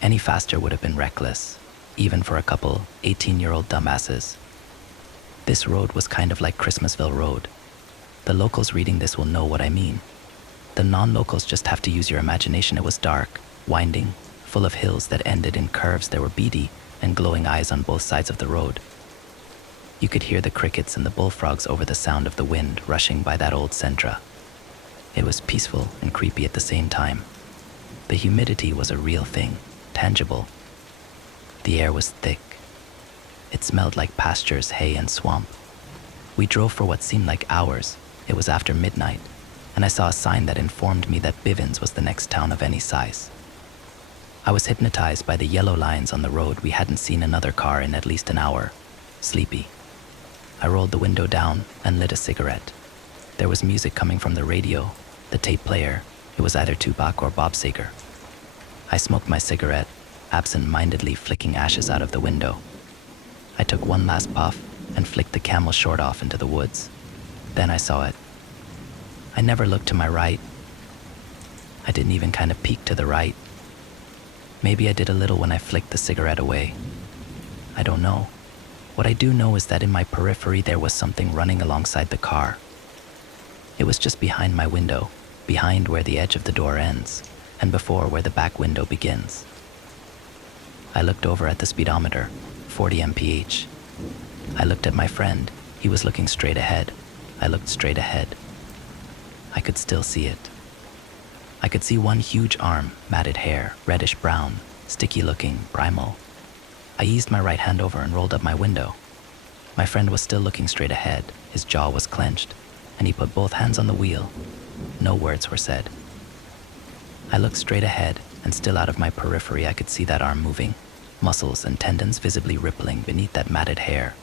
Any faster would have been reckless, even for a couple 18-year-old dumbasses. This road was kind of like Christmasville Road. The locals reading this will know what I mean. The non-locals just have to use your imagination. It was dark, winding, full of hills that ended in curves. There were beady and glowing eyes on both sides of the road. You could hear the crickets and the bullfrogs over the sound of the wind rushing by that old Sentra. It was peaceful and creepy at the same time. The humidity was a real thing, tangible. The air was thick. It smelled like pastures, hay, and swamp. We drove for what seemed like hours. It was after midnight, and I saw a sign that informed me that Bivens was the next town of any size. I was hypnotized by the yellow lines on the road. We hadn't seen another car in at least an hour. Sleepy. I rolled the window down and lit a cigarette. There was music coming from the radio, the tape player. It was either Tupac or Bob Seger. I smoked my cigarette, absent-mindedly flicking ashes out of the window. I took one last puff and flicked the Camel short off into the woods. Then I saw it. I never looked to my right. I didn't even kind of peek to the right. Maybe I did a little when I flicked the cigarette away. I don't know. What I do know is that in my periphery there was something running alongside the car. It was just behind my window, behind where the edge of the door ends, and before where the back window begins. I looked over at the speedometer, 40 mph. I looked at my friend. He was looking straight ahead. I looked straight ahead. I could still see it. I could see one huge arm, matted hair, reddish-brown, sticky-looking, primal. I eased my right hand over and rolled up my window. My friend was still looking straight ahead. His jaw was clenched, and he put both hands on the wheel. No words were said. I looked straight ahead, and still out of my periphery I could see that arm moving, muscles and tendons visibly rippling beneath that matted hair.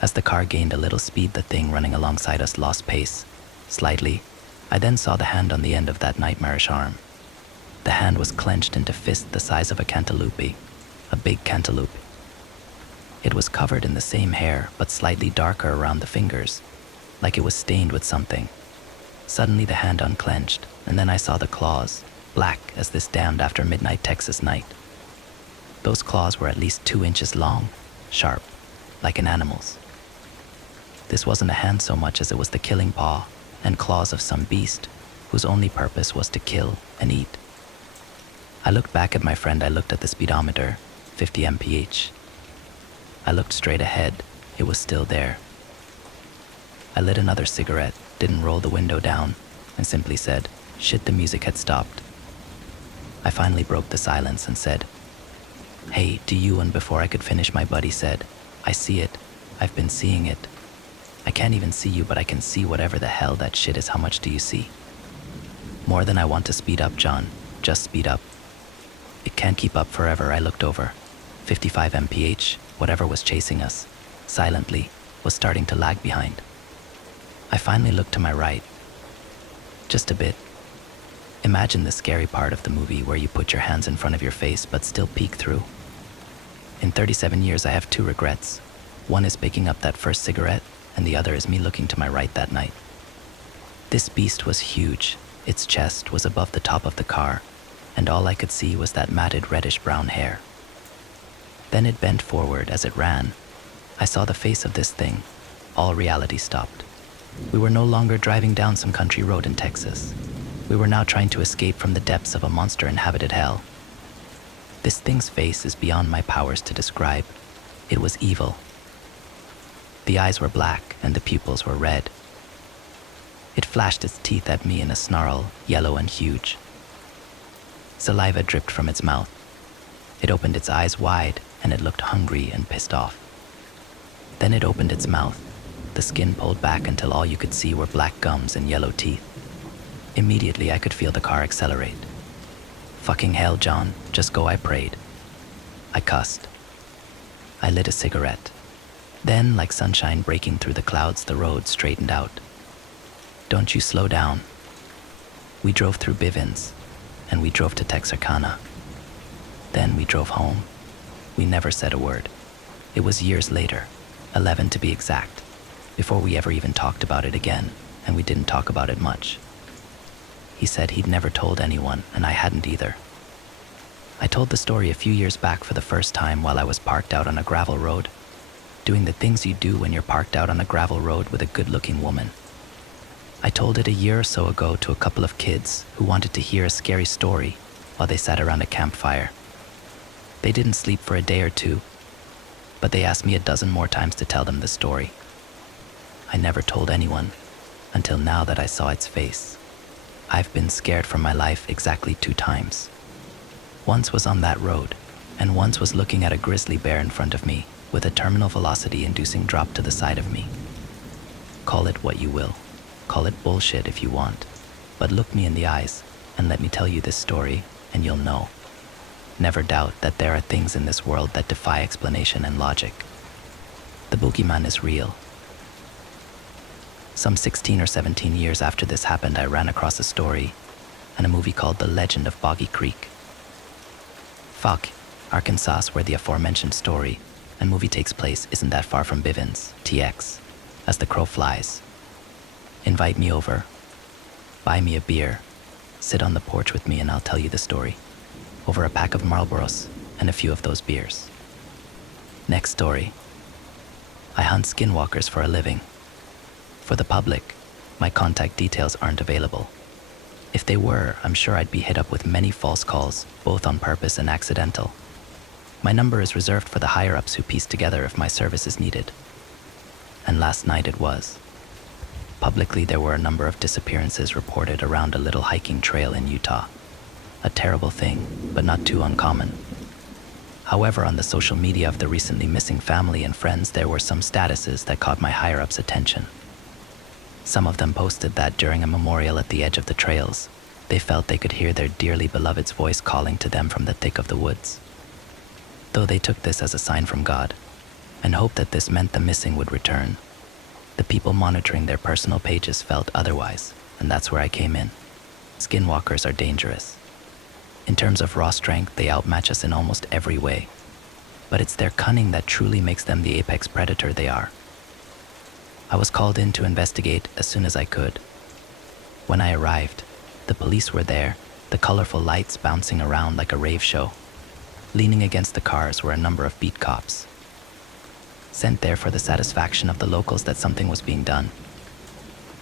As the car gained a little speed, the thing running alongside us lost pace, slightly. I then saw the hand on the end of that nightmarish arm. The hand was clenched into fist the size of a cantaloupe, a big cantaloupe. It was covered in the same hair, but slightly darker around the fingers, like it was stained with something. Suddenly the hand unclenched, and then I saw the claws, black as this damned after midnight Texas night. Those claws were at least 2 inches long, sharp, like an animal's. This wasn't a hand so much as it was the killing paw and claws of some beast whose only purpose was to kill and eat. I looked back at my friend. I looked at the speedometer, 50 mph. I looked straight ahead. It was still there. I lit another cigarette, didn't roll the window down, and simply said, shit, the music had stopped. I finally broke the silence and said, hey, do you? And before I could finish, my buddy said, I see it. I've been seeing it. I can't even see you, but I can see whatever the hell that shit is. How much do you see? More than I want to speed up, John. Just speed up. It can't keep up forever. I looked over. 55 mph, whatever was chasing us, silently, was starting to lag behind. I finally looked to my right. Just a bit. Imagine the scary part of the movie where you put your hands in front of your face but still peek through. In 37 years, I have 2 regrets. One is picking up that first cigarette, and the other is me looking to my right that night. This beast was huge. Its chest was above the top of the car, and all I could see was that matted reddish-brown hair. Then it bent forward as it ran. I saw the face of this thing. All reality stopped. We were no longer driving down some country road in Texas. We were now trying to escape from the depths of a monster-inhabited hell. This thing's face is beyond my powers to describe. It was evil. The eyes were black and the pupils were red. It flashed its teeth at me in a snarl, yellow and huge. Saliva dripped from its mouth. It opened its eyes wide and it looked hungry and pissed off. Then it opened its mouth. The skin pulled back until all you could see were black gums and yellow teeth. Immediately I could feel the car accelerate. Fucking hell, John, just go, I prayed. I cussed. I lit a cigarette. Then, like sunshine breaking through the clouds, the road straightened out. Don't you slow down. We drove through Bivins, and we drove to Texarkana. Then we drove home. We never said a word. It was years later, 11 to be exact, before we ever even talked about it again, and we didn't talk about it much. He said he'd never told anyone, and I hadn't either. I told the story a few years back for the first time while I was parked out on a gravel road, doing the things you do when you're parked out on a gravel road with a good-looking woman. I told it a year or so ago to a couple of kids who wanted to hear a scary story while they sat around a campfire. They didn't sleep for a day or two, but they asked me a dozen more times to tell them the story. I never told anyone until now that I saw its face. I've been scared for my life exactly 2 times. Once was on that road, and once was looking at a grizzly bear in front of me with a terminal velocity-inducing drop to the side of me. Call it what you will. Call it bullshit if you want. But look me in the eyes and let me tell you this story, and you'll know. Never doubt that there are things in this world that defy explanation and logic. The boogeyman is real. Some 16 or 17 years after this happened, I ran across a story and a movie called The Legend of Boggy Creek. Fuck, Arkansas, where the aforementioned story and movie takes place, isn't that far from Bivins, TX, as the crow flies. Invite me over, buy me a beer, sit on the porch with me and I'll tell you the story, over a pack of Marlboros and a few of those beers. Next story. I hunt skinwalkers for a living. For the public, my contact details aren't available. If they were, I'm sure I'd be hit up with many false calls, both on purpose and accidental. My number is reserved for the higher-ups who piece together if my service is needed. And last night it was. Publicly, there were a number of disappearances reported around a little hiking trail in Utah. A terrible thing, but not too uncommon. However, on the social media of the recently missing family and friends, there were some statuses that caught my higher-ups' attention. Some of them posted that during a memorial at the edge of the trails, they felt they could hear their dearly beloved's voice calling to them from the thick of the woods. Though they took this as a sign from God, and hoped that this meant the missing would return, the people monitoring their personal pages felt otherwise, and that's where I came in. Skinwalkers are dangerous. In terms of raw strength, they outmatch us in almost every way, but it's their cunning that truly makes them the apex predator they are. I was called in to investigate as soon as I could. When I arrived, the police were there, the colorful lights bouncing around like a rave show. Leaning against the cars were a number of beat cops, sent there for the satisfaction of the locals that something was being done.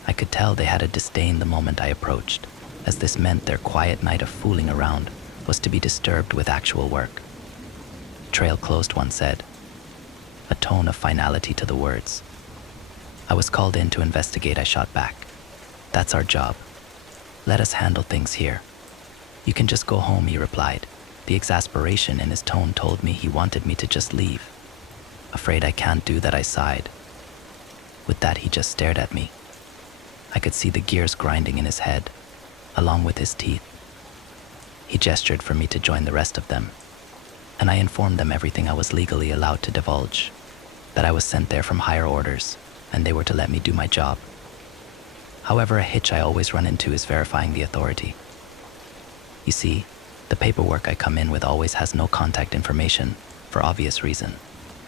I could tell they had a disdain the moment I approached, as this meant their quiet night of fooling around was to be disturbed with actual work. Trail closed, one said, a tone of finality to the words. I was called in to investigate, I shot back. That's our job. Let us handle things here. You can just go home, he replied. The exasperation in his tone told me he wanted me to just leave. Afraid I can't do that, I sighed. With that, he just stared at me. I could see the gears grinding in his head, along with his teeth. He gestured for me to join the rest of them, and I informed them everything I was legally allowed to divulge, that I was sent there from higher orders, and they were to let me do my job. However, a hitch I always run into is verifying the authority. You see, the paperwork I come in with always has no contact information, for obvious reason,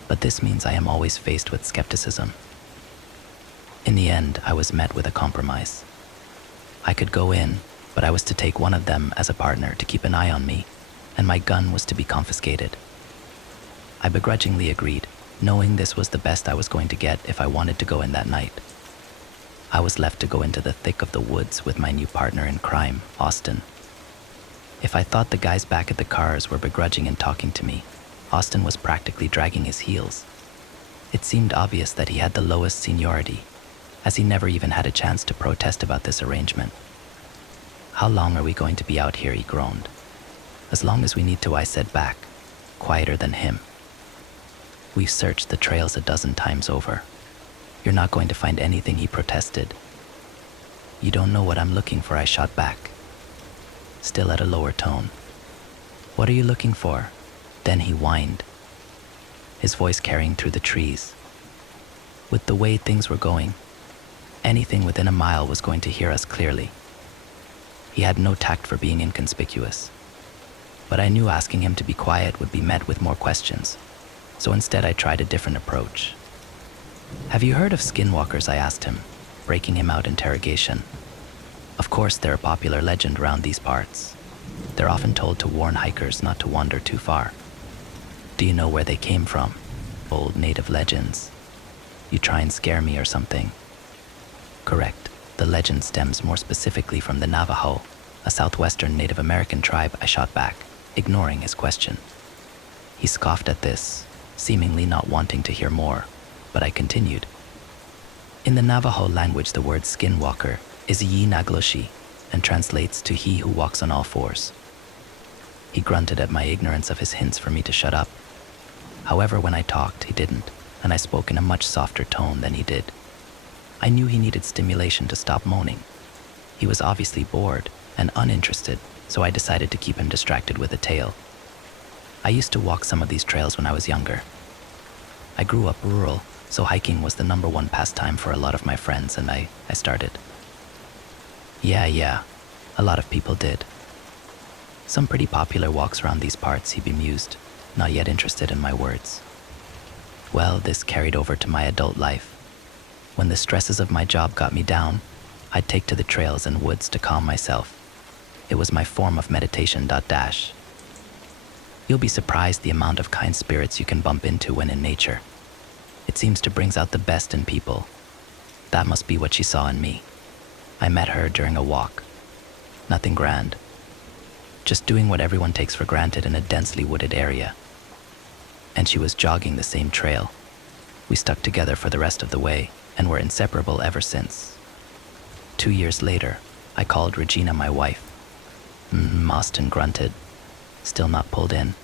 but this means I am always faced with skepticism. In the end, I was met with a compromise. I could go in, but I was to take one of them as a partner to keep an eye on me, and my gun was to be confiscated. I begrudgingly agreed, knowing this was the best I was going to get if I wanted to go in that night. I was left to go into the thick of the woods with my new partner in crime, Austin. If I thought the guys back at the cars were begrudging in talking to me, Austin was practically dragging his heels. It seemed obvious that he had the lowest seniority, as he never even had a chance to protest about this arrangement. How long are we going to be out here, he groaned. As long as we need to, I said back, quieter than him. We've searched the trails a dozen times over. You're not going to find anything, he protested. You don't know what I'm looking for, I shot back, still at a lower tone. What are you looking for? Then he whined, his voice carrying through the trees. With the way things were going, anything within a mile was going to hear us clearly. He had no tact for being inconspicuous, but I knew asking him to be quiet would be met with more questions, so instead I tried a different approach. Have you heard of skinwalkers? I asked him, breaking him out interrogation. Of course, they're a popular legend around these parts. They're often told to warn hikers not to wander too far. Do you know where they came from? Old native legends. You try and scare me or something? Correct. The legend stems more specifically from the Navajo, a southwestern Native American tribe, I shot back, ignoring his question. He scoffed at this, seemingly not wanting to hear more, but I continued. In the Navajo language, the word skinwalker is yi nagloshi and translates to he who walks on all fours. He grunted at my ignorance of his hints for me to shut up. However, when I talked, he didn't, and I spoke in a much softer tone than he did. I knew he needed stimulation to stop moaning. He was obviously bored and uninterested, so I decided to keep him distracted with a tale. I used to walk some of these trails when I was younger. I grew up rural, so hiking was the #1 pastime for a lot of my friends, and I started. Yeah, a lot of people did. Some pretty popular walks around these parts, he bemused, not yet interested in my words. Well, this carried over to my adult life. When the stresses of my job got me down, I'd take to the trails and woods to calm myself. It was my form of meditation. You'll be surprised the amount of kind spirits you can bump into when in nature. It seems to brings out the best in people. That must be what she saw in me. I met her during a walk. Nothing grand. Just doing what everyone takes for granted in a densely wooded area. And she was jogging the same trail. We stuck together for the rest of the way and were inseparable ever since. 2 years later, I called Regina my wife. Austin grunted, still not pulled in,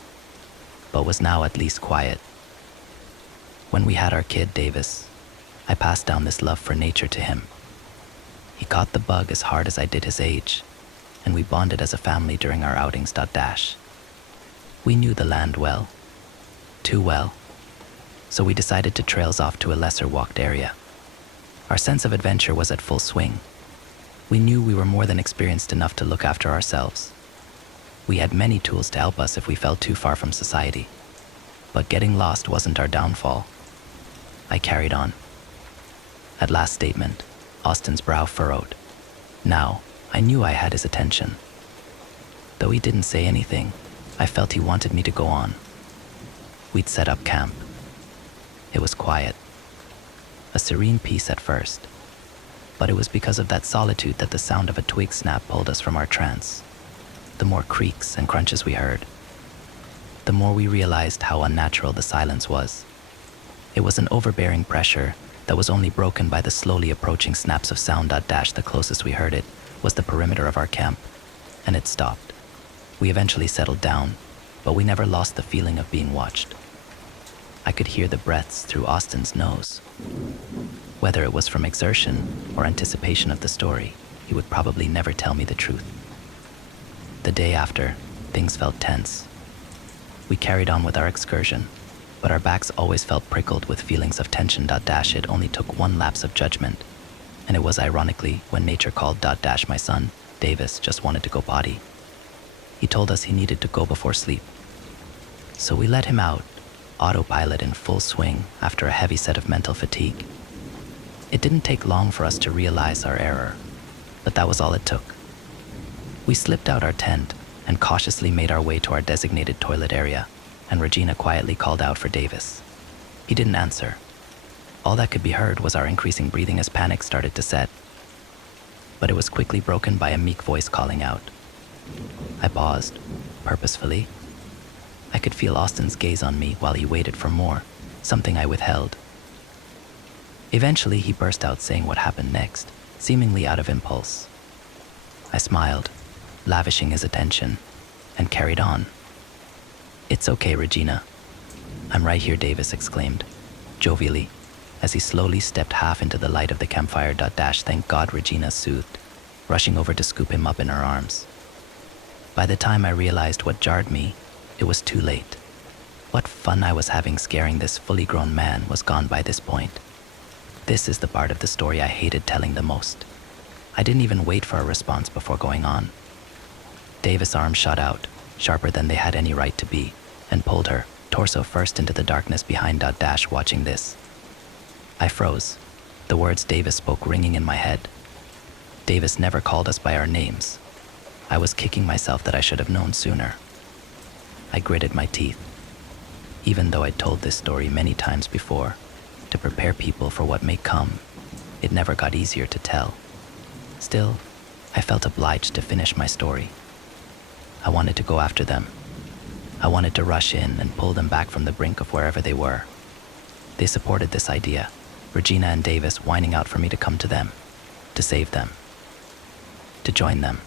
but was now at least quiet. When we had our kid, Davis, I passed down this love for nature to him. He caught the bug as hard as I did his age, and we bonded as a family during our outings. We knew the land well, too well, so we decided to trails off to a lesser walked area. Our sense of adventure was at full swing. We knew we were more than experienced enough to look after ourselves. We had many tools to help us if we fell too far from society, but getting lost wasn't our downfall. I carried on. At last statement, Austin's brow furrowed. Now, I knew I had his attention. Though he didn't say anything, I felt he wanted me to go on. We'd set up camp. It was quiet. A serene peace at first. But it was because of that solitude that the sound of a twig snap pulled us from our trance. The more creaks and crunches we heard, the more we realized how unnatural the silence was. It was an overbearing pressure that was only broken by the slowly approaching snaps of sound. The closest we heard it was the perimeter of our camp, and it stopped. We eventually settled down, but we never lost the feeling of being watched. I could hear the breaths through Austin's nose. Whether it was from exertion or anticipation of the story, he would probably never tell me the truth. The day after, things felt tense. We carried on with our excursion, but our backs always felt prickled with feelings of tension. It only took one lapse of judgment, and it was ironically when nature called. My son, Davis, just wanted to go potty. He told us he needed to go before sleep. So we let him out, autopilot in full swing after a heavy set of mental fatigue. It didn't take long for us to realize our error, but that was all it took. We slipped out our tent and cautiously made our way to our designated toilet area, and Regina quietly called out for Davis. He didn't answer. All that could be heard was our increasing breathing as panic started to set. But it was quickly broken by a meek voice calling out. I paused, purposefully. I could feel Austin's gaze on me while he waited for more, something I withheld. Eventually, he burst out saying what happened next, seemingly out of impulse. I smiled, lavishing his attention, and carried on. It's okay, Regina. I'm right here, Davis exclaimed, jovially, as he slowly stepped half into the light of the campfire. Thank God, Regina soothed, rushing over to scoop him up in her arms. By the time I realized what jarred me, it was too late. What fun I was having scaring this fully grown man was gone by this point. This is the part of the story I hated telling the most. I didn't even wait for a response before going on. Davis' arms shot out, sharper than they had any right to be, and pulled her, torso first, into the darkness behind. Watching this, I froze, the words Davis spoke ringing in my head. Davis never called us by our names. I was kicking myself that I should have known sooner. I gritted my teeth. Even though I'd told this story many times before, to prepare people for what may come, it never got easier to tell. Still, I felt obliged to finish my story. I wanted to go after them. I wanted to rush in and pull them back from the brink of wherever they were. They supported this idea, Regina and Davis whining out for me to come to them, to save them, to join them.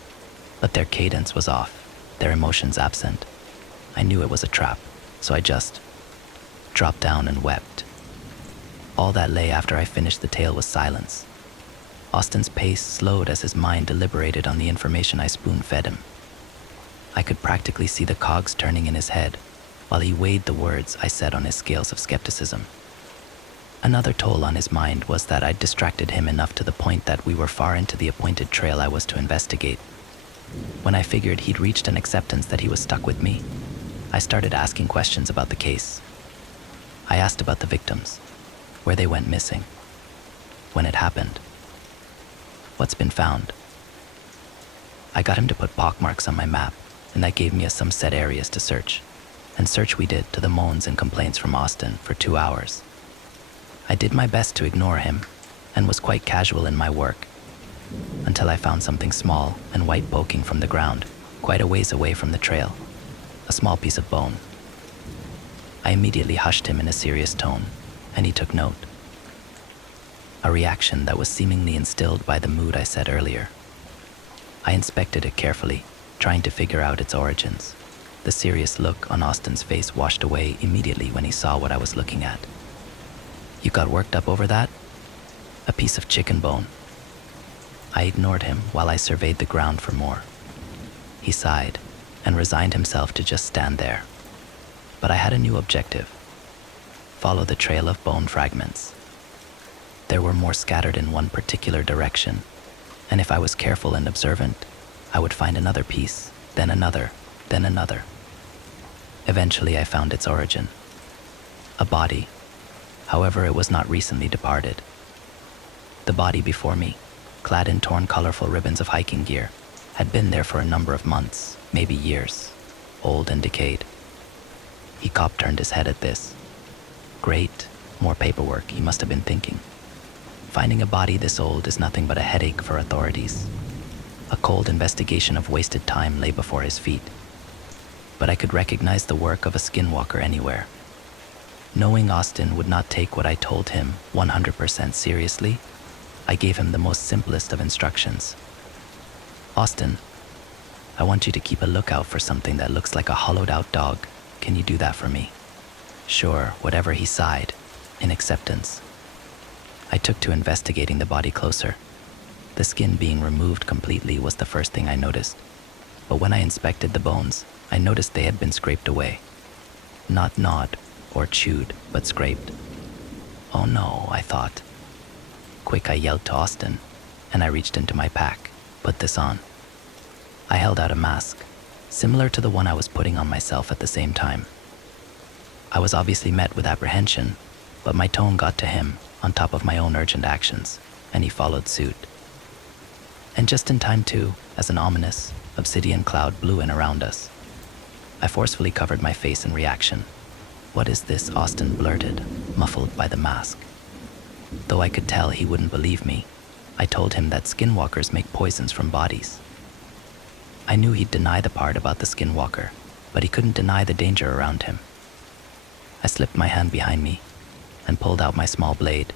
But their cadence was off, their emotions absent. I knew it was a trap, so I just dropped down and wept. All that lay after I finished the tale was silence. Austin's pace slowed as his mind deliberated on the information I spoon-fed him. I could practically see the cogs turning in his head while he weighed the words I said on his scales of skepticism. Another toll on his mind was that I'd distracted him enough to the point that we were far into the appointed trail I was to investigate. When I figured he'd reached an acceptance that he was stuck with me, I started asking questions about the case. I asked about the victims, where they went missing, when it happened, what's been found. I got him to put pockmarks on my map, and that gave me some set areas to search. And search we did to the moans and complaints from Austin for 2 hours. I did my best to ignore him, and was quite casual in my work, until I found something small and white poking from the ground, quite a ways away from the trail, a small piece of bone. I immediately hushed him in a serious tone, and he took note. A reaction that was seemingly instilled by the mood I said earlier. I inspected it carefully, trying to figure out its origins. The serious look on Austin's face washed away immediately when he saw what I was looking at. You got worked up over that? A piece of chicken bone. I ignored him while I surveyed the ground for more. He sighed and resigned himself to just stand there. But I had a new objective. Follow the trail of bone fragments. There were more scattered in one particular direction, and if I was careful and observant, I would find another piece, then another, then another. Eventually I found its origin. A body. However, it was not recently departed. The body before me, clad in torn, colorful ribbons of hiking gear, had been there for a number of months, maybe years, old and decayed. He cop turned his head at this. Great, more paperwork, he must have been thinking. Finding a body this old is nothing but a headache for authorities. A cold investigation of wasted time lay before his feet. But I could recognize the work of a skinwalker anywhere. Knowing Austin would not take what I told him 100% seriously, I gave him the most simplest of instructions. Austin, I want you to keep a lookout for something that looks like a hollowed-out dog. Can you do that for me? Sure, whatever, he sighed, in acceptance. I took to investigating the body closer. The skin being removed completely was the first thing I noticed. But when I inspected the bones, I noticed they had been scraped away. Not gnawed or chewed, but scraped. Oh no, I thought. Quick, I yelled to Austin, and I reached into my pack. Put this on. I held out a mask, similar to the one I was putting on myself at the same time. I was obviously met with apprehension, but my tone got to him on top of my own urgent actions, and he followed suit. And just in time too, as an ominous, obsidian cloud blew in around us. I forcefully covered my face in reaction. What is this? Austin blurted, muffled by the mask. Though I could tell he wouldn't believe me, I told him that skinwalkers make poisons from bodies. I knew he'd deny the part about the skinwalker, but he couldn't deny the danger around him. I slipped my hand behind me and pulled out my small blade.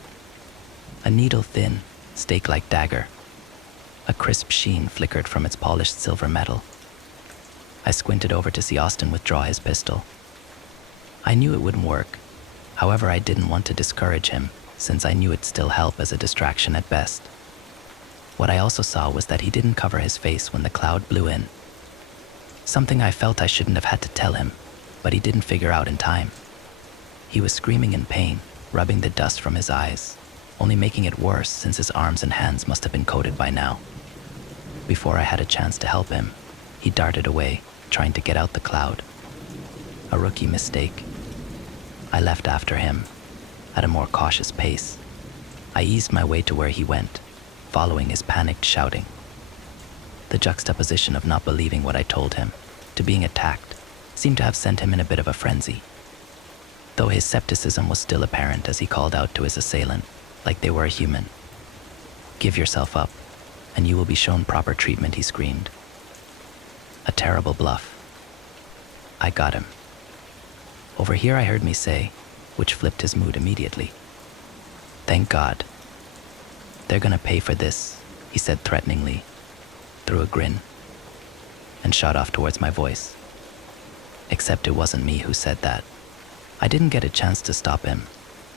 A needle-thin, stake-like dagger. A crisp sheen flickered from its polished silver metal. I squinted over to see Austin withdraw his pistol. I knew it wouldn't work. However, I didn't want to discourage him, since I knew it'd still help as a distraction at best. What I also saw was that he didn't cover his face when the cloud blew in. Something I felt I shouldn't have had to tell him, but he didn't figure out in time. He was screaming in pain, rubbing the dust from his eyes, only making it worse since his arms and hands must have been coated by now. Before I had a chance to help him, he darted away, trying to get out the cloud. A rookie mistake. I left after him, at a more cautious pace. I eased my way to where he went, following his panicked shouting. The juxtaposition of not believing what I told him to being attacked seemed to have sent him in a bit of a frenzy. Though his skepticism was still apparent as he called out to his assailant, like they were a human. Give yourself up, and you will be shown proper treatment, he screamed. A terrible bluff. I got him. Over here, I heard me say, which flipped his mood immediately. Thank God. They're gonna pay for this, he said threateningly, through a grin, and shot off towards my voice. Except it wasn't me who said that. I didn't get a chance to stop him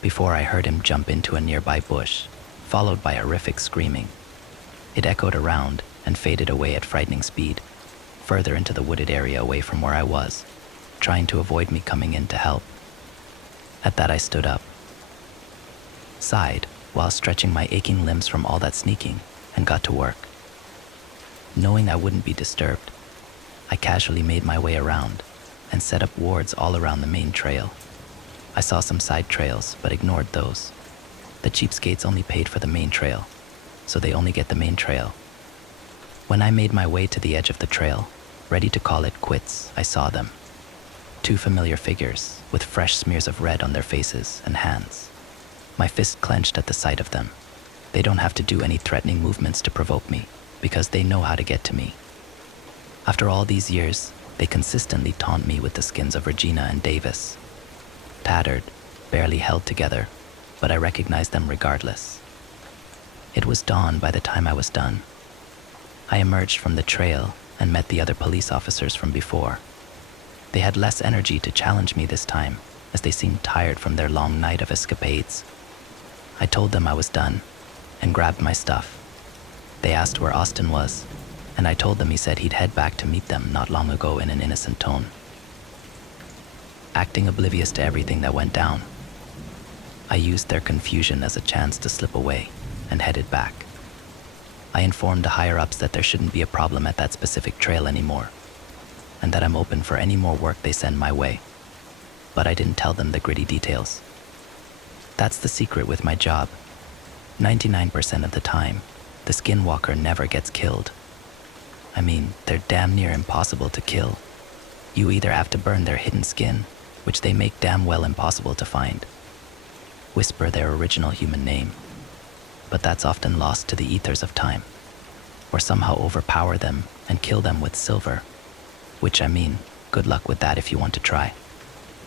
before I heard him jump into a nearby bush, followed by horrific screaming. It echoed around and faded away at frightening speed, further into the wooded area away from where I was, trying to avoid me coming in to help. At that, I stood up, sighed while stretching my aching limbs from all that sneaking, and got to work. Knowing I wouldn't be disturbed, I casually made my way around and set up wards all around the main trail. I saw some side trails, but ignored those. The cheapskates only paid for the main trail, so they only get the main trail. When I made my way to the edge of the trail, ready to call it quits, I saw them. Two familiar figures with fresh smears of red on their faces and hands. My fist clenched at the sight of them. They don't have to do any threatening movements to provoke me, because they know how to get to me. After all these years, they consistently taunt me with the skins of Regina and Davis. Tattered, barely held together, but I recognized them regardless. It was dawn by the time I was done. I emerged from the trail and met the other police officers from before. They had less energy to challenge me this time, as they seemed tired from their long night of escapades. I told them I was done, and grabbed my stuff. They asked where Austin was, and I told them he said he'd head back to meet them not long ago in an innocent tone. Acting oblivious to everything that went down, I used their confusion as a chance to slip away and headed back. I informed the higher-ups that there shouldn't be a problem at that specific trail anymore, and that I'm open for any more work they send my way. But I didn't tell them the gritty details. That's the secret with my job. 99% of the time, the skinwalker never gets killed. I mean, they're damn near impossible to kill. You either have to burn their hidden skin, which they make damn well impossible to find, whisper their original human name, but that's often lost to the ethers of time, or somehow overpower them and kill them with silver, which I mean, good luck with that if you want to try.